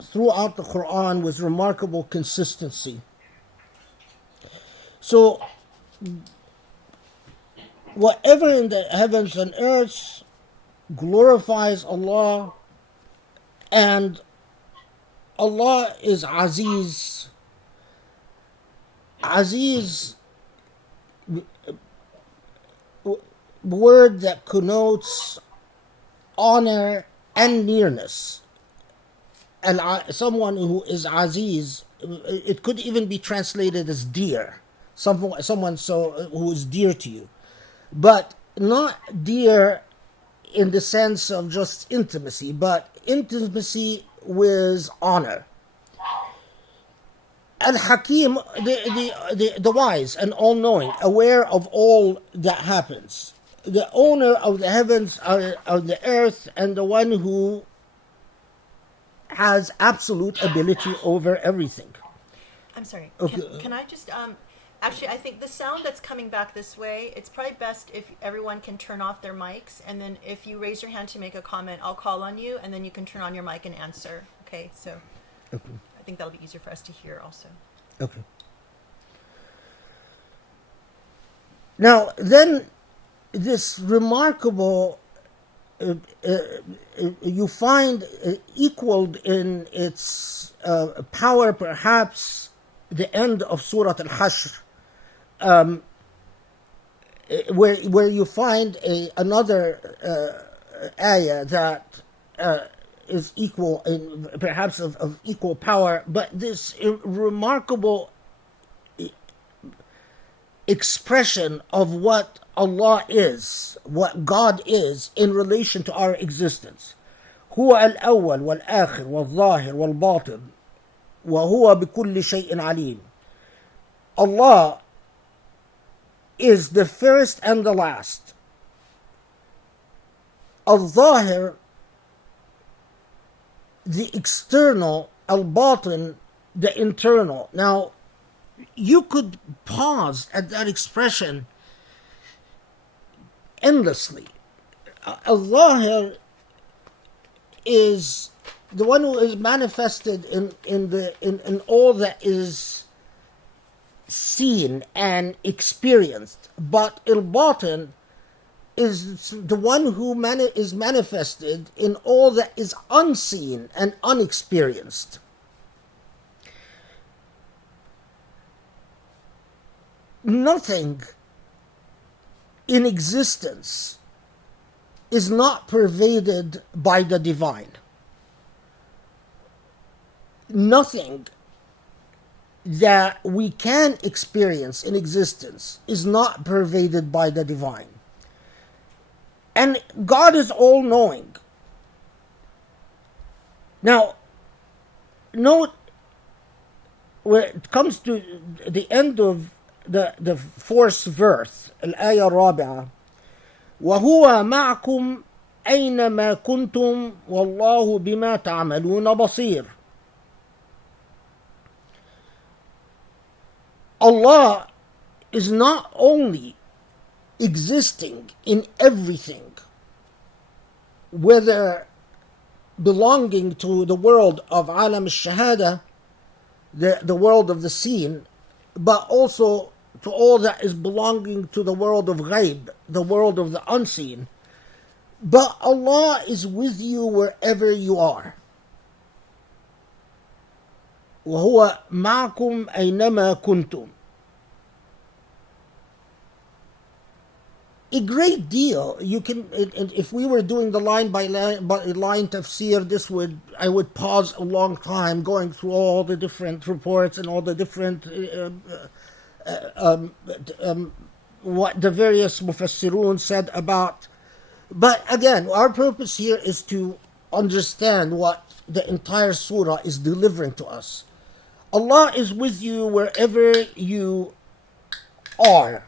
throughout the Quran with remarkable consistency. So, whatever in the heavens and earths glorifies Allah, and Allah is Aziz. Aziz, word that connotes honor and nearness. And someone who is Aziz, it could even be translated as dear. Someone who is dear to you. But not dear in the sense of just intimacy, but intimacy with honor. Al-Hakim, the wise and all-knowing, aware of all that happens. The owner of the heavens, of the earth, and the one who has absolute ability over everything. I'm sorry. Okay. Can I just actually, I think the sound that's coming back this way, it's probably best if everyone can turn off their mics, and then if you raise your hand to make a comment, I'll call on you, and then you can turn on your mic and answer. Okay, so Okay. I think that'll be easier for us to hear also. Okay. Now, then, this remarkable, you find equaled in its power, perhaps, the end of Surah Al-Hashr, where you find another ayah that is equal, perhaps of equal power, but this remarkable expression of what Allah is, what God is in relation to our existence. هو الأول والآخر والظاهر والباطن وهو بكل شيء عليم. Allah is the first and the last. Al-Zahir, the external, Al-Batin, the internal. Now, you could pause at that expression endlessly. Al-Zahir is the one who is manifested in all that is seen and experienced, but Al-Batin is the one who is manifested in all that is unseen and unexperienced. Nothing in existence is not pervaded by the divine. Nothing that we can experience in existence is not pervaded by the divine. And God is all-knowing. Now, note when it comes to the end of the fourth verse, الآية الرابعة, وهو معكم أينما كنتم والله بما تعملون بصير. Allah is not only existing in everything, whether belonging to the world of Alam al-Shahada, the world of the seen, but also to all that is belonging to the world of Ghaib, the world of the unseen. But Allah is with you wherever you are. وهو معكم أينما كنتم. A great deal. You can, if we were doing the line by line tafsir, I would pause a long time going through all the different reports and all the different what the various mufassirun said about. But again, our purpose here is to understand what the entire surah is delivering to us. Allah is with you wherever you are.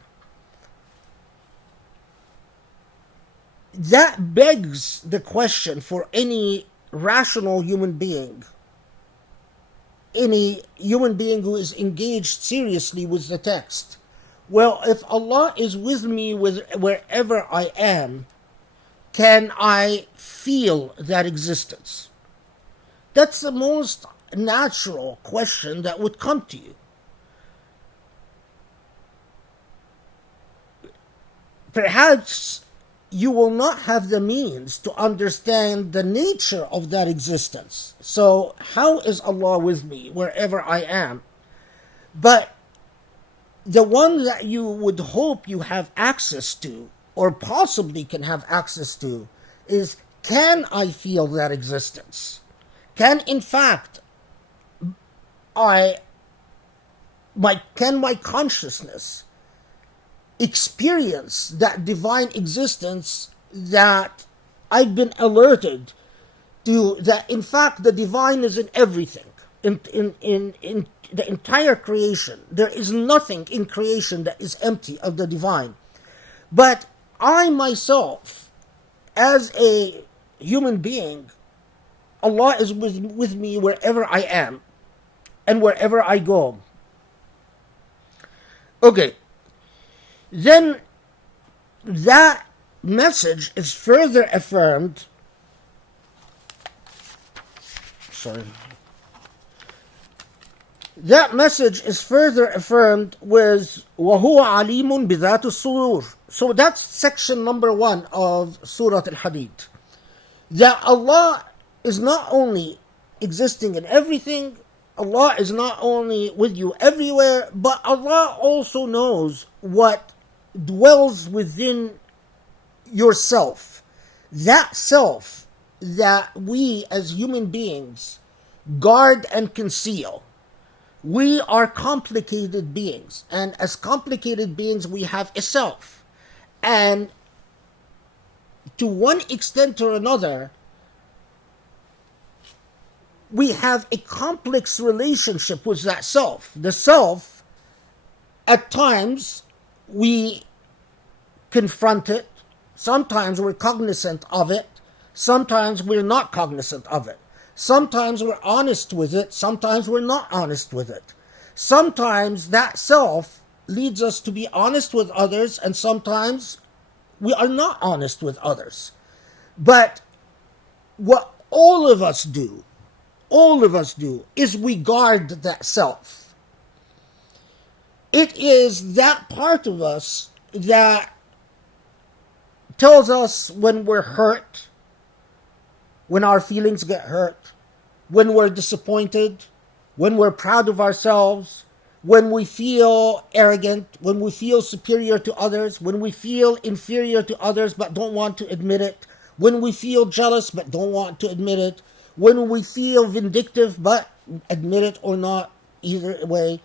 That begs the question for any rational human being, any human being who is engaged seriously with the text. Well, if Allah is with me wherever I am, can I feel that existence? That's the most natural question that would come to you. Perhaps you will not have the means to understand the nature of that existence. So how is Allah with me wherever I am? But the one that you would hope you have access to, or possibly can have access to, is, can I feel that existence? Can in fact can my consciousness experience that divine existence that I've been alerted to, that in fact the divine is in everything, in the entire creation. There is nothing in creation that is empty of the divine. But I myself, as a human being, Allah is with me wherever I am and wherever I go. Okay. Then that message is further affirmed. That message is further affirmed with وَهُوَ عَلِيمٌ بِذَاتِ الصُّدُورِ. So that's section number 1 of Surah Al-Hadid. That Allah is not only existing in everything, Allah is not only with you everywhere, but Allah also knows what dwells within yourself. That self that we as human beings guard and conceal. We are complicated beings, and as complicated beings we have a self. And to one extent or another, we have a complex relationship with that self. The self, at times, we confront it. Sometimes we're cognizant of it. Sometimes we're not cognizant of it. Sometimes we're honest with it. Sometimes we're not honest with it. Sometimes that self leads us to be honest with others, and sometimes we are not honest with others. But what all of us do is we guard that self. It is that part of us that tells us when we're hurt, when our feelings get hurt, when we're disappointed, when we're proud of ourselves, when we feel arrogant, when we feel superior to others, when we feel inferior to others but don't want to admit it, when we feel jealous but don't want to admit it, when we feel vindictive but admit it or not, either way.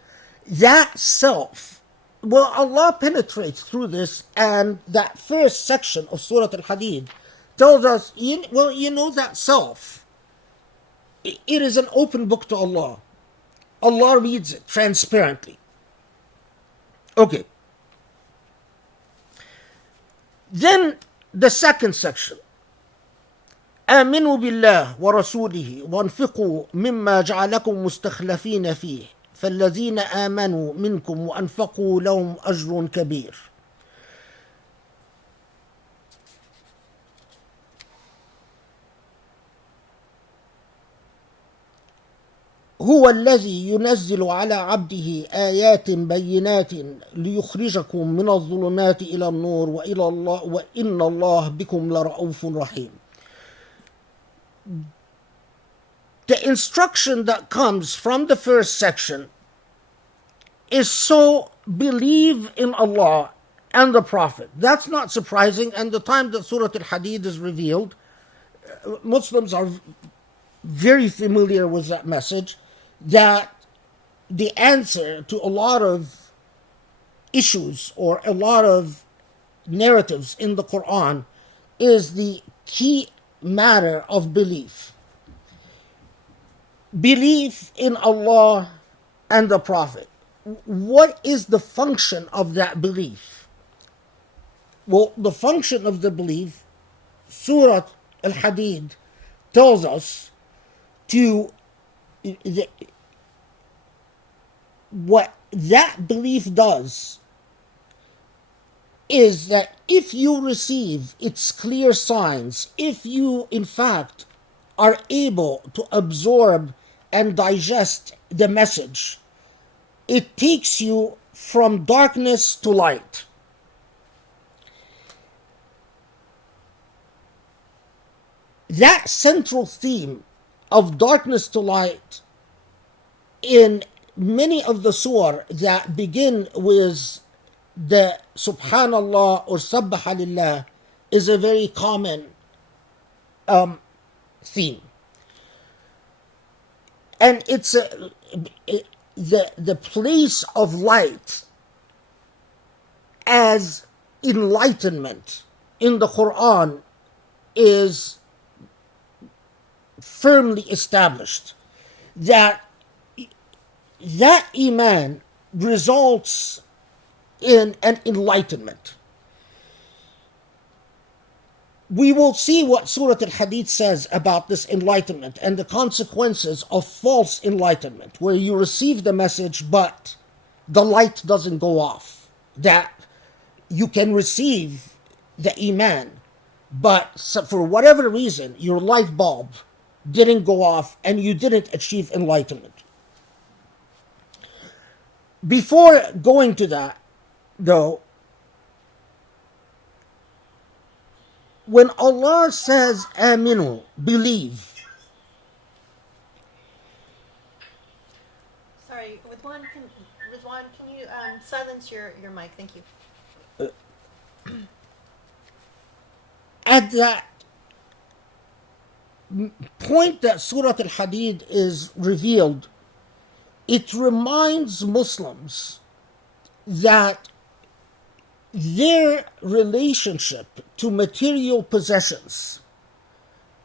That self Well, Allah penetrates through this, and that first section of Surah Al-Hadid tells us, you know that self. It is an open book to Allah. Allah reads it transparently. Okay. Then the second section. آمنوا بالله ورسوله وانفقوا مما جعلكم مستخلفين فيه فالذين آمنوا منكم وأنفقوا لهم أجر كبير. هو الذي ينزل على عبده آيات بينات ليخرجكم من الظلمات إلى النور وإلى الله وإن الله بكم لرؤوف رحيم. The instruction that comes from the first section is so believe in Allah and the Prophet. That's not surprising, and the time that Surah Al-Hadid is revealed, Muslims are very familiar with that message, that the answer to a lot of issues or a lot of narratives in the Quran is the key matter of belief. Belief in Allah and the Prophet. What is the function of that belief? Well, the function of the belief, Surah Al-Hadid tells us what that belief does is that if you receive its clear signs, if you in fact are able to absorb and digest the message, it takes you from darkness to light. That central theme of darkness to light in many of the surah that begin with the Subhanallah or Sabbaha Lillah is a very common theme. And it's the place of light as enlightenment in the Quran is firmly established. That iman results in an enlightenment. We will see what Surah Al-Hadid says about this enlightenment and the consequences of false enlightenment, where you receive the message but the light doesn't go off. That you can receive the iman, but for whatever reason your light bulb didn't go off and you didn't achieve enlightenment. Before going to that, though, when Allah says aminu, believe. Sorry, Ridwan, can you silence your mic? Thank you. At that point that Surah Al-Hadid is revealed, it reminds Muslims that their relationship to material possessions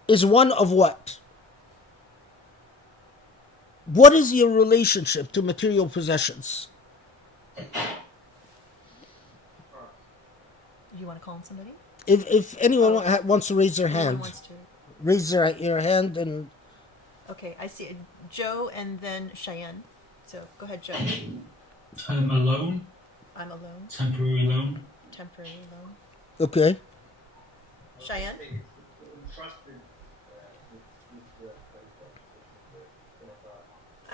is one of what? What is your relationship to material possessions? You want to call on somebody? If anyone wants to raise their Anyone hand, wants to? raise your hand and... Okay, I see Joe and then Cheyenne. So go ahead, Joe. Alone, I'm alone, temporary loan. temporary alone. Okay. Cheyenne?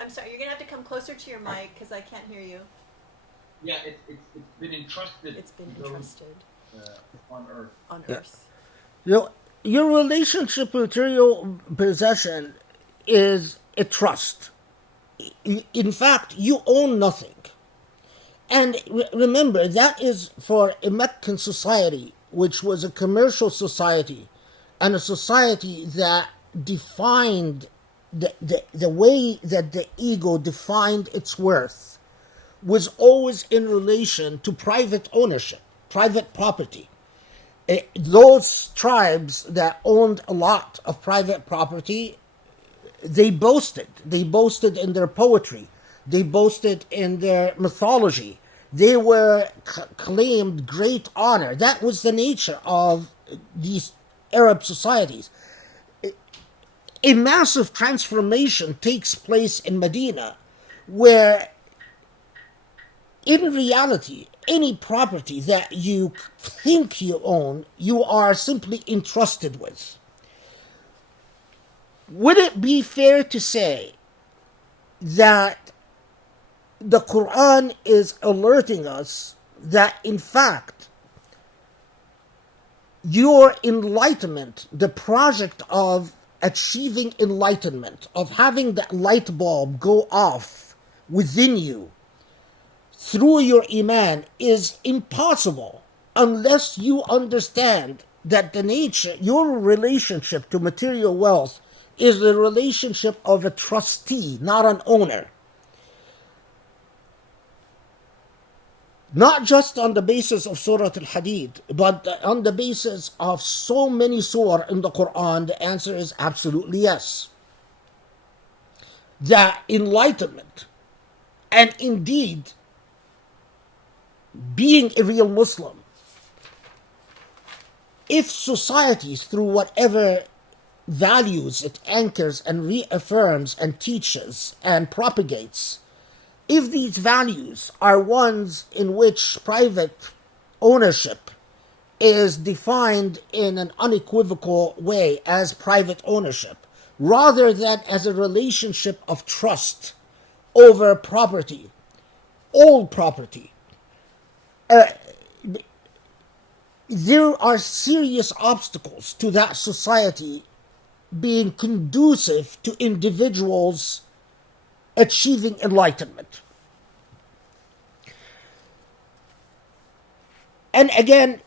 I'm sorry, you're going to have to come closer to your mic because I can't hear you. Yeah, it's been entrusted. It's been to those, entrusted on earth. on Yeah. Earth. Your relationship with material possession is a trust. In fact, you own nothing. And remember, that is for a Meccan society, which was a commercial society, and a society that defined the way that the ego defined its worth was always in relation to private ownership, private property. Those tribes that owned a lot of private property, they boasted. They boasted in their poetry. They boasted in their mythology. They were claimed great honor. That was the nature of these Arab societies. A massive transformation takes place in Medina, where in reality, any property that you think you own, you are simply entrusted with. Would it be fair to say that the Quran is alerting us that, in fact, your enlightenment, the project of achieving enlightenment, of having that light bulb go off within you through your iman, is impossible unless you understand that the nature, your relationship to material wealth is the relationship of a trustee, not an owner. Not just on the basis of Surah Al-Hadid, but on the basis of so many surah in the Quran, the answer is absolutely yes. That enlightenment, and indeed being a real Muslim, if societies, through whatever values it anchors and reaffirms and teaches and propagates, if these values are ones in which private ownership is defined in an unequivocal way as private ownership, rather than as a relationship of trust over property, all property, there are serious obstacles to that society being conducive to individuals achieving enlightenment. And again,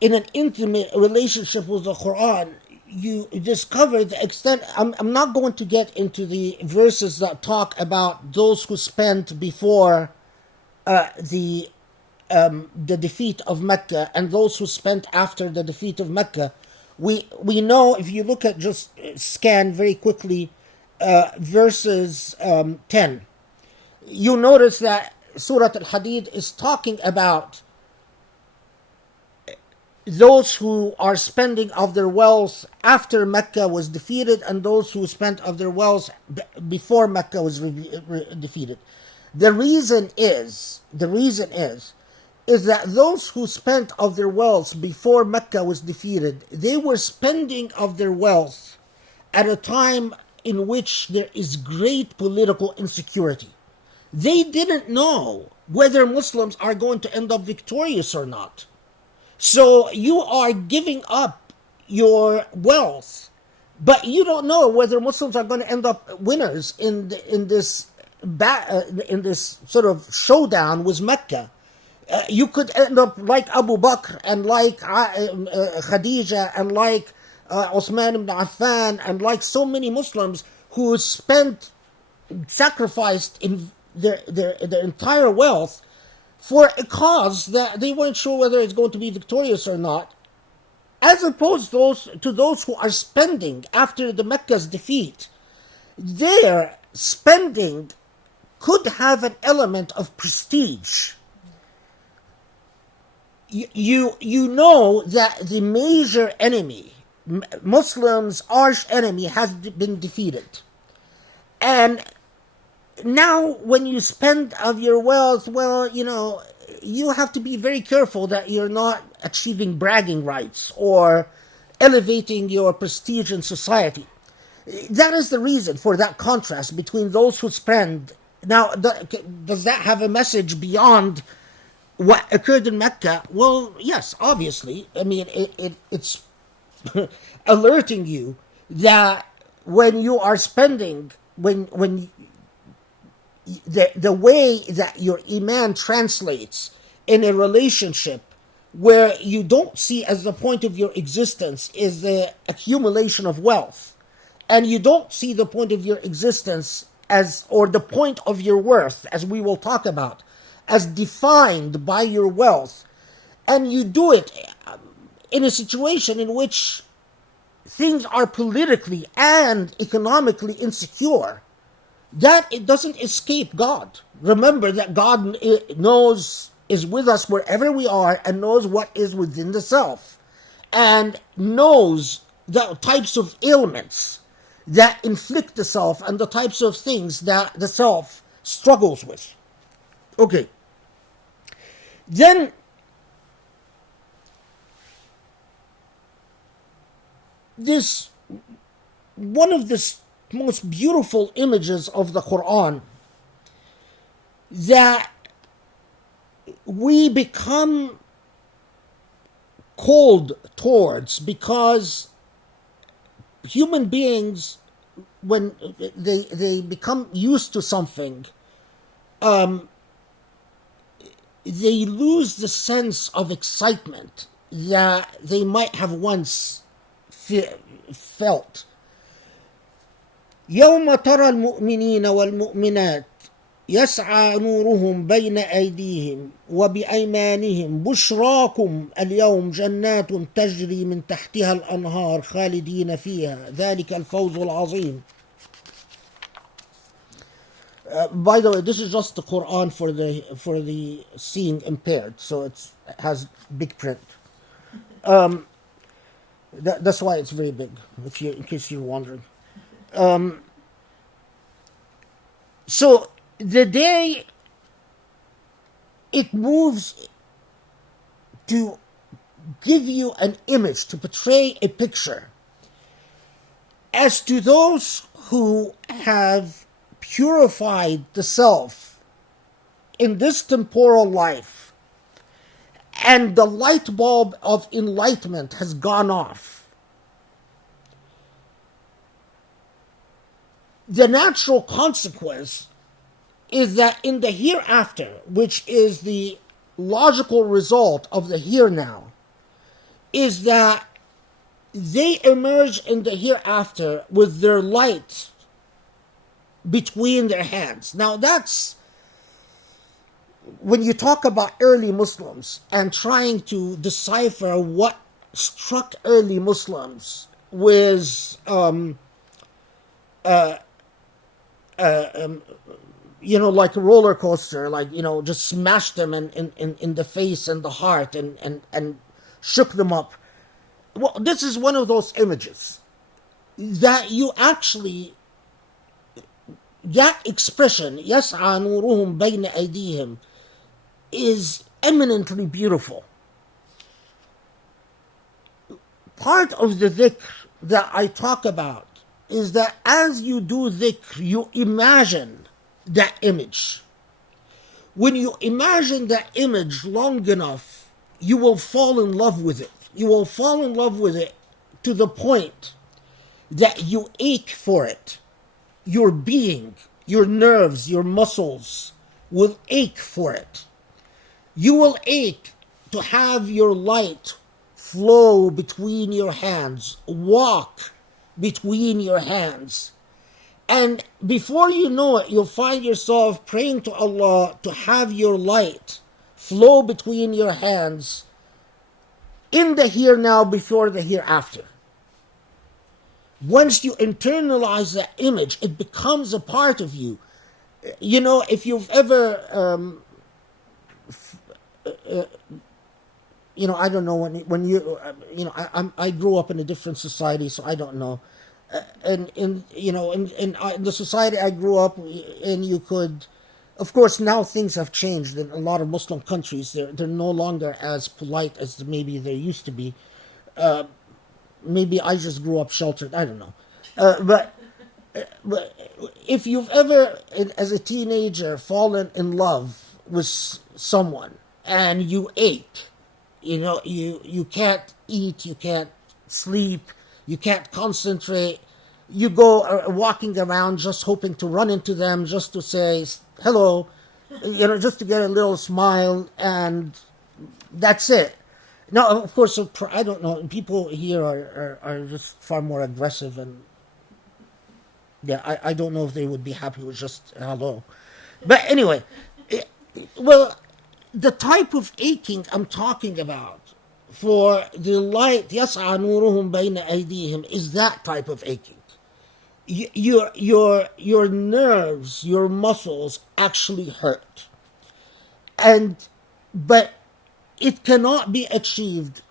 in an intimate relationship with the Quran, you discover the extent. I'm not going to get into the verses that talk about those who spent before the defeat of Mecca and those who spent after the defeat of Mecca. We know, if you look at, just scan very quickly verses 10, you notice that Surah Al-Hadid is talking about those who are spending of their wealth after Mecca was defeated and those who spent of their wealth before Mecca was defeated. The reason is that those who spent of their wealth before Mecca was defeated, they were spending of their wealth at a time in which there is great political insecurity. They didn't know whether Muslims are going to end up victorious or not. So you are giving up your wealth, but you don't know whether Muslims are going to end up winners in this sort of showdown with Mecca. You could end up like Abu Bakr and like Khadija and like Uthman ibn Affan and like so many Muslims who sacrificed in their entire wealth for a cause that they weren't sure whether it's going to be victorious or not, as opposed to those who are spending after the Mecca's defeat. Their spending could have an element of prestige. You know that the major enemy, Muslims' arch enemy, has been defeated. And now when you spend of your wealth, well, you have to be very careful that you're not achieving bragging rights or elevating your prestige in society. That is the reason for that contrast between those who spend. Now, does that have a message beyond what occurred in Mecca? Well, yes, obviously. I mean, it's alerting you that when you are spending, when the way that your iman translates in a relationship where you don't see as the point of your existence is the accumulation of wealth, and you don't see the point of your existence or the point of your worth, as we will talk about, as defined by your wealth, and you do it in a situation in which things are politically and economically insecure, that it doesn't escape God. Remember that God is with us wherever we are, and knows what is within the self, and knows the types of ailments that inflict the self and the types of things that the self struggles with. Okay. Then this one of the most beautiful images of the Quran that we become cold towards, because human beings, when they become used to something, they lose the sense of excitement that they might have once felt. يوم ترى المؤمنين والمؤمنات يسعى نورهم بين أيديهم وبأيمانهم بشراكم اليوم جنات تجري من تحتها الأنهار خالدين فيها ذلك الفوز العظيم. By the way, this is just the Quran for the seeing impaired, so it has big print. That's why it's very big, in case you're wondering. So the day it moves to give you an image, to portray a picture, as to those who have purified the self in this temporal life, and the light bulb of enlightenment has gone off, the natural consequence is that in the hereafter, which is the logical result of the here now, is that they emerge in the hereafter with their light between their hands. Now that's, when you talk about early Muslims and trying to decipher what struck early Muslims with like a roller coaster, like, just smashed them in the face and the heart and shook them up. Well, this is one of those images that you actually, that expression, يَسْعَى نُورُهُمْ بَيْنَ أَيْدِيهِمْ, is eminently beautiful. Part of the dhikr that I talk about is that as you do dhikr, you imagine that image. When you imagine that image long enough, you will fall in love with it. You will fall in love with it to the point that you ache for it. Your being, your nerves, your muscles will ache for it. You will ache to have your light flow between your hands, walk between your hands. And before you know it, you'll find yourself praying to Allah to have your light flow between your hands in the here now before the hereafter. Once you internalize that image, it becomes a part of you. If you've ever, I don't know, when you, I grew up in a different society, so I don't know. And in the society I grew up in, you could, of course, now things have changed in a lot of Muslim countries. They're no longer as polite as maybe they used to be. Maybe I just grew up sheltered. I don't know. But if you've ever, as a teenager, fallen in love with someone and you ache, you can't eat, you can't sleep, you can't concentrate. You go walking around just hoping to run into them, just to say hello, just to get a little smile, and that's it. Now, of course, I don't know. People here are just far more aggressive, and Yeah, I don't know if they would be happy with just hello. But anyway, well, the type of aching I'm talking about for the light, يَسْعَى نُورُهُمْ بَيْنَ أَيْدِيهِمْ, is that type of aching. Your nerves, your muscles actually hurt. But it cannot be achieved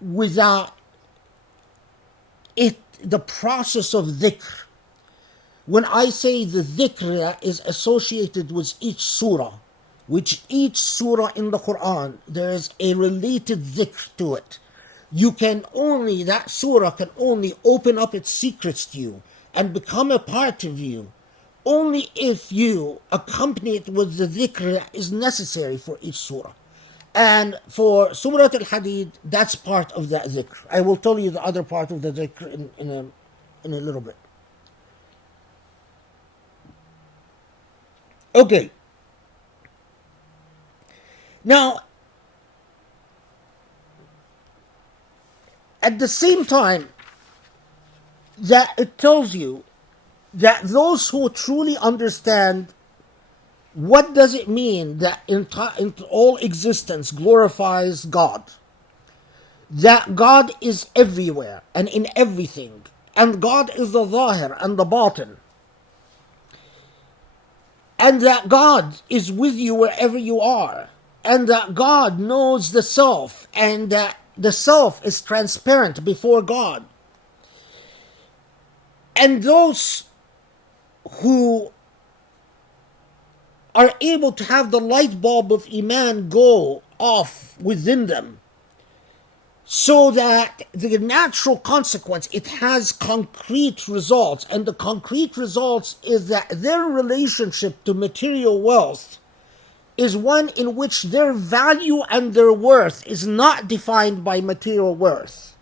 without the process of dhikr. When I say the dhikr is associated with each surah, which each surah in the Quran, there is a related dhikr to it. That surah can only open up its secrets to you and become a part of you only if you accompany it with the dhikr that is necessary for each surah. And for Surah Al-Hadid, that's part of that dhikr. I will tell you the other part of the dhikr in a little bit. Okay. Now, at the same time that it tells you that those who truly understand what does it mean that in all existence glorifies God, that God is everywhere and in everything, and God is the zahir and the batin, and that God is with you wherever you are, and that God knows the self, and that the self is transparent before God. And those who are able to have the light bulb of Iman go off within them, so that the natural consequence, it has concrete results, and the concrete results is that their relationship to material wealth is one in which their value and their worth is not defined by material worth.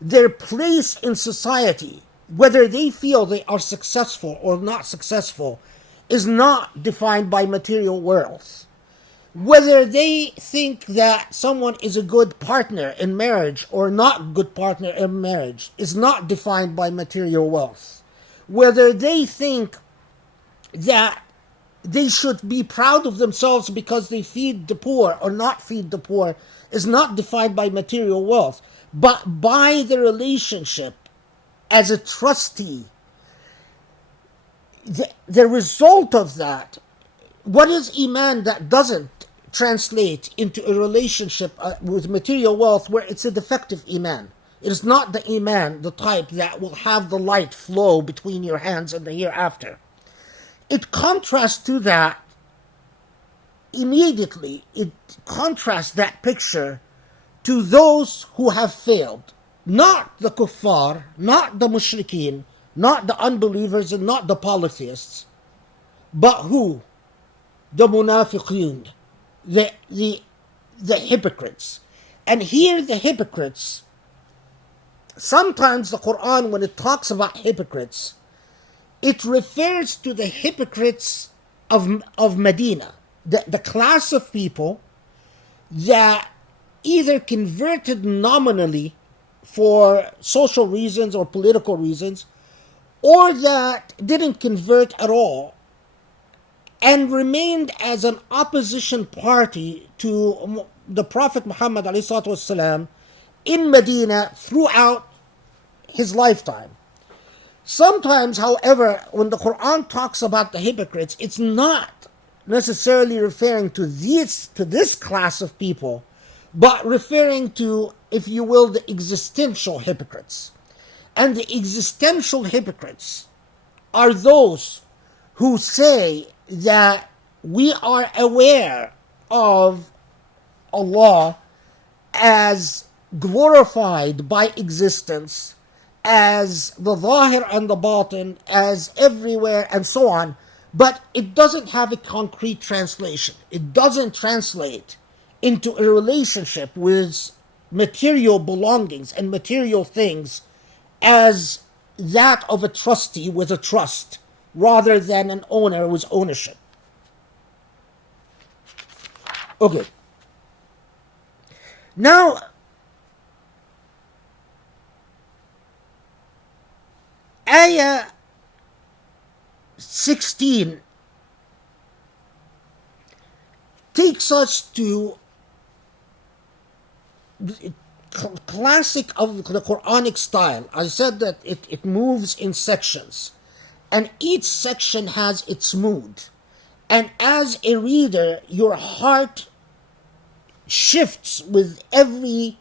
Their place in society, whether they feel they are successful or not successful, is not defined by material wealth. Whether they think that someone is a good partner in marriage or not a good partner in marriage is not defined by material wealth. Whether they think that they should be proud of themselves because they feed the poor or not feed the poor is not defined by material wealth, but by the relationship as a trustee. The result of that, what is Iman that doesn't translate into a relationship with material wealth where it's a defective Iman? It is not the Iman, the type that will have the light flow between your hands in the hereafter. It contrasts to that immediately. It contrasts that picture to those who have failed. Not the kuffar, not the mushrikeen, not the unbelievers, and not the polytheists, but who? The munafiqeen, the hypocrites. And here the hypocrites, sometimes the Quran, when it talks about hypocrites, it refers to the hypocrites of Medina, the class of people that either converted nominally for social reasons or political reasons, or that didn't convert at all and remained as an opposition party to the Prophet Muhammad ﷺ in Medina throughout his lifetime. Sometimes, however, when the Quran talks about the hypocrites, it's not necessarily referring to this class of people, but referring to, if you will, the existential hypocrites. And the existential hypocrites are those who say that we are aware of Allah as glorified by existence, as the zahir and the batin, as everywhere and so on, but it doesn't have a concrete translation. It doesn't translate into a relationship with material belongings and material things as that of a trustee with a trust, rather than an owner with ownership. Okay. Now, ayah 16 takes us to the classic of the Quranic style. I said that it moves in sections, and each section has its mood. And as a reader, your heart shifts with every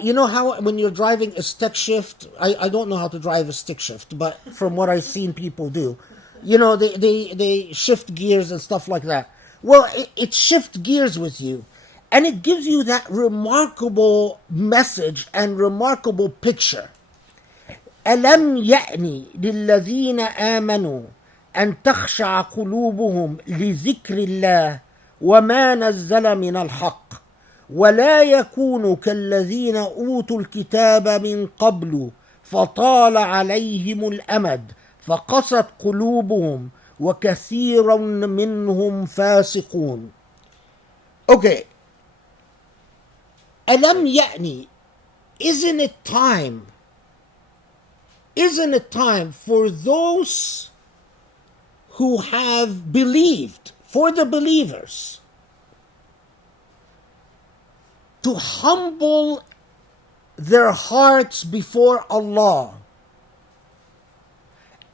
you know how when you're driving a stick shift, I don't know how to drive a stick shift, but from what I've seen people do, you know, they shift gears and stuff like that. Well, it shifts gears with you, and it gives you that remarkable message and remarkable picture. ألم يأني للذين آمنوا أن تخشع قلوبهم لذكر الله وما نزل من الحق ولا يكونوا كالذين أوتوا الكتاب من قبل فطال عليهم الأمد فقست قلوبهم وكثير منهم فاسقون. Okay. ألم يأني, isn't it time? Isn't it time for those who have believed, for the believers, to humble their hearts before Allah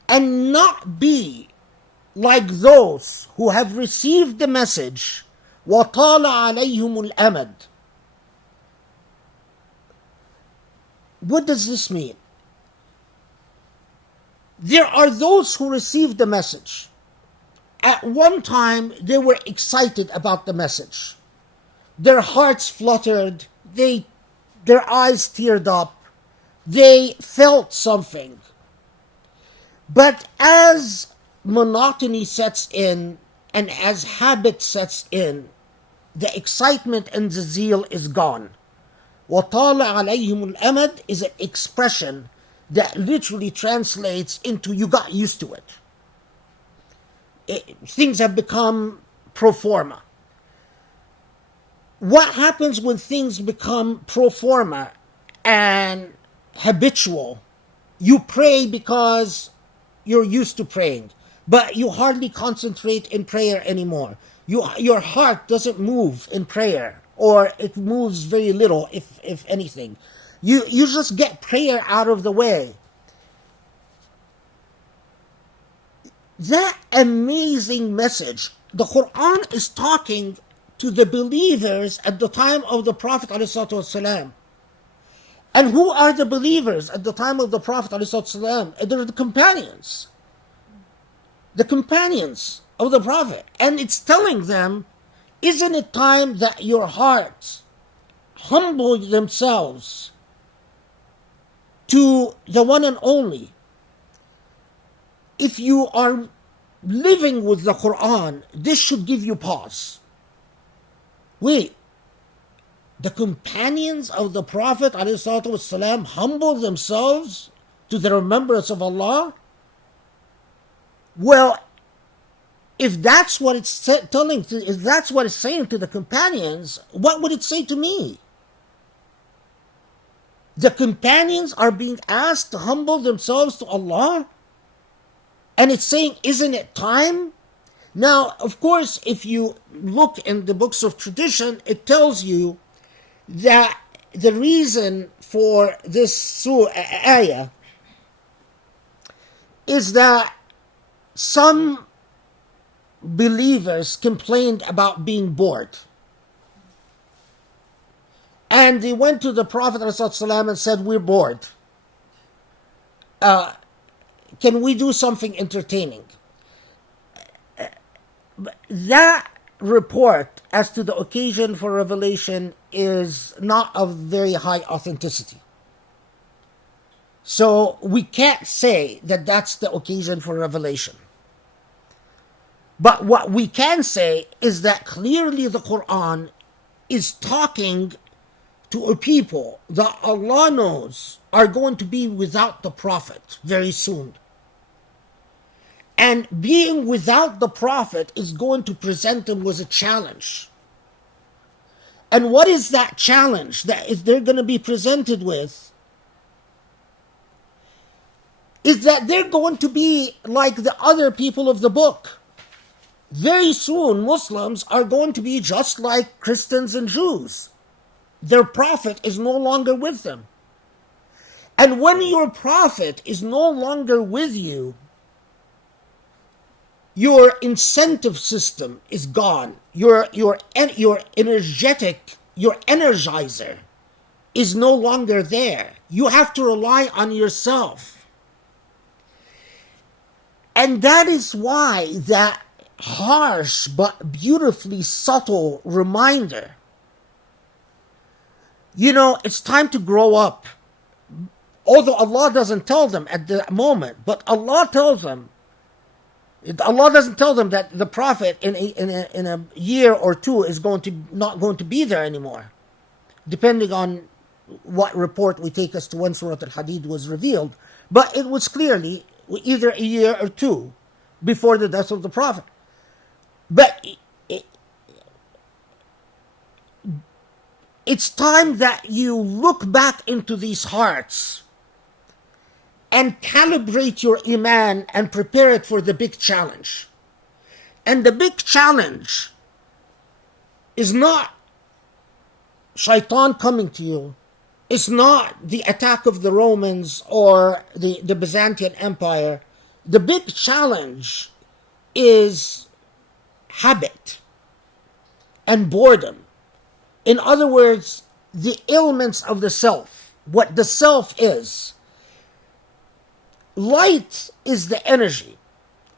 and not be like those who have received the message وَطَالَ عَلَيْهُمُ الْأَمَدُ. What does this mean? There are those who received the message. At one time, they were excited about the message. Their hearts fluttered, their eyes teared up, they felt something. But as monotony sets in and as habit sets in, the excitement and the zeal is gone. وَطَالَ عَلَيْهِمُ الْأَمَدُ is an expression that literally translates into you got used to it. Things have become pro forma. What happens when things become pro forma and habitual? You pray because you're used to praying, but you hardly concentrate in prayer anymore. Your heart doesn't move in prayer, or it moves very little, if anything. You just get prayer out of the way. That amazing message, the Quran is talking to the believers at the time of the Prophet ﷺ. And who are the believers at the time of the Prophet ﷺ? They're the companions. The companions of the Prophet. And it's telling them, isn't it time that your hearts humble themselves to the one and only? If you are living with the Quran, this should give you pause. Wait, the companions of the Prophet ﷺ humble themselves to the remembrance of Allah? Well, if that's what it's telling, if that's what it's saying to the companions, what would it say to me? The companions are being asked to humble themselves to Allah, and it's saying, isn't it time? Now, of course, if you look in the books of tradition, it tells you that the reason for this surah ayah is that some believers complained about being bored. And they went to the Prophet ﷺ and said, we're bored. Can we do something entertaining? That report as to the occasion for revelation is not of very high authenticity. So we can't say that that's the occasion for revelation. But what we can say is that clearly the Quran is talking to a people that Allah knows are going to be without the Prophet very soon. And being without the Prophet is going to present them with a challenge. And what is that challenge that they're going to be presented with? is that they're going to be like the other people of the book. Very soon, Muslims are going to be just like Christians and Jews. Their prophet is no longer with them. And when your prophet is no longer with you, your incentive system is gone. Your energetic, your energizer is no longer there. You have to rely on yourself. And that is why that harsh but beautifully subtle reminder, it's time to grow up. Although Allah doesn't tell them at the moment, but Allah doesn't tell them that the Prophet in a year or two is not going to be there anymore, depending on what report we take as to when Surah Al-Hadid was revealed. But it was clearly either a year or two before the death of the Prophet. But it's time that you look back into these hearts and calibrate your iman and prepare it for the big challenge. And the big challenge is not shaitan coming to you. It's not the attack of the Romans or the Byzantine Empire. The big challenge is habit and boredom. In other words, the ailments of the self, what the self is. Light is the energy.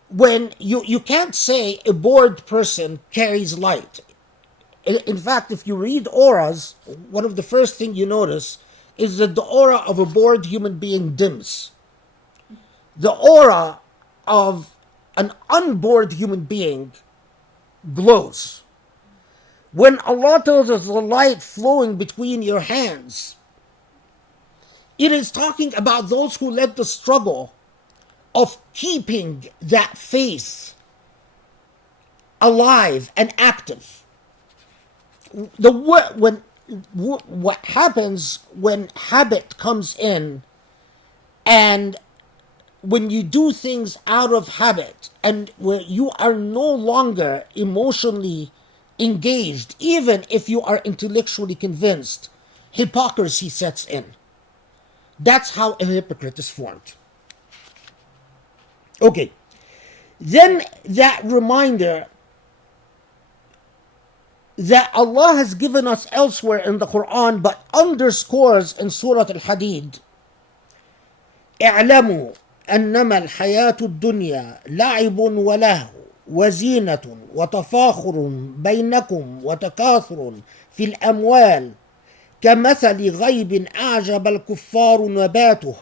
When you can't say a bored person carries light. In fact, if you read auras, one of the first things you notice is that the aura of a bored human being dims. The aura of an unbored human being glows. When Allah tells us the light flowing between your hands, it is talking about those who led the struggle of keeping that faith alive and active. What happens when habit comes in, and when you do things out of habit, and where you are no longer emotionally engaged, even if you are intellectually convinced, hypocrisy sets in. That's how a hypocrite is formed. Okay, then that reminder that Allah has given us elsewhere in the Quran, but underscores in Surah Al-Hadid, اعلموا أنما الحياة الدنيا لعب ولهو وزينة وتفاخر بينكم وتكاثر في الأموال كمثل غيب أعجب الكفار نباته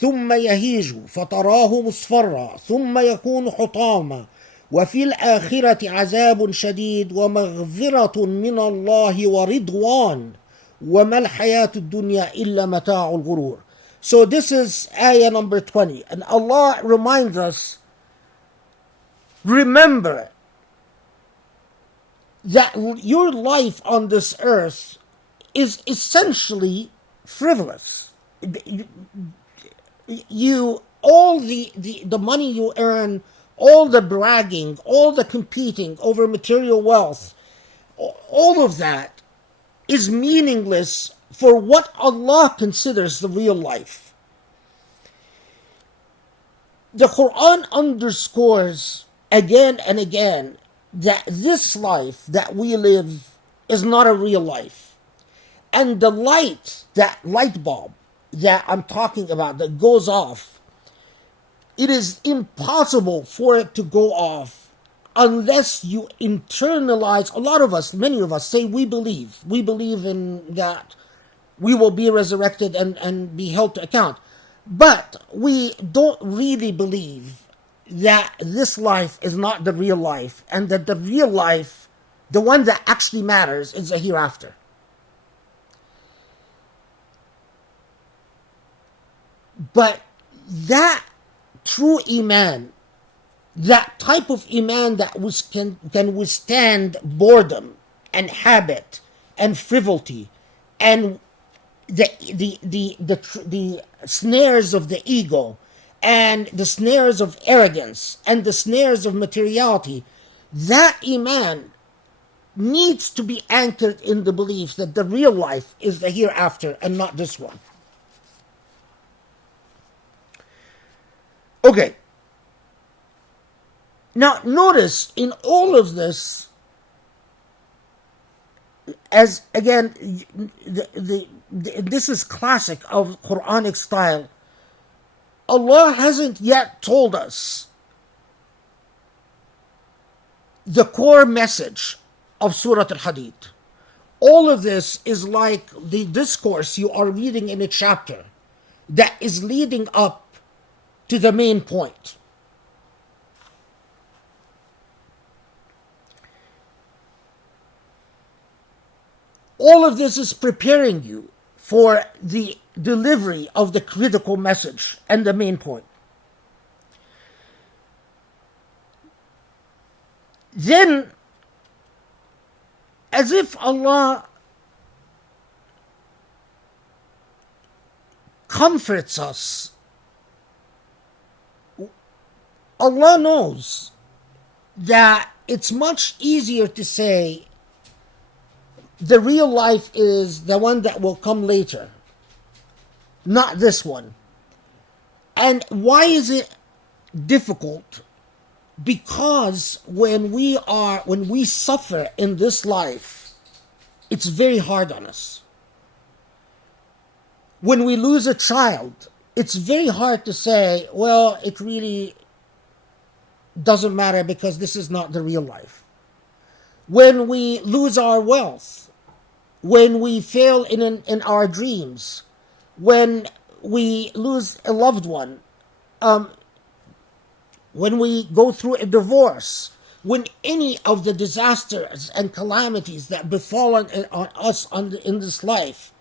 ثم يهيج فتراه مصفرا ثم يكون حطاما وفي الآخرة عذاب شديد ومغفرة من الله ورضوان وما الحياة الدنيا إلا متاع الغرور. So this is ayah number 20, and Allah reminds us, remember that your life on this earth is essentially frivolous. All the money you earn, all the bragging, all the competing over material wealth, all of that is meaningless for what Allah considers the real life. The Quran underscores again and again that this life that we live is not a real life. And the light, that light bulb that I'm talking about that goes off, it is impossible for it to go off unless you internalize. A lot of us, many of us say we believe in that we will be resurrected and be held to account. But we don't really believe that this life is not the real life, and that the real life, the one that actually matters, is the hereafter. But that true iman, that type of iman that can withstand boredom and habit and frivolity and the snares of the ego and the snares of arrogance and the snares of materiality, that iman needs to be anchored in the belief that the real life is the hereafter and not this one. Okay. Now notice in all of this, as again, this is classic of Quranic style, Allah hasn't yet told us the core message of Surah Al-Hadid. All of this is like the discourse you are reading in a chapter that is leading up to the main point. All of this is preparing you for the delivery of the critical message and the main point. Then, as if Allah comforts us, Allah knows that it's much easier to say the real life is the one that will come later, not this one. And why is it difficult? Because when we suffer in this life, it's very hard on us. When we lose a child, it's very hard to say, well, it really doesn't matter because this is not the real life. When we lose our wealth, when we fail in our dreams, when we lose a loved one, when we go through a divorce, when any of the disasters and calamities that befall on us in this life,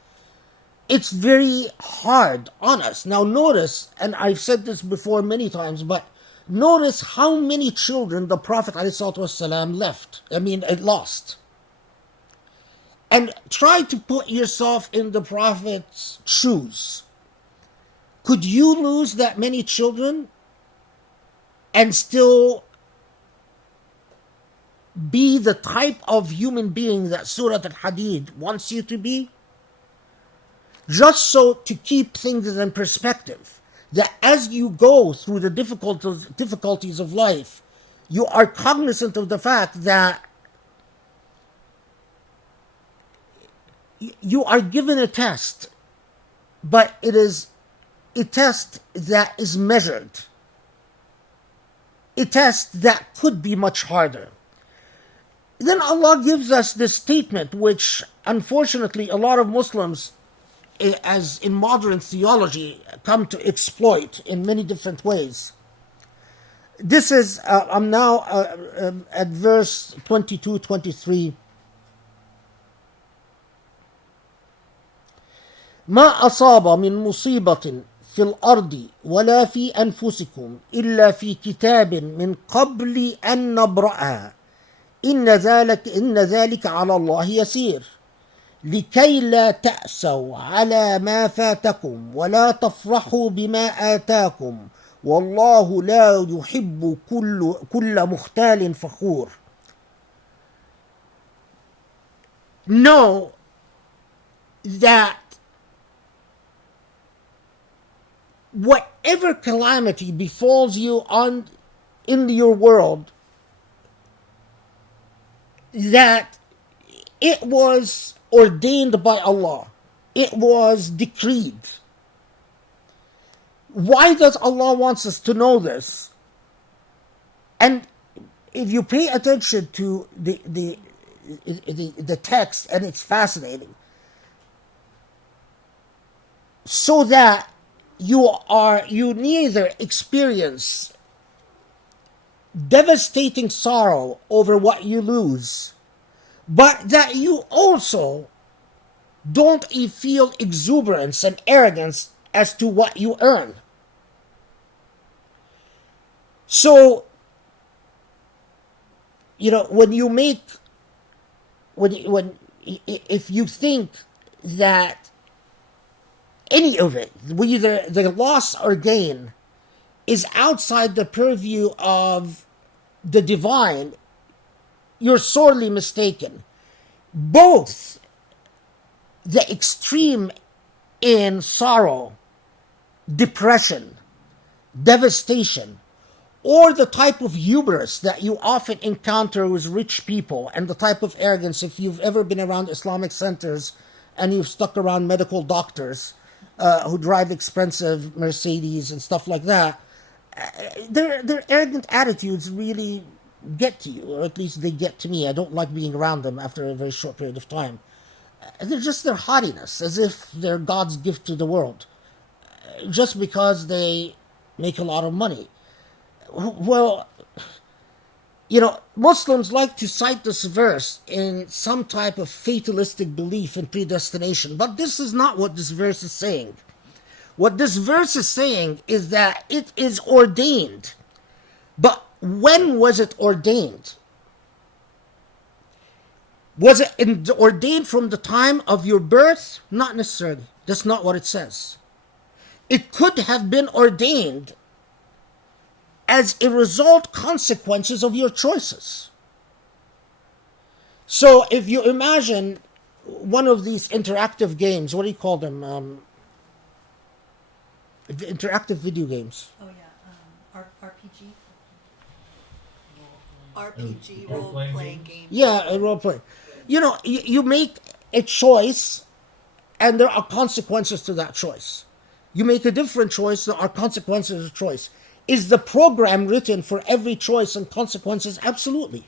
it's very hard on us. Now notice, and I've said this before many times, but notice how many children the Prophet ﷺ lost. And try to put yourself in the Prophet's shoes. Could you lose that many children and still be the type of human being that Surah Al-Hadid wants you to be? Just so to keep things in perspective, that as you go through the difficulties of life, you are cognizant of the fact that you are given a test, but it is a test that is measured. A test that could be much harder. Then Allah gives us this statement, which unfortunately a lot of Muslims, as in modern theology, come to exploit in many different ways. This is, I'm now at verse 22-23. ما أصاب من مصيبة في الأرض ولا في أنفسكم إلا في كتاب من قبل أن نبرأها إن ذلك على الله يسير لكي لا تأسوا على ما فاتكم ولا تفرحوا بما آتاكم والله لا يحب كل مختال فخور. Know that whatever calamity befalls you in your world, that it was ordained by Allah. It was decreed. Why does Allah want us to know this? And if you pay attention to the text, and it's fascinating, so that you neither experience devastating sorrow over what you lose, but that you also don't feel exuberance and arrogance as to what you earn. So, when if you think that any of it, whether the loss or gain, is outside the purview of the divine, you're sorely mistaken. Both the extreme in sorrow, depression, devastation, or the type of hubris that you often encounter with rich people, and the type of arrogance, if you've ever been around Islamic centers and you've stuck around medical doctors who drive expensive Mercedes and stuff like that, their arrogant attitudes really get to you, or at least they get to me. I don't like being around them after a very short period of time. They're just their haughtiness, as if they're God's gift to the world, just because they make a lot of money. Well, Muslims like to cite this verse in some type of fatalistic belief in predestination, but this is not what this verse is saying. What this verse is saying is that it is ordained. But when was it ordained? Was it ordained from the time of your birth? Not necessarily. That's not what it says. It could have been ordained as a result, consequences of your choices. So if you imagine one of these interactive games, what do you call them? Interactive video games. Oh yeah, RPG. RPG role-playing role-playing game. Yeah, a role play. You make a choice, and there are consequences to that choice. You make a different choice, there are consequences of choice. Is the program written for every choice and consequences? Absolutely.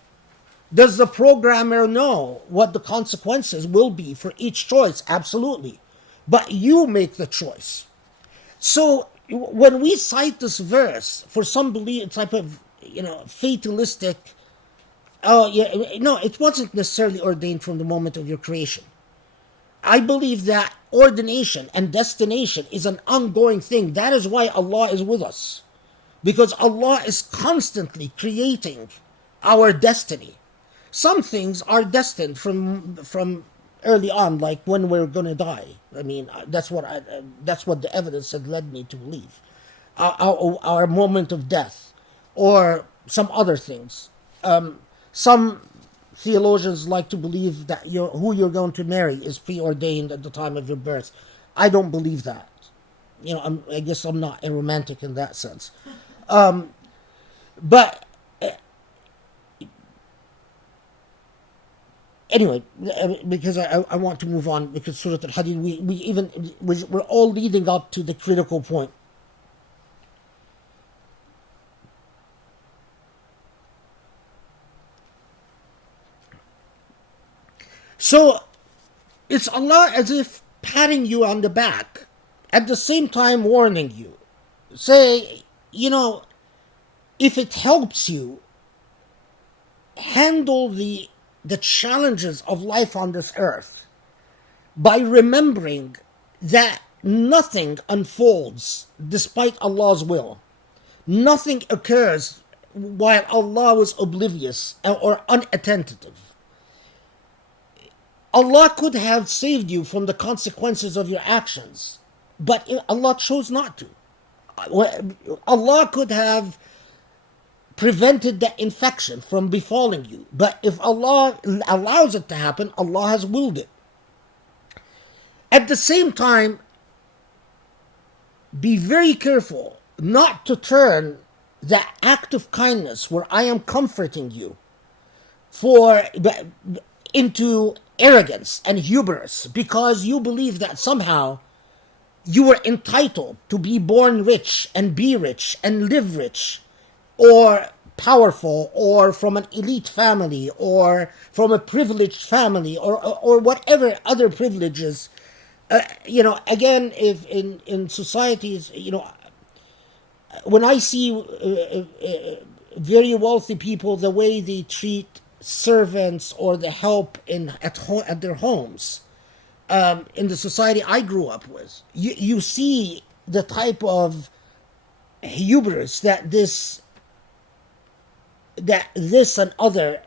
Does the programmer know what the consequences will be for each choice? Absolutely. But you make the choice. So when we cite this verse for some type of fatalistic, no, it wasn't necessarily ordained from the moment of your creation. I believe that ordination and destination is an ongoing thing. That is why Allah is with us. Because Allah is constantly creating our destiny. Some things are destined from early on, like when we're going to die. I mean, that's what the evidence had led me to believe. Our moment of death, or some other things. Some theologians like to believe that who you're going to marry is preordained at the time of your birth. I don't believe that. I guess I'm not a romantic in that sense. But anyway, because I want to move on, because Surah Al-Hadid, we're all leading up to the critical point. So it's Allah as if patting you on the back, at the same time warning you. Say, if it helps you handle the challenges of life on this earth by remembering that nothing unfolds despite Allah's will. Nothing occurs while Allah was oblivious or unattentive. Allah could have saved you from the consequences of your actions, but Allah chose not to. Allah could have prevented the infection from befalling you, but if Allah allows it to happen, Allah has willed it. At the same time, be very careful not to turn the act of kindness where I am comforting you into arrogance and hubris, because you believe that somehow you were entitled to be born rich and be rich and live rich, or powerful, or from an elite family, or from a privileged family, or whatever other privileges. Again, if in societies, when I see very wealthy people, the way they treat servants or the help at their homes, in the society I grew up with, you see the type of hubris that this and other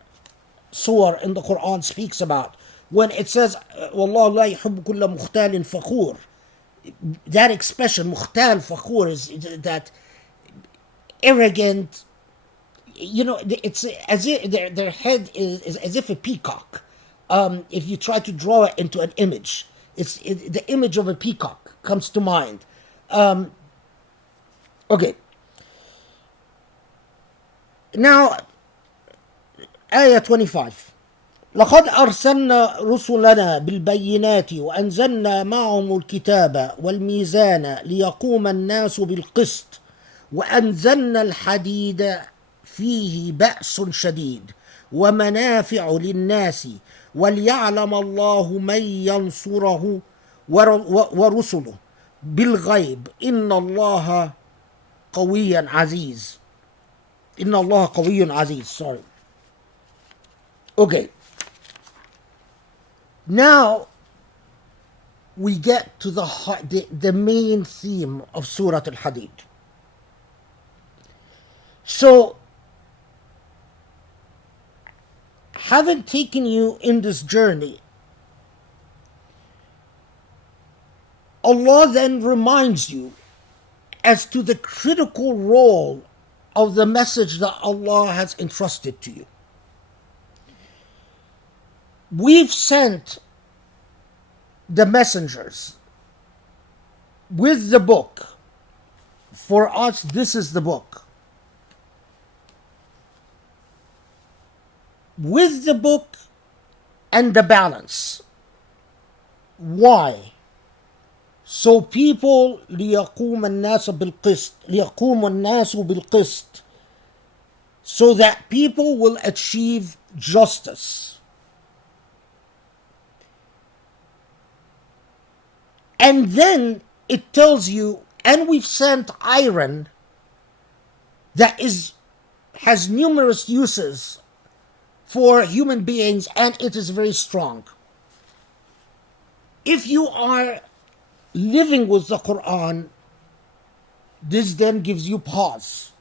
surah in the Quran speaks about. When it says, وَاللَّهُ لَا يُحِبُّ كُلَّ مُخْتَالٍ فَخُورٍ, that expression, mukhtal, fakhur, is that arrogant. You know, it's as if their head is as if a peacock. If you try to draw it into an image, the image of a peacock comes to mind. Okay. Now, آية 25. لقد أرسلنا رسلنا بالبينات وأنزلنا معهم الكتاب والميزان ليقوم الناس بالقسط وأنزلنا الحديد فيه بأس شديد ومنافع للناس وليعلم الله من ينصره ورسله بالغيب إن الله قوي عزيز. إن الله قوي عزيز. Sorry. Okay. Now we get to the main theme of Surah Al-Hadid. So, having taken you in this journey, Allah then reminds you as to the critical role of the message that Allah has entrusted to you. We've sent the messengers with the book. For us, this is the book. With the book and the balance. Why? So people ليقوم الناس بالقسط ليقوم الناس بالقسط, so that people will achieve justice. And then it tells you, and we've sent iron that has numerous uses for human beings, and it is very strong. If you are living with the Quran, this then gives you pause.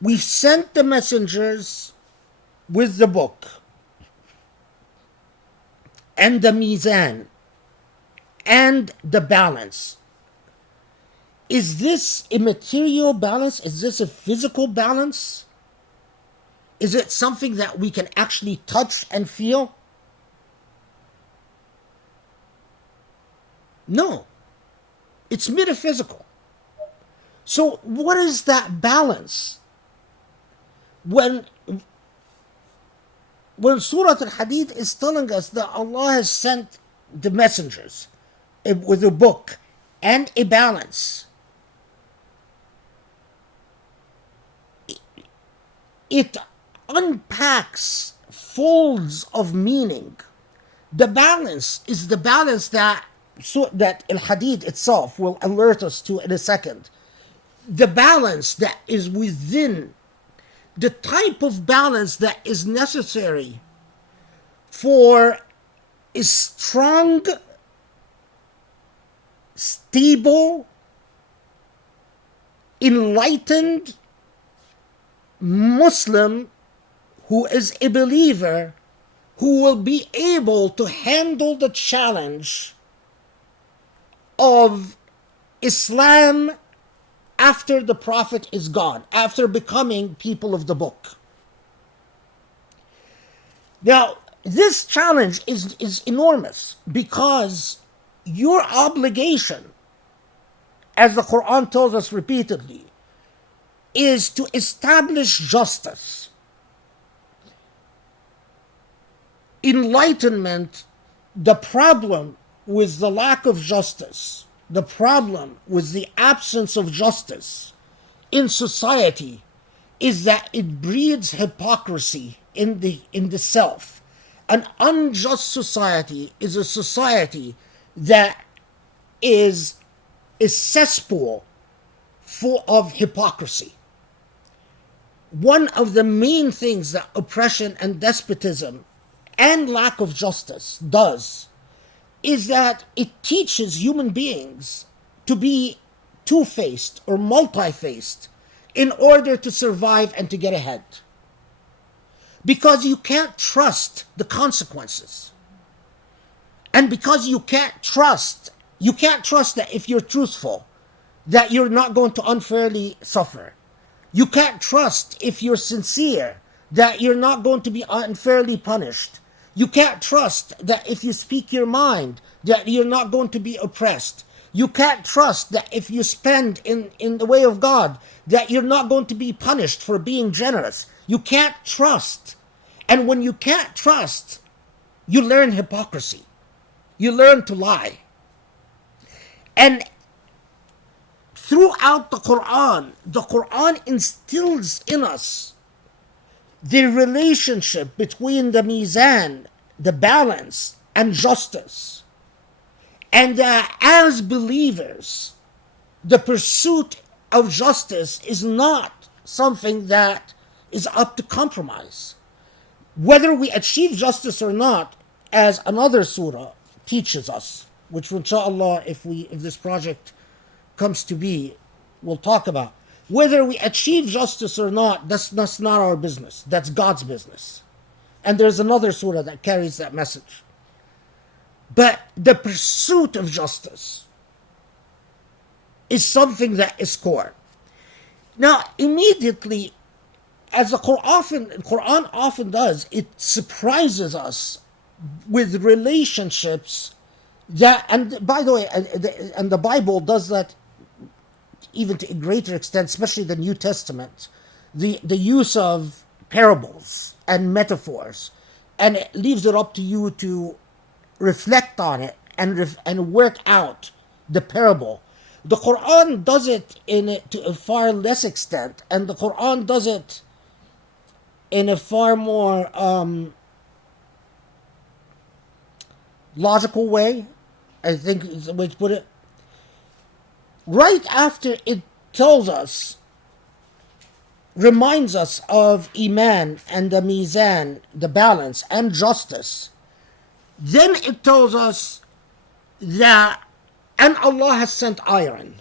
We've sent the messengers with the book and the mizan and the balance. Is this a material balance? Is this a physical balance? Is it something that we can actually touch and feel? No. It's metaphysical. So what is that balance? When Surah Al-Hadid is telling us that Allah has sent the messengers with a book and a balance, it unpacks folds of meaning. The balance is the balance that Al-Hadid itself will alert us to in a second. The balance that is within, the type of balance that is necessary for a strong, stable, enlightened Muslim who is a believer, who will be able to handle the challenge of Islam after the Prophet is gone, after becoming people of the book. Now, this challenge is enormous, because your obligation, as the Quran tells us repeatedly, is to establish justice. Enlightenment, the problem with the lack of justice, the problem with the absence of justice in society, is that it breeds hypocrisy in the self. An unjust society is a society that is a cesspool full of hypocrisy. One of the main things that oppression and despotism and lack of justice does is that it teaches human beings to be two-faced or multi-faced in order to survive and to get ahead. Because you can't trust the consequences. And because you can't trust that if you're truthful, that you're not going to unfairly suffer. You can't trust, if you're sincere, that you're not going to be unfairly punished. You can't trust that if you speak your mind, that you're not going to be oppressed. You can't trust that if you spend in the way of God, that you're not going to be punished for being generous. You can't trust. And when you can't trust, you learn hypocrisy. You learn to lie. And throughout the Quran instills in us the relationship between the mizan, the balance, and justice. And as believers, the pursuit of justice is not something that is up to compromise. Whether we achieve justice or not, as another surah teaches us, which inshallah, if this project comes to be, we'll talk about. Whether we achieve justice or not, that's not our business. That's God's business. And there's another surah that carries that message. But the pursuit of justice is something that is core. Now, immediately, as the Quran often does, it surprises us with relationships that, and by the way, and the Bible does that even to a greater extent, especially the New Testament, the use of parables and metaphors, and it leaves it up to you to reflect on it and work out the parable. The Quran does it to a far less extent, and the Quran does it in a far more logical way, I think is the way to put it. Right after it tells us, reminds us of Iman and the Mizan, the balance, and justice, then it tells us that, and Allah has sent iron,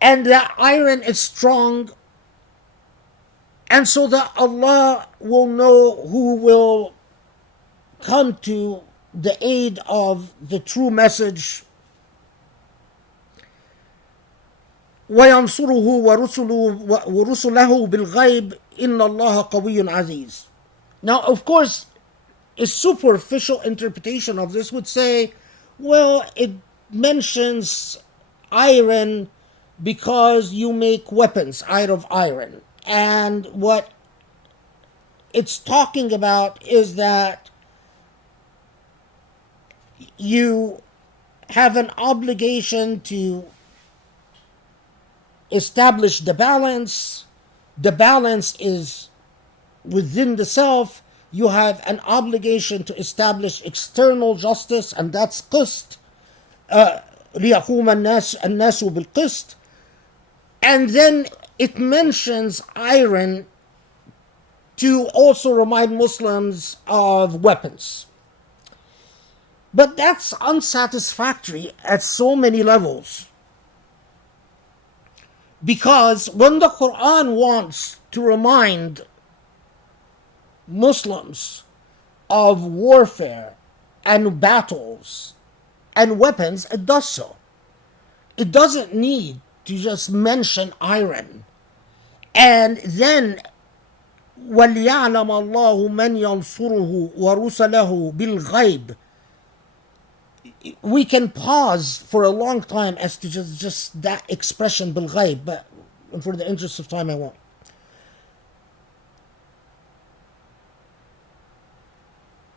and that iron is strong, and so that Allah will know who will come to the aid of the true message. وَيَنْصُرُهُ وَرُسُلَهُ بِالْغَيْبِ إِنَّ اللَّهَ قَوِيٌّ عَزِيزٌ. Now, of course, a superficial interpretation of this would say, well, it mentions iron because you make weapons out of iron. And what it's talking about is that you have an obligation to establish the balance. The balance is within the self. You have an obligation to establish external justice, and that's qist. لِيَقُومَ النَّاسُ بِالْقِسْطِ. And then it mentions iron to also remind Muslims of weapons. But that's unsatisfactory at so many levels. Because when the Quran wants to remind Muslims of warfare and battles and weapons, it does so. It doesn't need to just mention iron. And then وَلْيَعْلَمَ اللَّهُ مَنْ يَنْصُرُهُ وَرُسَلَهُ بِالْغَيْبِ. We can pause for a long time as to just that expression بالغيب, but for the interest of time I won't.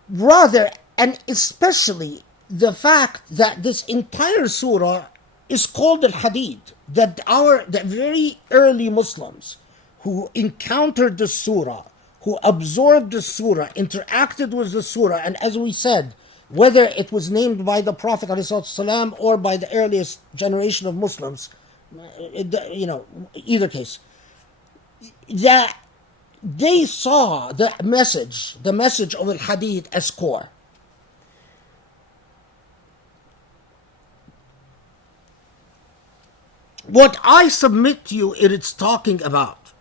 Rather, and especially the fact that this entire surah is called Al-Hadid, that the very early Muslims who encountered the surah, who absorbed the surah, interacted with the surah, and as we said, whether it was named by the Prophet ﷺ or by the earliest generation of Muslims, either case, that they saw the message of Al-Hadid as core. What I submit to you it's talking about,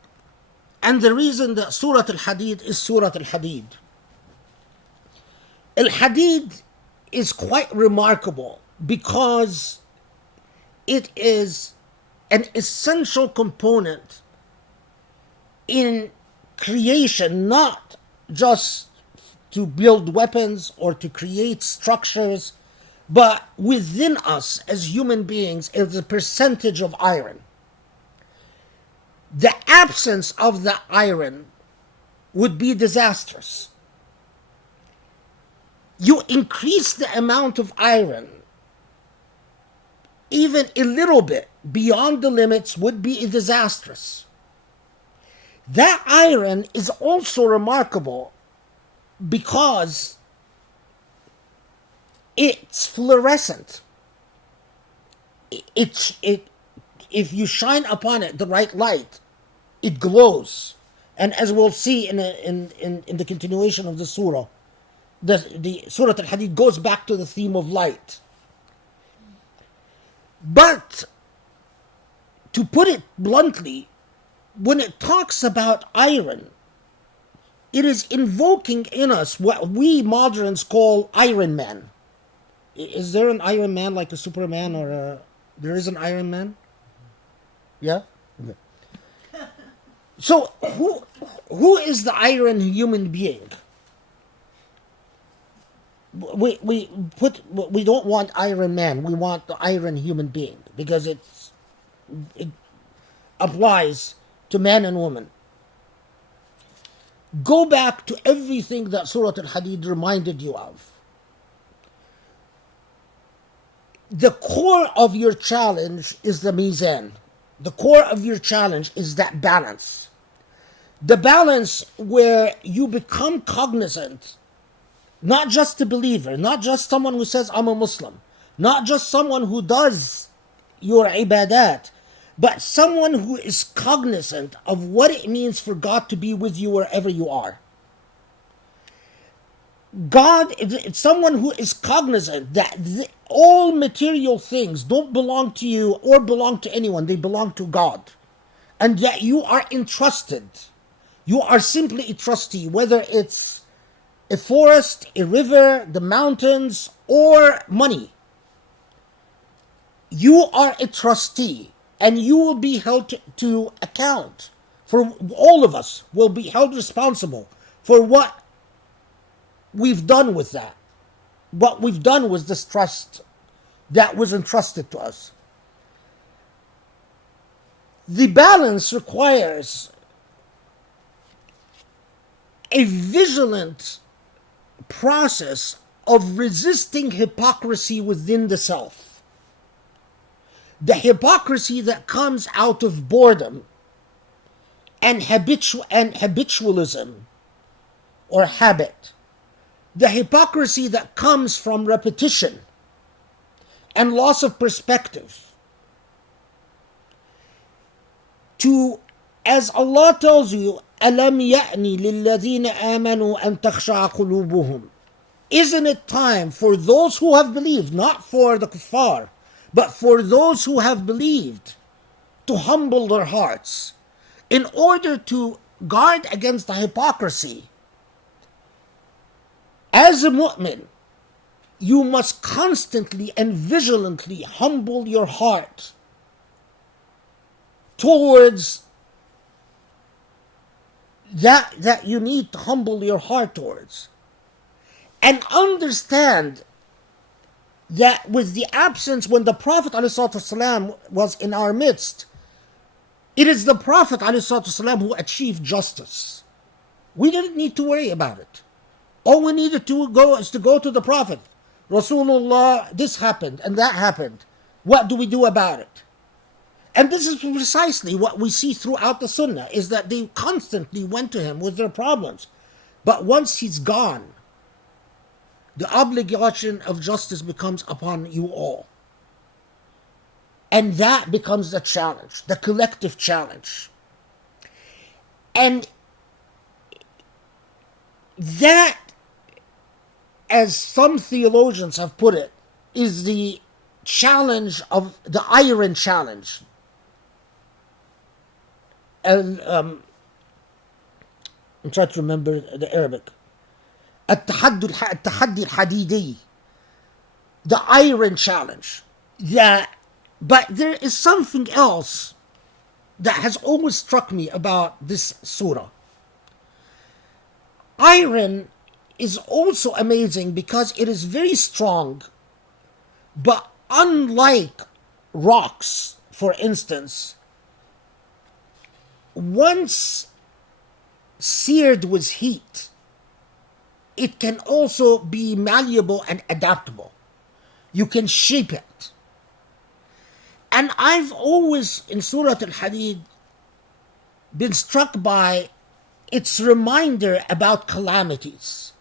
and the reason that Surah Al-Hadid is Surah Al-Hadid. Al-Hadid is quite remarkable because it is an essential component in creation, not just to build weapons or to create structures, but within us as human beings is a percentage of iron. The absence of the iron would be disastrous. You increase the amount of iron, even a little bit beyond the limits would be disastrous. That iron is also remarkable because it's fluorescent. If you shine upon it the right light, it glows. And as we'll see in the continuation of the surah, the Surah Al-Hadid goes back to the theme of light. But, to put it bluntly, when it talks about iron, it is invoking in us what we moderns call Iron Man. Is there an Iron Man like a Superman or a... There is an Iron Man? Yeah? Okay. So, who is the iron human being? We don't want Iron Man. We want the iron human being because it applies to man and woman. Go back to everything that Surah Al-Hadid reminded you of. The core of your challenge is the mizan. The core of your challenge is that balance. The balance where you become cognizant, not just a believer, not just someone who says, I'm a Muslim, not just someone who does your ibadat, but someone who is cognizant of what it means for God to be with you wherever you are. God, it's someone who is cognizant that all material things don't belong to you or belong to anyone, they belong to God. And that you are entrusted. You are simply a trustee, whether it's a forest, a river, the mountains, or money. You are a trustee, and you will be held to account. For all of us will be held responsible for what we've done with that. What we've done with this trust that was entrusted to us. The balance requires a vigilant process of resisting hypocrisy within the self. The hypocrisy that comes out of boredom and habitualism or habit. The hypocrisy that comes from repetition and loss of perspective. As Allah tells you, أَلَمْ يَأْنِ لِلَّذِينَ آمَنُوا أَن تَخْشَعَ قُلُوبُهُمْ. Isn't it time for those who have believed, not for the kuffar, but for those who have believed, to humble their hearts in order to guard against the hypocrisy? As a mu'min, you must constantly and vigilantly humble your heart towards that you need to humble your heart towards. And understand that with the absence, when the Prophet ﷺ was in our midst, it is the Prophet ﷺ who achieved justice. We didn't need to worry about it. All we needed to go is to go to the Prophet. Rasulullah, this happened and that happened. What do we do about it? And this is precisely what we see throughout the Sunnah, is that they constantly went to him with their problems. But once he's gone, the obligation of justice becomes upon you all. And that becomes the challenge, the collective challenge. And that, as some theologians have put it, is the challenge of the iron challenge. And I'm trying to remember the Arabic. التحدي الحديدي, the iron challenge, that But there is something else that has always struck me about this surah. Iron is also amazing because it is very strong, but unlike rocks, for instance, once seared with heat, it can also be malleable and adaptable. You can shape it. And I've always, in Surah Al-Hadid, been struck by its reminder about calamities.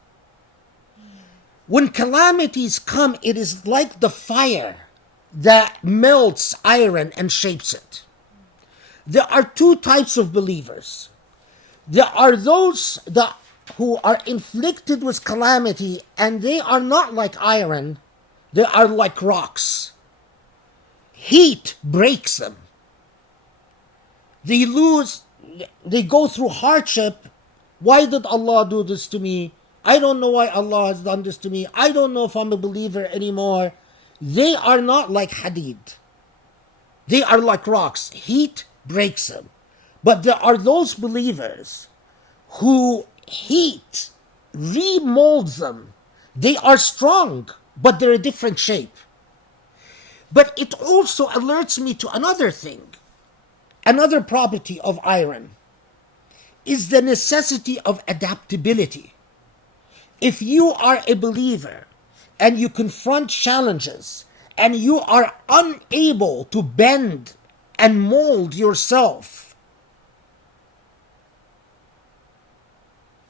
When calamities come, it is like the fire that melts iron and shapes it. There are two types of believers. There are those who are inflicted with calamity, and they are not like iron, they are like rocks. Heat breaks them. They go through hardship. Why did Allah do this to me? I don't know why Allah has done this to me. I don't know if I'm a believer anymore. They are not like hadid. They are like rocks. Heat breaks them. But there are those believers who heat remolds them. They are strong, but they're a different shape. But it also alerts me to another thing. Another property of iron is the necessity of adaptability. If you are a believer and you confront challenges and you are unable to bend and mold yourself,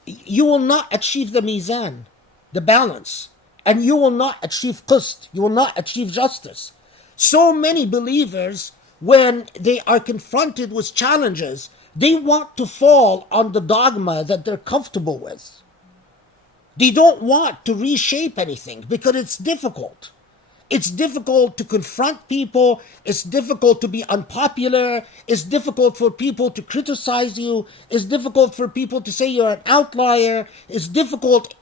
you will not achieve the mizan, the balance, and you will not achieve qist, you will not achieve justice. So many believers, when they are confronted with challenges, they want to fall on the dogma that they're comfortable with. They don't want to reshape anything because it's difficult. It's difficult to confront people. It's difficult to be unpopular. It's difficult for people to criticize you. It's difficult for people to say you're an outlier. It's difficult.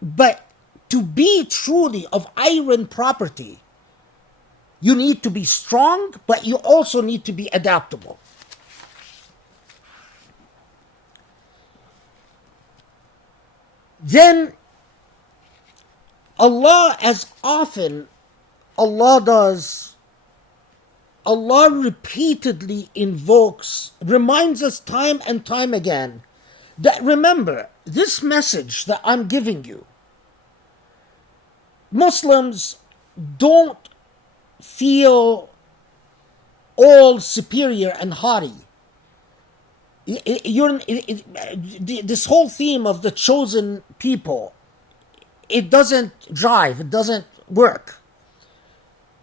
But to be truly of iron property, you need to be strong, but you also need to be adaptable. Then Allah, as often Allah does, Allah repeatedly reminds us time and time again that, remember, this message that I'm giving you, Muslims don't feel all superior and haughty. This whole theme of the chosen people, it doesn't drive, it doesn't work.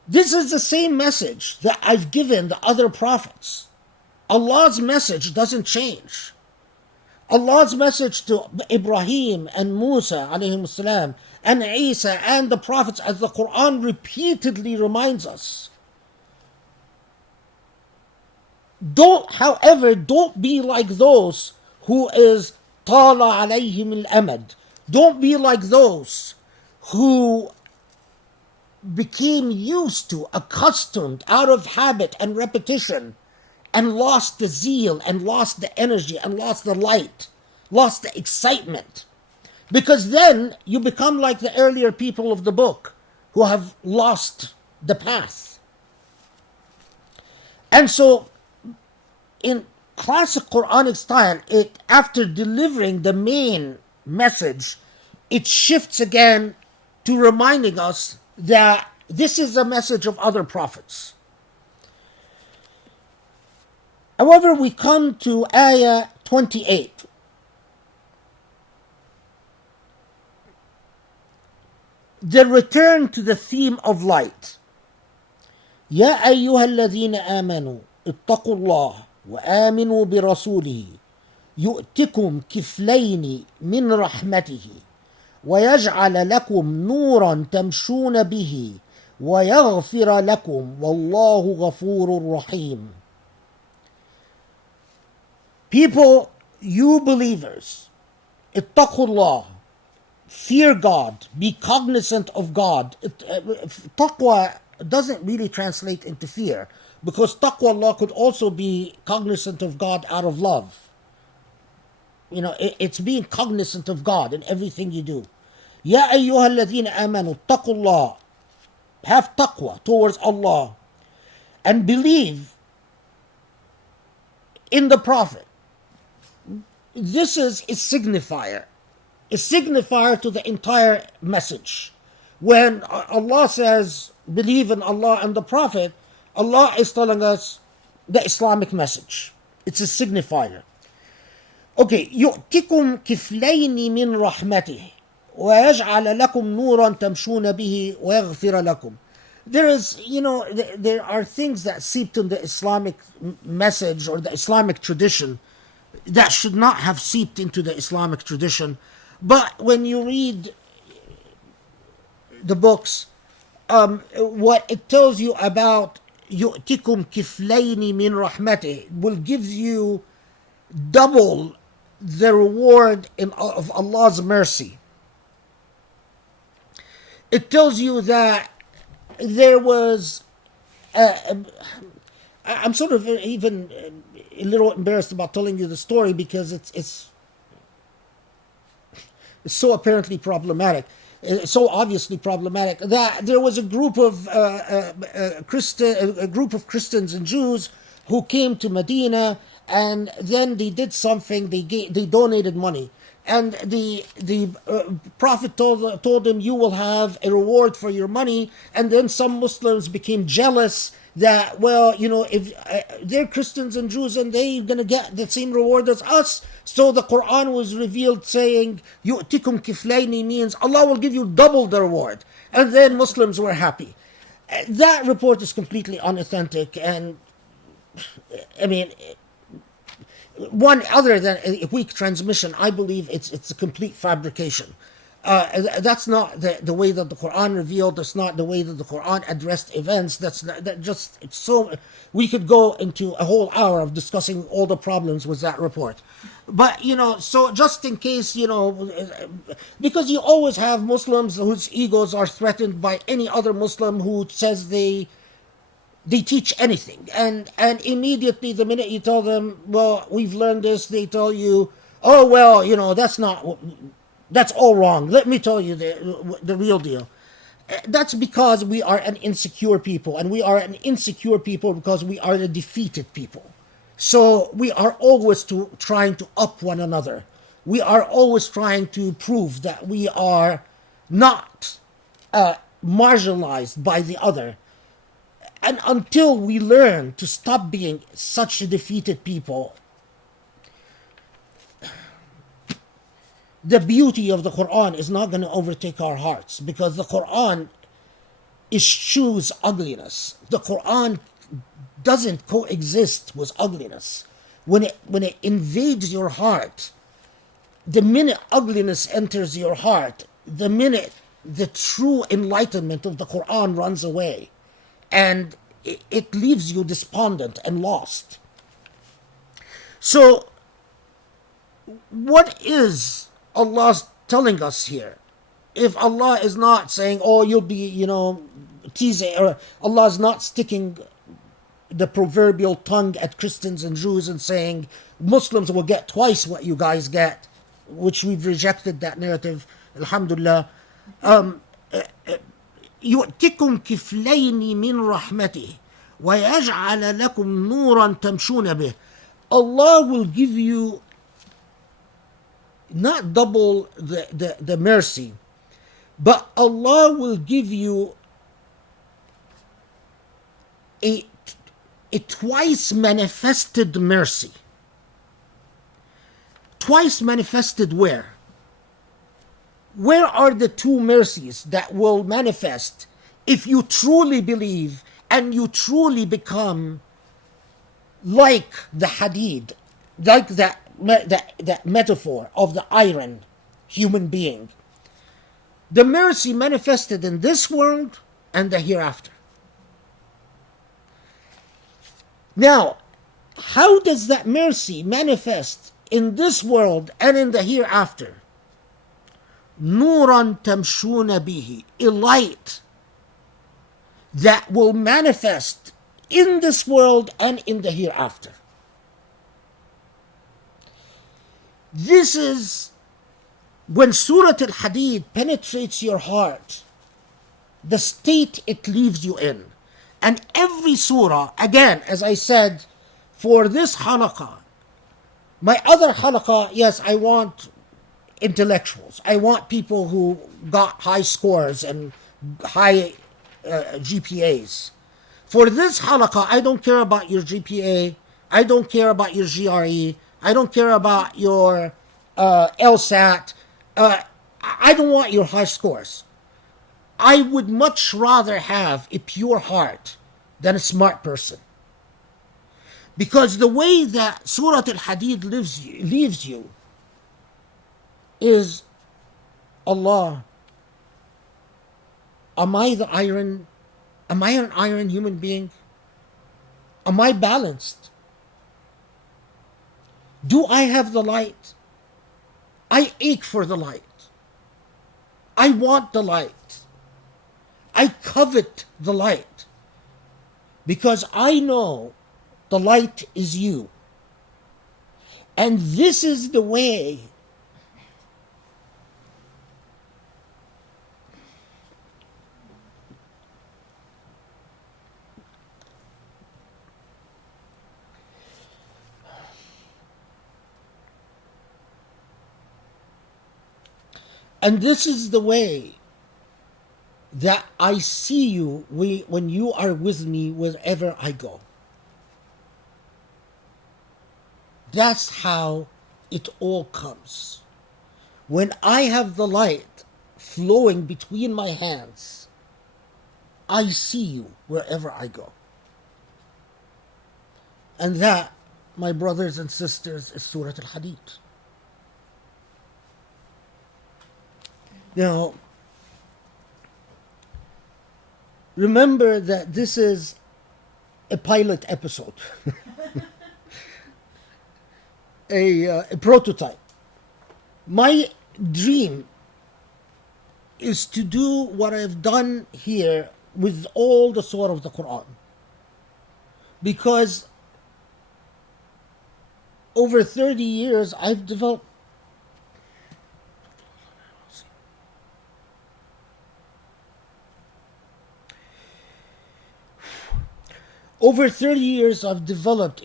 This is the same message that I've given the other prophets. Allah's message doesn't change. Allah's message to Ibrahim and Musa alayhim salam and Isa and the prophets, as the Quran repeatedly reminds us. Don't be like those who is tala alayhim al-amad. Don't be like those who became used to, accustomed, out of habit and repetition, and lost the zeal, and lost the energy, and lost the light, lost the excitement. Because then you become like the earlier people of the book who have lost the path. And so, in classic Quranic style, after delivering the main message, it shifts again to reminding us that this is the message of other prophets. However, we come to ayah 28. The return to the theme of light. يا أيها الذين آمنوا اتقوا الله وآمنوا برسوله يؤتكم كفلين من رحمته ويجعل لكم نورا تمشون به ويغفر لكم والله غفور رحيم. People, you believers, اتقوا الله, fear God, be cognizant of God. Taqwa doesn't really translate into fear, because taqwa could also be cognizant of God out of love. You know, it's being cognizant of God in everything you do. Ya ayyuha alladhina amanu taqullah. Have taqwa towards Allah and believe in the Prophet. This is a signifier to the entire message. When Allah says, believe in Allah and the Prophet, Allah is telling us the Islamic message. It's a signifier. Okay, يؤتكم كفلين من رحمته ويجعل لكم نورا تمشون به ويغفر لكم. There is, there are things that seeped in the Islamic message or the Islamic tradition that should not have seeped into the Islamic tradition. But when you read the books, what it tells you about يؤتكم كفلين من رحمته will give you double the reward of Allah's mercy. It tells you that there was I'm sort of even a little embarrassed about telling you the story because it's so apparently problematic. It's so obviously problematic that there was a group of Christians and Jews who came to Medina, and then they did something. They donated money, and the Prophet told them, "You will have a reward for your money." And then some Muslims became jealous that, well, if they're Christians and Jews and they're going to get the same reward as us. So the Quran was revealed saying, يُؤْتِكُمْ كِفْلَيْنِ means Allah will give you double the reward. And then Muslims were happy. That report is completely unauthentic, and I mean, one other than a weak transmission, I believe it's a complete fabrication. That's not the way that the Quran revealed. That's not the way that the Quran addressed events. It's so we could go into a whole hour of discussing all the problems with that report. But so just in case, because you always have Muslims whose egos are threatened by any other Muslim who says they teach anything, and immediately the minute you tell them, well, we've learned this, they tell you, oh well, that's all wrong. Let me tell you the real deal. That's because we are an insecure people, and we are an insecure people because we are the defeated people. So we are always trying to up one another. We are always trying to prove that we are not marginalized by the other. And until we learn to stop being such a defeated people, the beauty of the Quran is not going to overtake our hearts, because the Quran eschews ugliness. The Quran doesn't coexist with ugliness. When it invades your heart, the minute ugliness enters your heart, the minute the true enlightenment of the Quran runs away, and it leaves you despondent and lost. So, what is Allah telling us here? If Allah is not saying, oh, you'll be, teasing, or Allah is not sticking the proverbial tongue at Christians and Jews and saying, Muslims will get twice what you guys get, which we've rejected that narrative, alhamdulillah. يؤتكم كفلين من رحمته ويجعل لكم نورا تمشون به. Allah will give you not double the mercy, but Allah will give you a twice manifested mercy. Twice manifested where? Where are the two mercies that will manifest if you truly believe and you truly become like the Hadid, like that metaphor of the iron human being? The mercy manifested in this world and the hereafter. Now, how does that mercy manifest in this world and in the hereafter? Nuran tamshuna bihi, a light that will manifest in this world and in the hereafter. This is when Surah Al-Hadid penetrates your heart, the state it leaves you in. And every surah, again, as I said, for this halaqah, my other halaqah, yes, I want intellectuals. I want people who got high scores and high GPAs. For this halaqah, I don't care about your GPA. I don't care about your GRE. I don't care about your LSAT. I don't want your high scores. I would much rather have a pure heart than a smart person. Because the way that Surah Al-Hadid leaves you is, Allah, am I an iron human being? Am I balanced? Do I have the light? I ache for the light. I want the light. I covet the light. Because I know the light is you. And this is the way that I see you when you are with me wherever I go. That's how it all comes. When I have the light flowing between my hands, I see you wherever I go. And that, my brothers and sisters, is Surah Al-Hadid. Now, remember that this is a pilot episode, a prototype. My dream is to do what I've done here with all the surah of the Quran. Because over 30 years, I've developed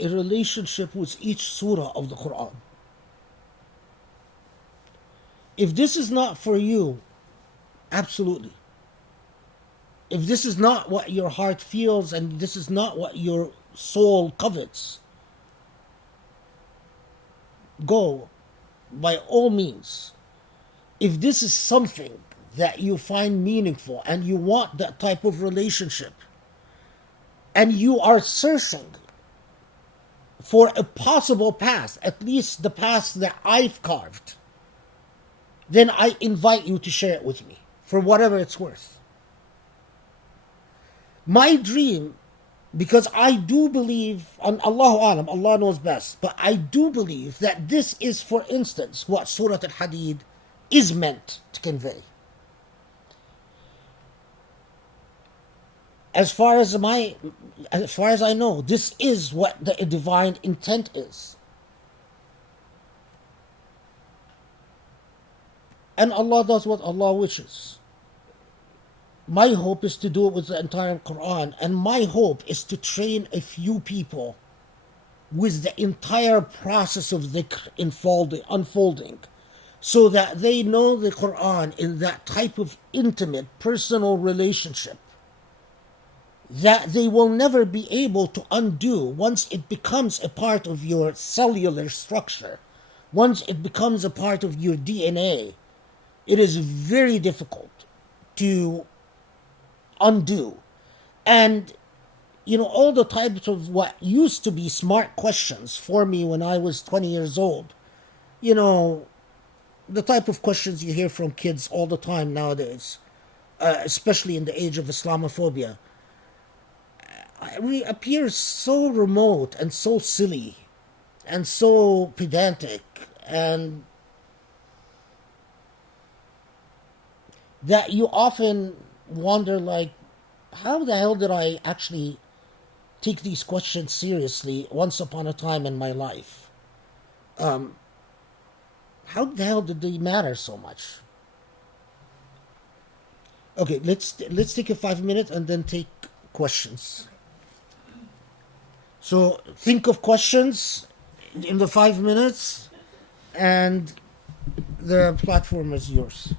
a relationship with each surah of the Quran. If this is not for you, absolutely. If this is not what your heart feels and this is not what your soul covets, go by all means. If this is something that you find meaningful and you want that type of relationship, and you are searching for a possible path, at least the path that I've carved, then I invite you to share it with me for whatever it's worth. My dream, because I do believe, and Allahu Alam, Allah knows best, but I do believe that this is, for instance, what Surah Al-Hadid is meant to convey. As far as I know, this is what the divine intent is. And Allah does what Allah wishes. My hope is to do it with the entire Quran, and my hope is to train a few people with the entire process of dhikr unfolding, so that they know the Quran in that type of intimate, personal relationship that they will never be able to undo once it becomes a part of your cellular structure, once it becomes a part of your DNA. It is very difficult to undo. And, all the types of what used to be smart questions for me when I was 20 years old, the type of questions you hear from kids all the time nowadays, especially in the age of Islamophobia, appears so remote and so silly and so pedantic, and that you often wonder, like, how the hell did I actually take these questions seriously once upon a time in my life? How the hell did they matter so much? Okay, let's take a 5 minute and then take questions. So think of questions in the 5 minutes, and the platform is yours.